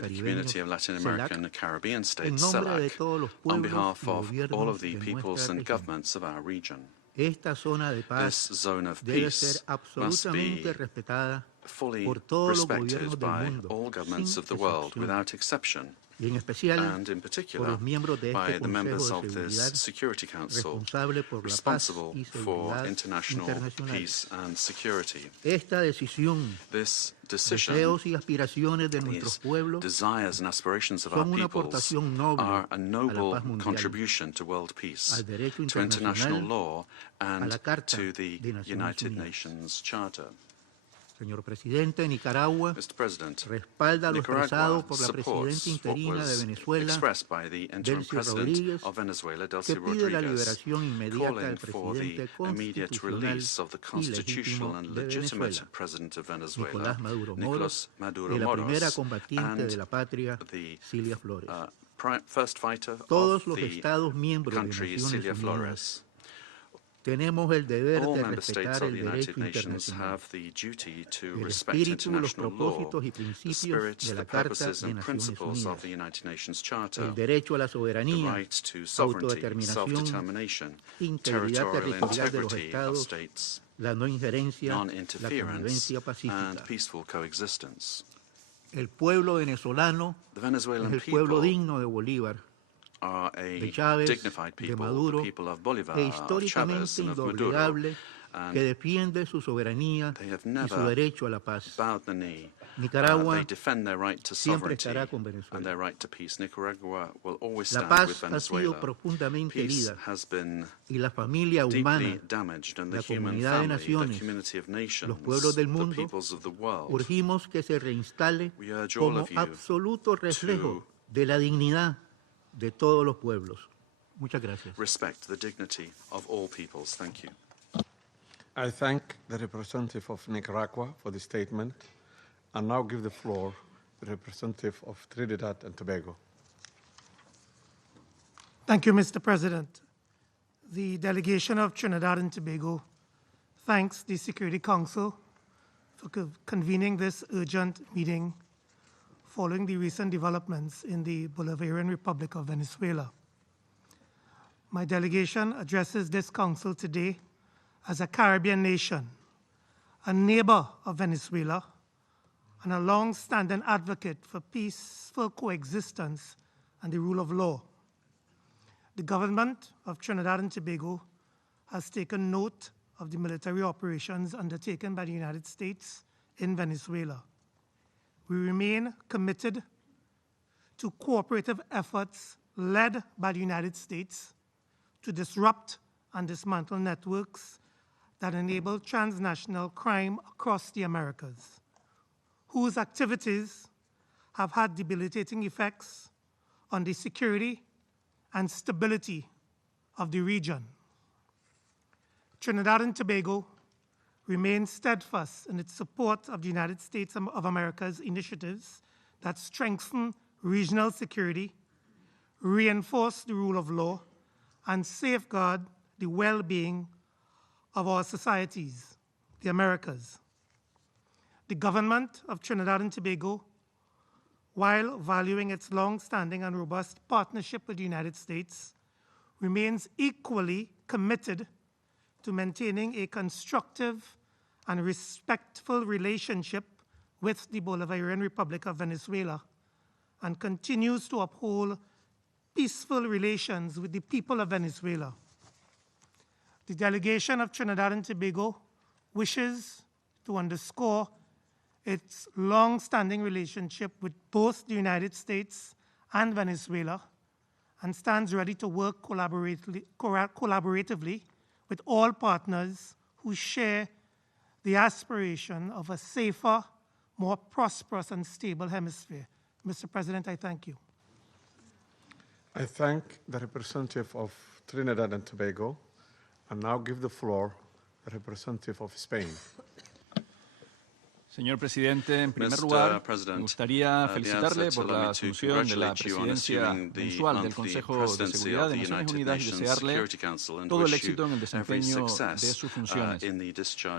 the Community of Latin American and Caribbean States, CELAC, on behalf of all of the peoples and governments of our region. Esta zona de paz This zone of debe peace ser must be absolutamente respetada fully por todos los respected gobiernos del by mundo, all governments sin of the world excepción, without exception, y en especial and in por particular los miembros de by este the members Consejo of de this Seguridad Security Council responsable por la paz responsible y for seguridad international internacionales. peace and security. Esta decisión, This decision, deseos y aspiraciones de nuestros these pueblos desires and aspirations of our son una peoples aportación noble are a a la noble paz mundial, contribution to world peace, al derecho to international internacional, law, a and la Carta to the de Naciones United Unidas. Nations Charter. Señor presidente, Nicaragua Mr. President, respalda lo expresado Nicaragua por la presidenta supports what interina de was Venezuela, expressed by the interim Delcy president Rodríguez, of Venezuela, que Delcy pide la Rodríguez, liberación inmediata calling del for the presidente immediate constitucional release of the y constitutional legítimo and de legitimate Venezuela, president of Venezuela, Nicolás Maduro Moro, Nicolás Maduro y la primera Moros, combatiente and de la patria, the Cilia Flores. first fighter Todos of los the Estados miembros de country, Naciones Cilia Unidas, Flores. tenemos el deber All de member states respetar of el the United derecho Nations internacional, have the duty to el respect espíritu, los international law, propósitos y the principios spirit, de the la Carta purposes de and Naciones principles of Unidas, the United Nations Charter, el derecho a la the soberanía, right to sovereignty, autodeterminación, self-determination, integridad territorial territorial de los integrity of Estados, states, la no injerencia, la non-interference, convivencia and pacífica. peaceful coexistence. El pueblo venezolano The es Venezuelan el pueblo people digno de Bolívar, are de a Chávez, dignified de people, Maduro, the people of Bolivar, e of históricamente Chavez, and of Maduro, indoblegable, and que defiende su soberanía they have y su never derecho a la paz. bowed the knee. Nicaragua They defend their right to siempre sovereignty estará con and Venezuela. their right to peace. Nicaragua will always La stand with paz ha sido Venezuela. profundamente Peace herida has been y la familia deeply humana, damaged, and the la human comunidad de family, the naciones, community of los nations, pueblos del the mundo, peoples of the world, urgimos que se reinstale we urge all como of you absoluto reflejo de la dignidad de todos los pueblos. Muchas gracias. respect the dignity of all peoples. Thank you. I thank the representative of Nicaragua for the statement, and now give the floor to the representative of Trinidad and Tobago. Thank you, Mr. President. The delegation of Trinidad and Tobago thanks the Security Council for convening this urgent meeting following the recent developments in the Bolivarian Republic of Venezuela. My delegation addresses this council today as a Caribbean nation, a neighbor of Venezuela, and a long-standing advocate for peaceful coexistence and the rule of law. The government of Trinidad and Tobago has taken note of the military operations undertaken by the United States in Venezuela. We remain committed to cooperative efforts led by the United States to disrupt and dismantle networks that enable transnational crime across the Americas, whose activities have had debilitating effects on the security and stability of the region. Trinidad and Tobago remains steadfast in its support of the United States of America's initiatives that strengthen regional security, reinforce the rule of law, and safeguard the well-being of our societies, the Americas. The government of Trinidad and Tobago, while valuing its long-standing and robust partnership with the United States, remains equally committed to maintaining a constructive and respectful relationship with the Bolivarian Republic of Venezuela, and continues to uphold peaceful relations with the people of Venezuela. The delegation of Trinidad and Tobago wishes to underscore its long-standing relationship with both the United States and Venezuela, and stands ready to work collaboratively with all partners who share the aspiration of a safer, more prosperous and stable hemisphere. Mr. President, I thank you. I thank the representative of Trinidad and Tobago, and now give the floor to the representative of Spain. Señor presidente, en primer lugar, me gustaría felicitarle por la asunción de la presidencia mensual del Consejo de Seguridad de Naciones Unidas y desearle todo el éxito en el desempeño de sus funciones.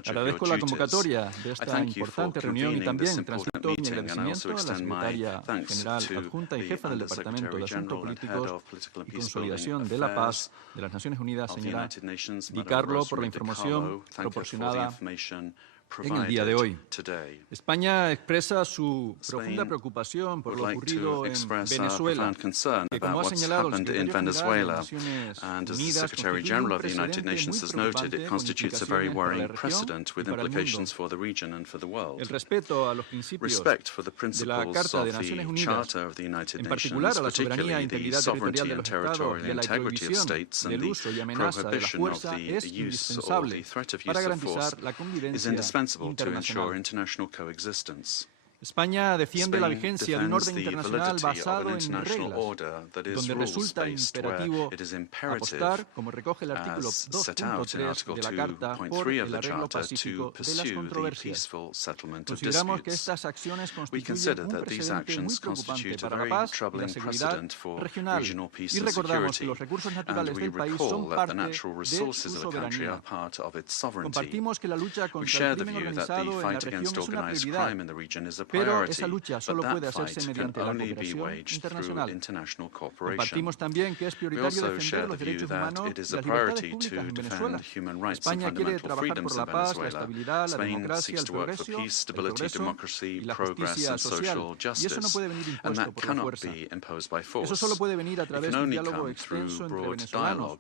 Agradezco la convocatoria de esta importante reunión y también transmito mi agradecimiento a la secretaria general adjunta y jefa del Departamento de Asuntos Políticos y Consolidación de la Paz de las Naciones Unidas, señora Di Carlo, por la información proporcionada en el día de hoy. España expresa su profunda preocupación por lo ocurrido en Venezuela, que, como ha señalado el Secretary General of the United Nations, has noted it constitutes a very worrying precedent with implications for the region and for the world. Respect for the principles of the Charter of the United Nations, particularly the sovereignty and territorial integrity of states and the prohibition of the use or the threat of use of force, is indispensable to ensure international coexistence. España defiende la vigencia de un orden internacional basado en reglas, donde resulta imperativo apostar, como recoge el artículo 2.3 de la Carta, por el arreglo pacífico de las controversias. Consideramos que estas acciones constituyen un precedente muy preocupante para la paz y la seguridad regional, y recordamos que los recursos naturales del país son parte de su soberanía. Compartimos que la lucha contra el crimen organizado en la región es una prioridad, pero esa lucha solo puede hacerse mediante la cooperación internacional. Compartimos también que es prioritario defender los derechos humanos y las libertades públicas en Venezuela. España quiere trabajar por la paz, la estabilidad, la democracia, el progreso y la justicia social. Y eso no puede venir impuesto por la fuerza. Eso solo puede venir a través de un diálogo extenso entre venezolanos,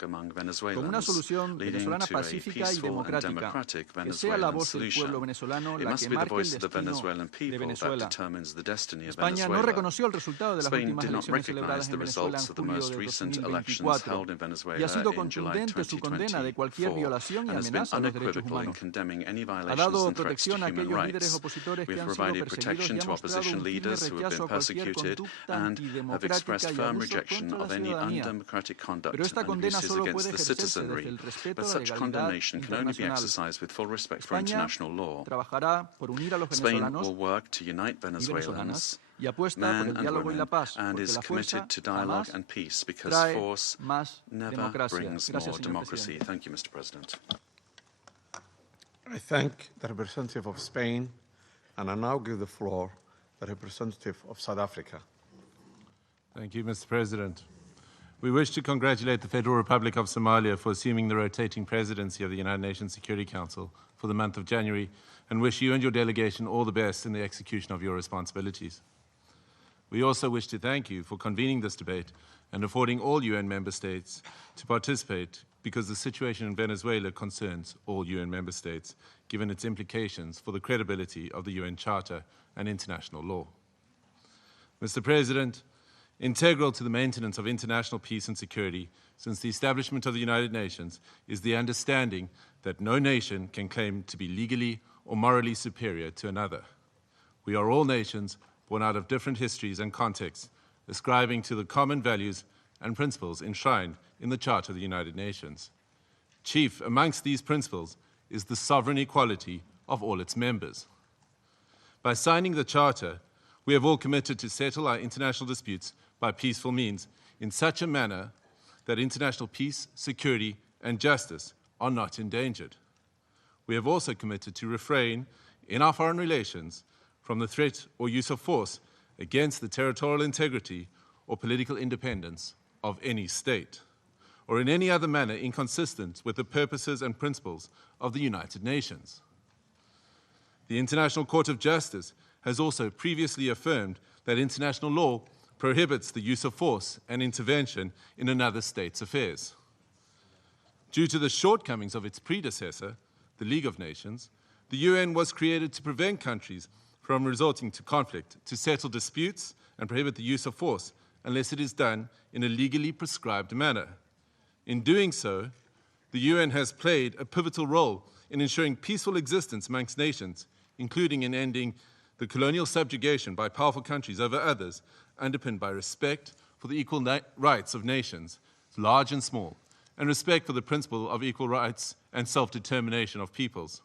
con una solución venezolana pacífica y democrática, que sea la voz del pueblo venezolano la que marque el destino de Venezuela. España no reconoció el resultado de las últimas elecciones celebradas en Venezuela en julio de 2024 y ha sido contundente su condena de cualquier violación y amenaza a los derechos humanos. Ha dado protección a aquellos líderes opositores que han sido perseguidos y ha mostrado un firme rechazo a cualquier conducta antidemocrática y abuso contra la ciudadanía. Pero esta condena solo puede ejercerse desde el respeto a la legalidad internacional. España trabajará por unir a los venezolanos y venezolanas y apuesta por el diálogo y la paz, porque la fuerza jamás trae más democracia. Gracias, señor presidente. Thank you, Mr. President. I thank the representative of Spain, and I now give the floor to the representative of South Africa. Thank you, Mr. President. We wish to congratulate the Federal Republic of Somalia for assuming the rotating presidency of the United Nations Security Council for the month of January, and wish you and your delegation all the best in the execution of your responsibilities. We also wish to thank you for convening this debate and affording all UN member states to participate, because the situation in Venezuela concerns all UN member states, given its implications for the credibility of the UN Charter and international law. Mr. President, integral to the maintenance of international peace and security since the establishment of the United Nations is the understanding that no nation can claim to be legally or morally superior to another. We are all nations born out of different histories and contexts, ascribing to the common values and principles enshrined in the Charter of the United Nations. Chief amongst these principles is the sovereign equality of all its members. By signing the Charter, we have all committed to settle our international disputes by peaceful means in such a manner that international peace, security, and justice are not endangered. We have also committed to refrain in our foreign relations from the threat or use of force against the territorial integrity or political independence of any state, or in any other manner inconsistent with the purposes and principles of the United Nations. The International Court of Justice has also previously affirmed that international law prohibits the use of force and intervention in another state's affairs. Due to the shortcomings of its predecessor, the League of Nations, the UN was created to prevent countries from resorting to conflict, to settle disputes and prohibit the use of force unless it is done in a legally prescribed manner. In doing so, the UN has played a pivotal role in ensuring peaceful existence amongst nations, including in ending the colonial subjugation by powerful countries over others, underpinned by respect for the equal rights of nations, large and small, and respect for the principle of equal rights and self-determination of peoples.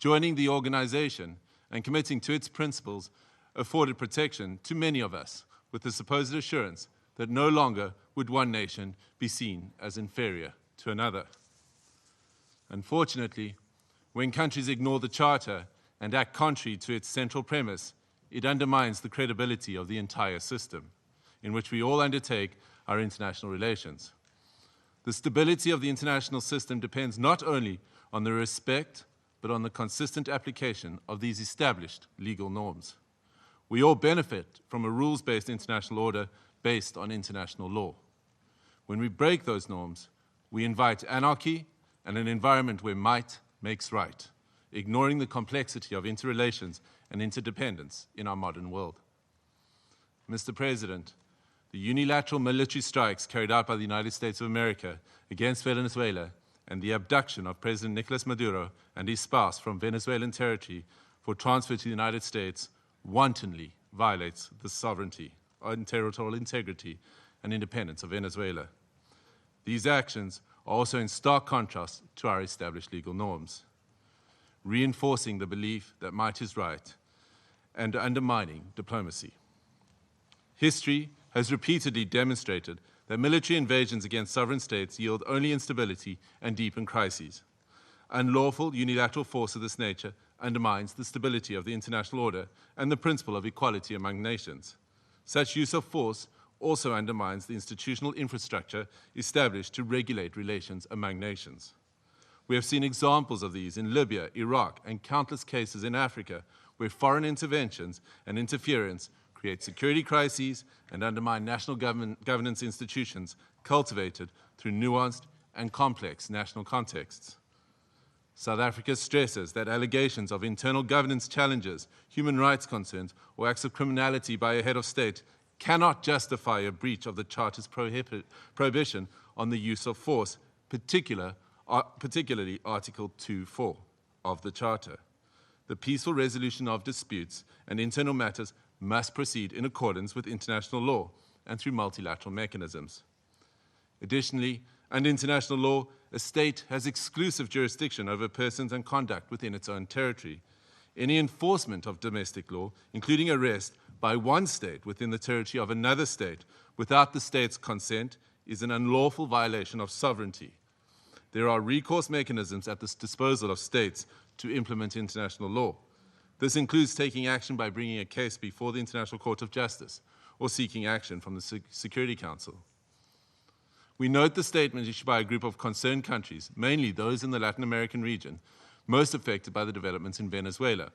Joining the organization and committing to its principles afforded protection to many of us with the supposed assurance that no longer would one nation be seen as inferior to another. Unfortunately, when countries ignore the Charter and act contrary to its central premise, it undermines the credibility of the entire system in which we all undertake our international relations. The stability of the international system depends not only on the respect, but on the consistent application of these established legal norms. We all benefit from a rules-based international order based on international law. When we break those norms, we invite anarchy and an environment where might makes right, ignoring the complexity of interrelations and interdependence in our modern world. Mr. President, the unilateral military strikes carried out by the United States of America against Venezuela and the abduction of President Nicolas Maduro and his spouse from Venezuelan territory for transfer to the United States wantonly violates the sovereignty and territorial integrity and independence of Venezuela. These actions are also in stark contrast to our established legal norms, reinforcing the belief that might is right and undermining diplomacy. History has repeatedly demonstrated that military invasions against sovereign states yield only instability and deepen crises. Unlawful unilateral force of this nature undermines the stability of the international order and the principle of equality among nations. Such use of force also undermines the institutional infrastructure established to regulate relations among nations. We have seen examples of these in Libya, Iraq, and countless cases in Africa where foreign interventions and interference create security crises and undermine national governance institutions cultivated through nuanced and complex national contexts. South Africa stresses that allegations of internal governance challenges, human rights concerns, or acts of criminality by a head of state cannot justify a breach of the Charter's prohibition on the use of force, particularly Article 2.4 of the Charter. The peaceful resolution of disputes and internal matters must proceed in accordance with international law and through multilateral mechanisms. Additionally, under international law, a state has exclusive jurisdiction over persons and conduct within its own territory. Any enforcement of domestic law, including arrest by one state within the territory of another state without the state's consent, is an unlawful violation of sovereignty. There are recourse mechanisms at the disposal of states to implement international law. This includes taking action by bringing a case before the International Court of Justice or seeking action from the Security Council. We note the statement issued by a group of concerned countries, mainly those in the Latin American region, most affected by the developments in Venezuela,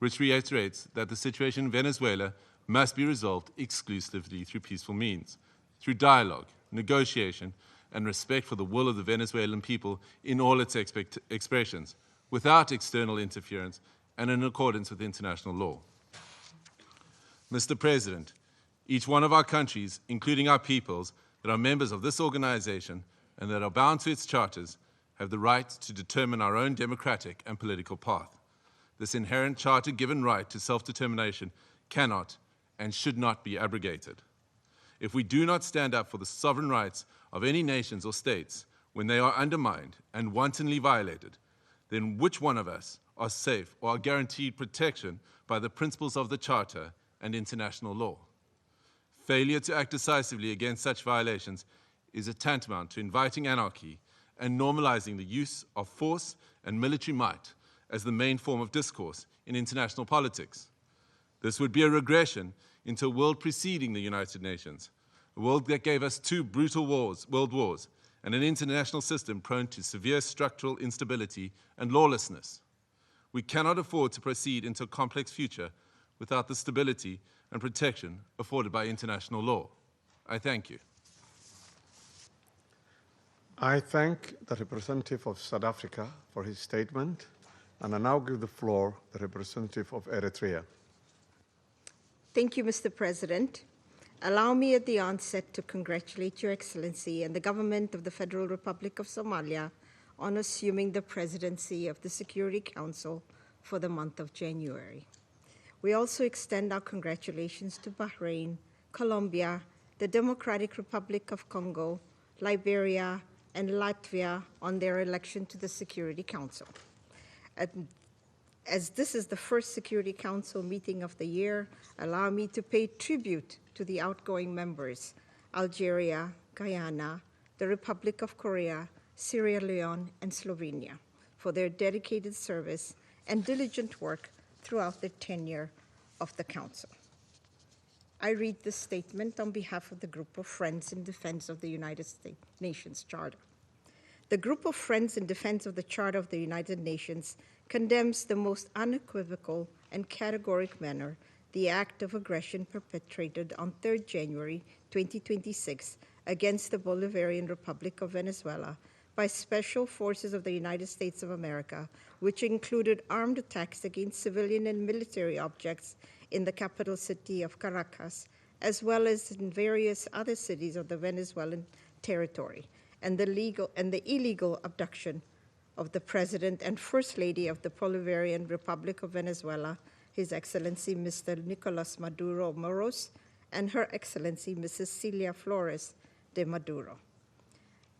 which reiterates that the situation in Venezuela must be resolved exclusively through peaceful means, through dialogue, negotiation, and respect for the will of the Venezuelan people in all its expressions, without external interference and in accordance with international law. Mr. President, each one of our countries, including our peoples, that are members of this organization and that are bound to its charters, have the right to determine our own democratic and political path. This inherent charter-given right to self-determination cannot and should not be abrogated. If we do not stand up for the sovereign rights of any nations or states when they are undermined and wantonly violated, then which one of us are safe or are guaranteed protection by the principles of the Charter and international law? Failure to act decisively against such violations is a tantamount to inviting anarchy and normalizing the use of force and military might as the main form of discourse in international politics. This would be a regression into a world preceding the United Nations, a world that gave us two brutal world wars, and an international system prone to severe structural instability and lawlessness. We cannot afford to proceed into a complex future without the stability and protection afforded by international law. I thank you. I thank the representative of South Africa for his statement, and I now give the floor to the representative of Eritrea. Thank you, Mr. President. Allow me at the onset to congratulate Your Excellency and the government of the Federal Republic of Somalia on assuming the presidency of the Security Council for the month of January. We also extend our congratulations to Bahrain, Colombia, the Democratic Republic of Congo, Liberia, and Latvia on their election to the Security Council. As this is the first Security Council meeting of the year, allow me to pay tribute to the outgoing members, Algeria, Guyana, the Republic of Korea, Sierra Leone, and Slovenia, for their dedicated service and diligent work throughout the tenure of the Council. I read this statement on behalf of the Group of Friends in Defense of the United Nations Charter. The Group of Friends in Defense of the Charter of the United Nations condemns the most unequivocal and categoric manner the act of aggression perpetrated on 3rd January 2026 against the Bolivarian Republic of Venezuela by special forces of the United States of America, which included armed attacks against civilian and military objects in the capital city of Caracas, as well as in various other cities of the Venezuelan territory, and the illegal abduction of the President and First Lady of the Bolivarian Republic of Venezuela, His Excellency Mr. Nicolas Maduro Moros, and Her Excellency Mrs. Celia Flores de Maduro.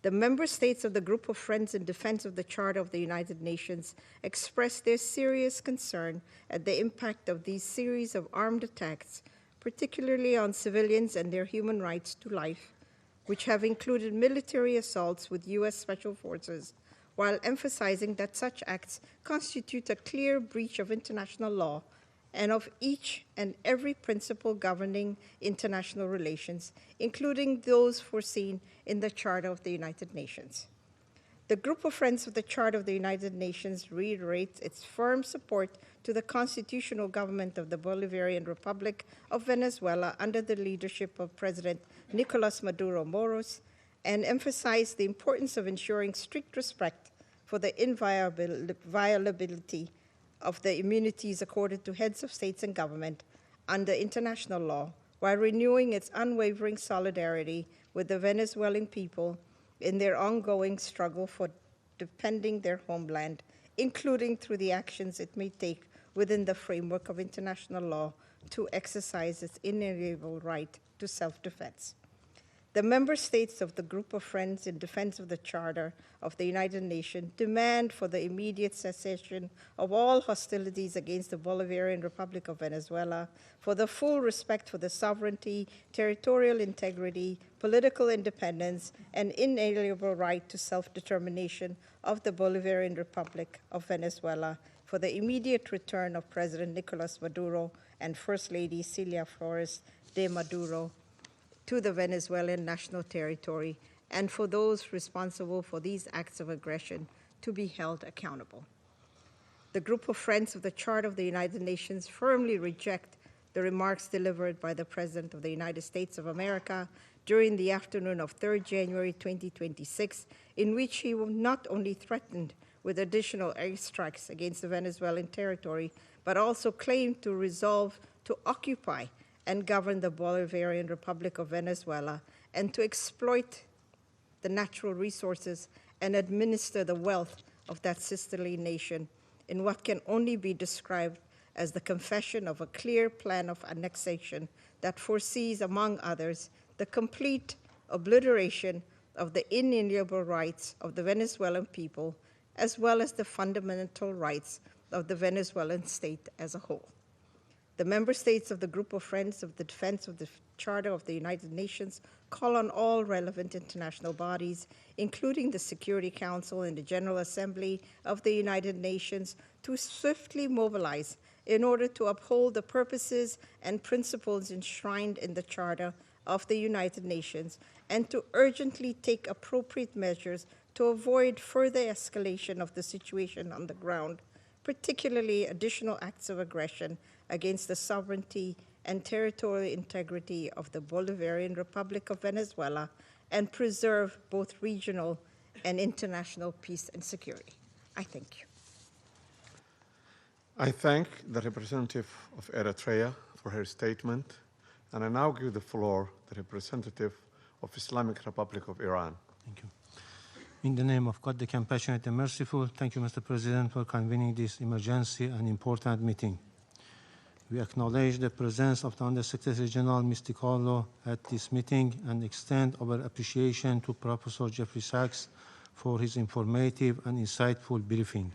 The member states of the Group of Friends in Defense of the Charter of the United Nations expressed their serious concern at the impact of these series of armed attacks, particularly on civilians and their human rights to life, which have included military assaults with U.S. Special Forces, while emphasizing that such acts constitute a clear breach of international law and of each and every principle governing international relations, including those foreseen in the Charter of the United Nations. The Group of Friends of the Charter of the United Nations reiterates its firm support to the constitutional government of the Bolivarian Republic of Venezuela under the leadership of President Nicolas Maduro Moros, and emphasize the importance of ensuring strict respect for the inviolability of the immunities accorded to heads of states and government under international law, while renewing its unwavering solidarity with the Venezuelan people in their ongoing struggle for defending their homeland, including through the actions it may take within the framework of international law to exercise its inalienable right to self-defense. The member states of the Group of Friends in Defense of the Charter of the United Nations demand for the immediate cessation of all hostilities against the Bolivarian Republic of Venezuela, for the full respect for the sovereignty, territorial integrity, political independence, and inalienable right to self-determination of the Bolivarian Republic of Venezuela, for the immediate return of President Nicolas Maduro and First Lady Celia Flores de Maduro to the Venezuelan national territory, and for those responsible for these acts of aggression to be held accountable. The Group of Friends of the Charter of the United Nations firmly reject the remarks delivered by the President of the United States of America during the afternoon of 3rd January 2026, in which he not only threatened with additional airstrikes against the Venezuelan territory, but also claimed to resolve to occupy and govern the Bolivarian Republic of Venezuela, and to exploit the natural resources and administer the wealth of that sisterly nation in what can only be described as the confession of a clear plan of annexation that foresees, among others, the complete obliteration of the inalienable rights of the Venezuelan people, as well as the fundamental rights of the Venezuelan state as a whole. The member states of the Group of Friends of the Defense of the Charter of the United Nations call on all relevant international bodies, including the Security Council and the General Assembly of the United Nations, to swiftly mobilize in order to uphold the purposes and principles enshrined in the Charter of the United Nations, and to urgently take appropriate measures to avoid further escalation of the situation on the ground, particularly additional acts of aggression against the sovereignty and territorial integrity of the Bolivarian Republic of Venezuela, and preserve both regional and international peace and security. I thank you. I thank the representative of Eritrea for her statement, and I now give the floor to the representative of Islamic Republic of Iran. Thank you. In the name of God, the compassionate and merciful, thank you, Mr. President, for convening this emergency and important meeting. We acknowledge the presence of the Under-Secretary General, Mr. Carlo, at this meeting and extend our appreciation to Professor Jeffrey Sachs for his informative and insightful briefing.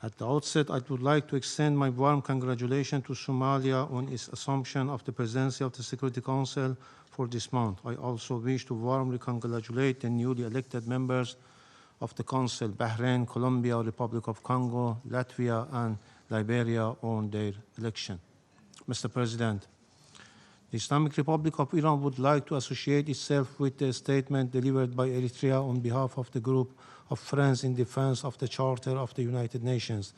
At the outset, I would like to extend my warm congratulations to Somalia on its assumption of the presidency of the Security Council for this month. I also wish to warmly congratulate the newly elected members of the Council, Bahrain, Colombia, Republic of Congo, Latvia, and Liberia on their election. Mr. President, the Islamic Republic of Iran would like to associate itself with the statement delivered by Eritrea on behalf of the group of friends in defense of the Charter of the United Nations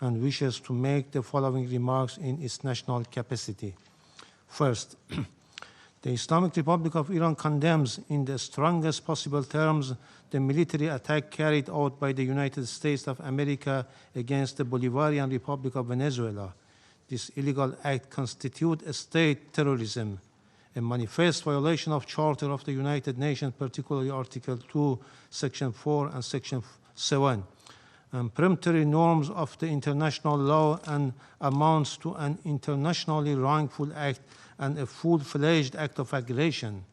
and wishes to make the following remarks in its national capacity. First, the Islamic Republic of Iran condemns in the strongest possible terms the military attack carried out by the United States of America against the Bolivarian Republic of Venezuela. This illegal act constitutes a state terrorism, a manifest violation of Charter of the United Nations, particularly Article 2, Section 4, and Section 7, and peremptory norms of the international law, and amounts to an internationally wrongful act and a full-fledged act of aggression.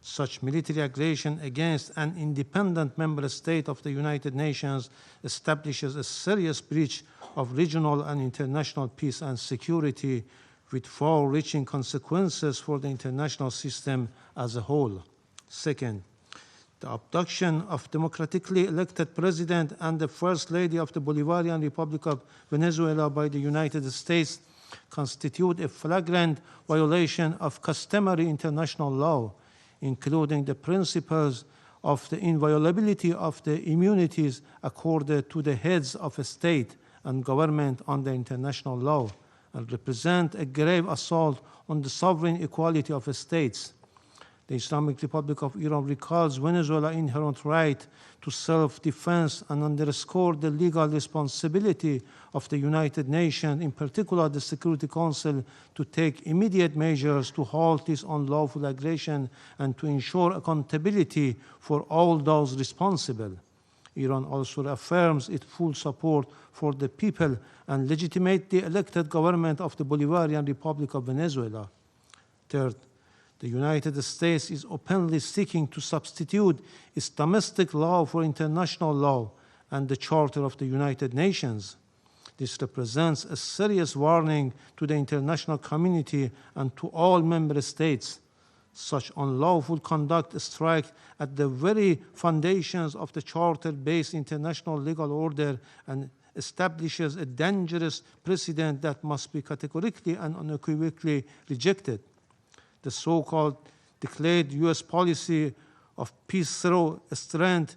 Such military aggression against an independent member state of the United Nations establishes a serious breach of regional and international peace and security with far-reaching consequences for the international system as a whole. Second, the abduction of democratically elected president and the First Lady of the Bolivarian Republic of Venezuela by the United States constitute a flagrant violation of customary international law, including the principles of the inviolability of the immunities accorded to the heads of a state and government under international law, and represent a grave assault on the sovereign equality of states. The Islamic Republic of Iran recalls Venezuela's inherent right to self-defense and underscores the legal responsibility of the United Nations, in particular the Security Council, to take immediate measures to halt this unlawful aggression and to ensure accountability for all those responsible. Iran also affirms its full support for the people and legitimates the elected government of the Bolivarian Republic of Venezuela. Third, the United States is openly seeking to substitute its domestic law for international law and the Charter of the United Nations. This represents a serious warning to the international community and to all member states. Such unlawful conduct strikes at the very foundations of the Charter-based international legal order and establishes a dangerous precedent that must be categorically and unequivocally rejected. The so-called declared U.S. policy of peace through strength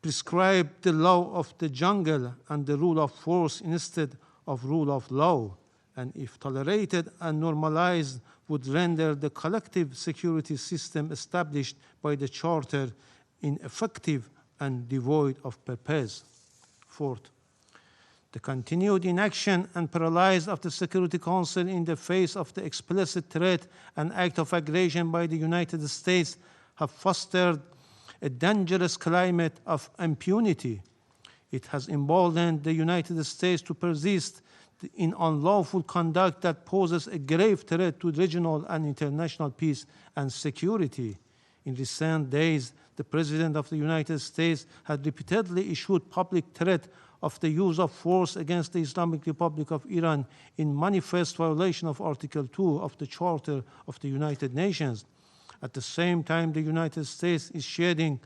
prescribe the law of the jungle and the rule of force instead of rule of law, and if tolerated and normalized, would render the collective security system established by the Charter ineffective and devoid of purpose. Fourth, the continued inaction and paralysis of the Security Council in the face of the explicit threat and act of aggression by the United States have fostered a dangerous climate of impunity. It has emboldened the United States to persist in unlawful conduct that poses a grave threat to regional and international peace and security. In recent days, the President of the United States had repeatedly issued public threat of the use of force against the Islamic Republic of Iran in manifest violation of Article 2 of the Charter of the United Nations. At the same time, the United States is shedding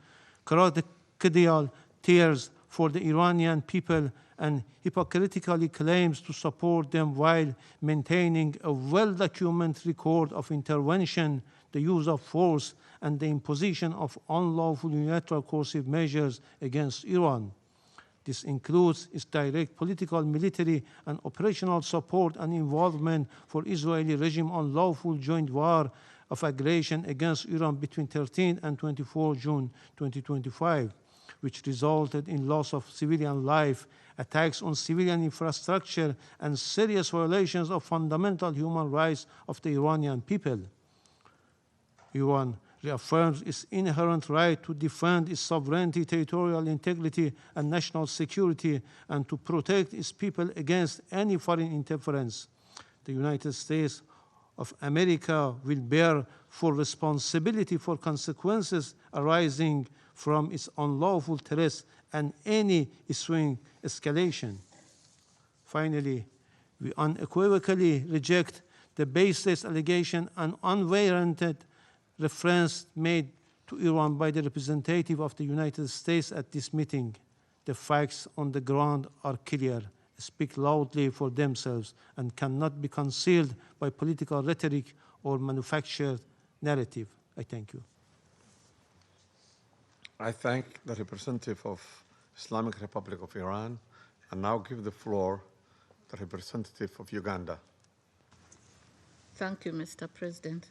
crocodile tears for the Iranian people and hypocritically claims to support them while maintaining a well-documented record of intervention, the use of force, and the imposition of unlawful unilateral coercive measures against Iran. This includes its direct political, military, and operational support and involvement for Israeli regime unlawful joint war of aggression against Iran between 13 and 24 June 2025, which resulted in loss of civilian life, attacks on civilian infrastructure, and serious violations of fundamental human rights of the Iranian people. Iran reaffirms its inherent right to defend its sovereignty, territorial integrity, and national security, and to protect its people against any foreign interference. The United States of America will bear full responsibility for consequences arising from its unlawful threats and any ensuing escalation. Finally, we unequivocally reject the baseless allegation and unwarranted reference made to Iran by the representative of the United States at this meeting. The facts on the ground are clear, speak loudly for themselves, and cannot be concealed by political rhetoric or manufactured narrative. I thank you. I thank the representative of Islamic Republic of Iran and now give the floor to the representative of Uganda. Thank you, Mr. President.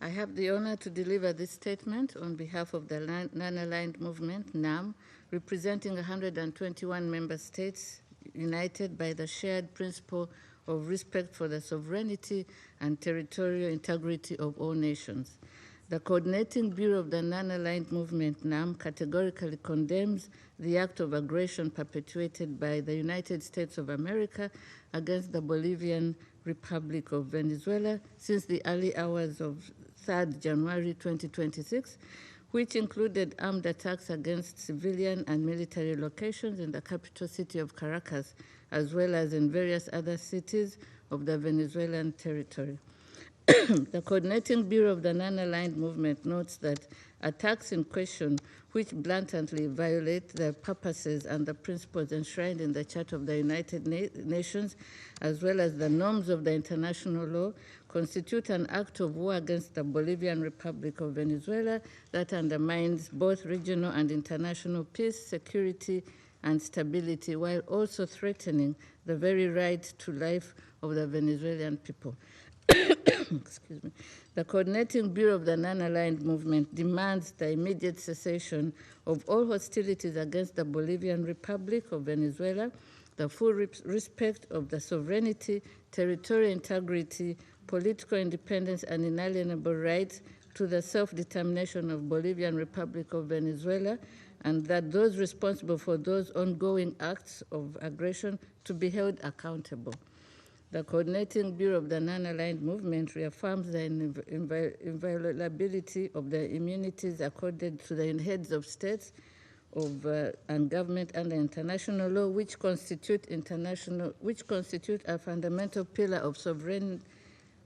I have the honor to deliver this statement on behalf of the Non-Aligned Movement, NAM, representing 121 member states united by the shared principle of respect for the sovereignty and territorial integrity of all nations. The Coordinating Bureau of the Non-Aligned Movement, NAM, categorically condemns the act of aggression perpetuated by the United States of America against the Bolivian Republic of Venezuela since the early hours of 3rd January 2026, which included armed attacks against civilian and military locations in the capital city of Caracas, as well as in various other cities of the Venezuelan territory. The Coordinating Bureau of the Non-Aligned Movement notes that attacks in question, which blatantly violate the purposes and the principles enshrined in the Charter of the United Nations, as well as the norms of the international law, constitute an act of war against the Bolivian Republic of Venezuela that undermines both regional and international peace, security, and stability, while also threatening the very right to life of the Venezuelan people. Excuse me. The Coordinating Bureau of the Non-Aligned Movement demands the immediate cessation of all hostilities against the Bolivian Republic of Venezuela, the full respect of the sovereignty, territorial integrity, political independence, and inalienable rights to the self-determination of Bolivian Republic of Venezuela, and that those responsible for those ongoing acts of aggression to be held accountable. The Coordinating Bureau of the Non-Aligned Movement reaffirms the inviolability of the immunities accorded to the heads of states and government under international law, which constitute a fundamental pillar of sovereign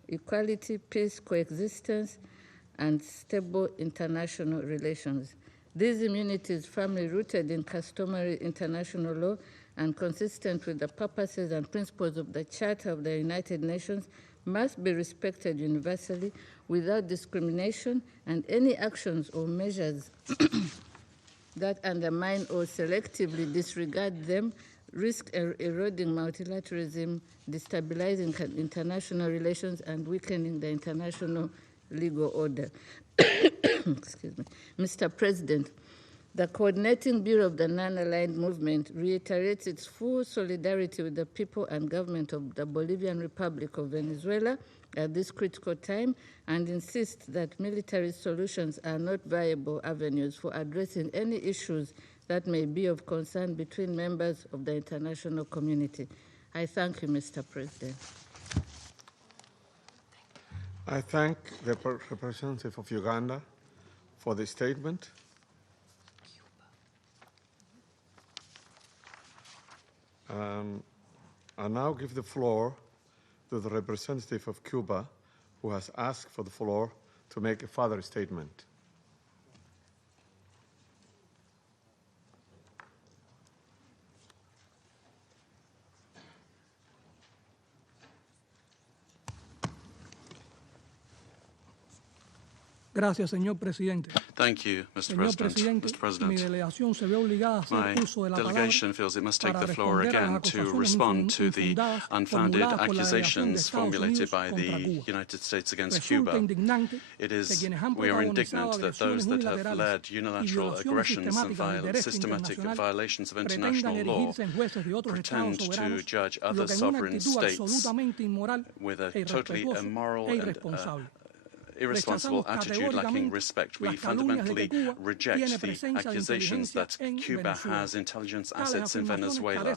equality, peace, coexistence, and stable international relations. These immunities, firmly rooted in customary international law and consistent with the purposes and principles of the Charter of the United Nations, must be respected universally without discrimination, and any actions or measures that undermine or selectively disregard them risk eroding multilateralism, destabilizing international relations, and weakening the international legal order. Excuse me. Mr. President, the Coordinating Bureau of the Non-Aligned Movement reiterates its full solidarity with the people and government of the Bolivian Republic of Venezuela at this critical time, and insists that military solutions are not viable avenues for addressing any issues that may be of concern between members of the international community. I thank you, Mr. President. I thank the representative of Uganda for the statement. I now give the floor to the representative of Cuba, who has asked for the floor to make a further statement. Gracias, señor presidente. Thank you, Mr. Señor President. presidente, Mr. President, mi delegación se ve obligada a hacer uso de la my delegation palabra feels it must take para the floor responder a again las to acusaciones respond to the infundadas unfounded formuladas por la delegación de accusations Estados formulated Unidos by contra the Cuba. United States against Resulta Cuba. indignante It que is, quienes han we are protagonizado indignant that those agresiones that have unilaterales led y unilateral violaciones aggressions and sistemáticas del derecho systematic internacional violations of pretendan international law erigirse en jueces de otros pretend estados to soberanos, judge lo other que en una sovereign actitud states absolutamente inmoral with a e totally irrespetuosa immoral e and irresponsable. irresponsible attitude lacking respect. We fundamentally reject the accusations that Cuba has intelligence assets in Venezuela.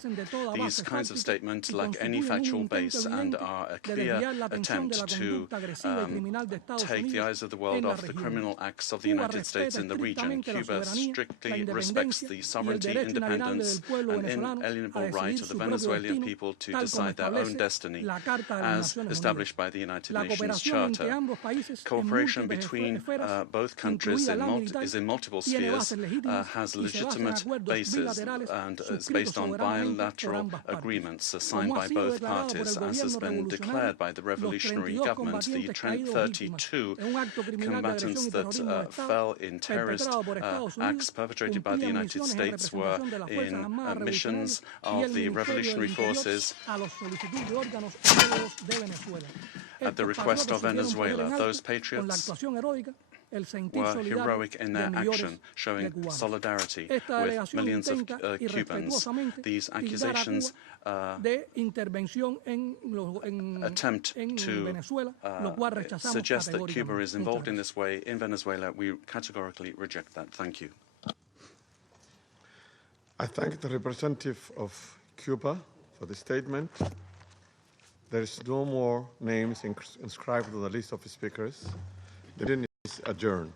These kinds of statements lack any factual base and are a clear attempt to take the eyes of the world off the criminal acts of the United States in the region. Cuba strictly respects the sovereignty, independence, and inalienable right of the Venezuelan people to decide their own destiny, as established by the United Nations Charter. Cooperation between both countries is in multiple spheres, has legitimate basis, and is based on bilateral agreements signed by both parties, as has been declared by the revolutionary government. The 32 combatants that fell in terrorist acts perpetrated by the United States were in missions of the revolutionary forces at the request of Venezuela. Those patriots were heroic in their action, showing solidarity with millions of Cubans. These accusations attempt to suggest that Cuba is involved in this way in Venezuela. We categorically reject that. Thank you. I thank the representative of Cuba for the statement. There is no more names inscribed on the list of speakers. The meeting is adjourned.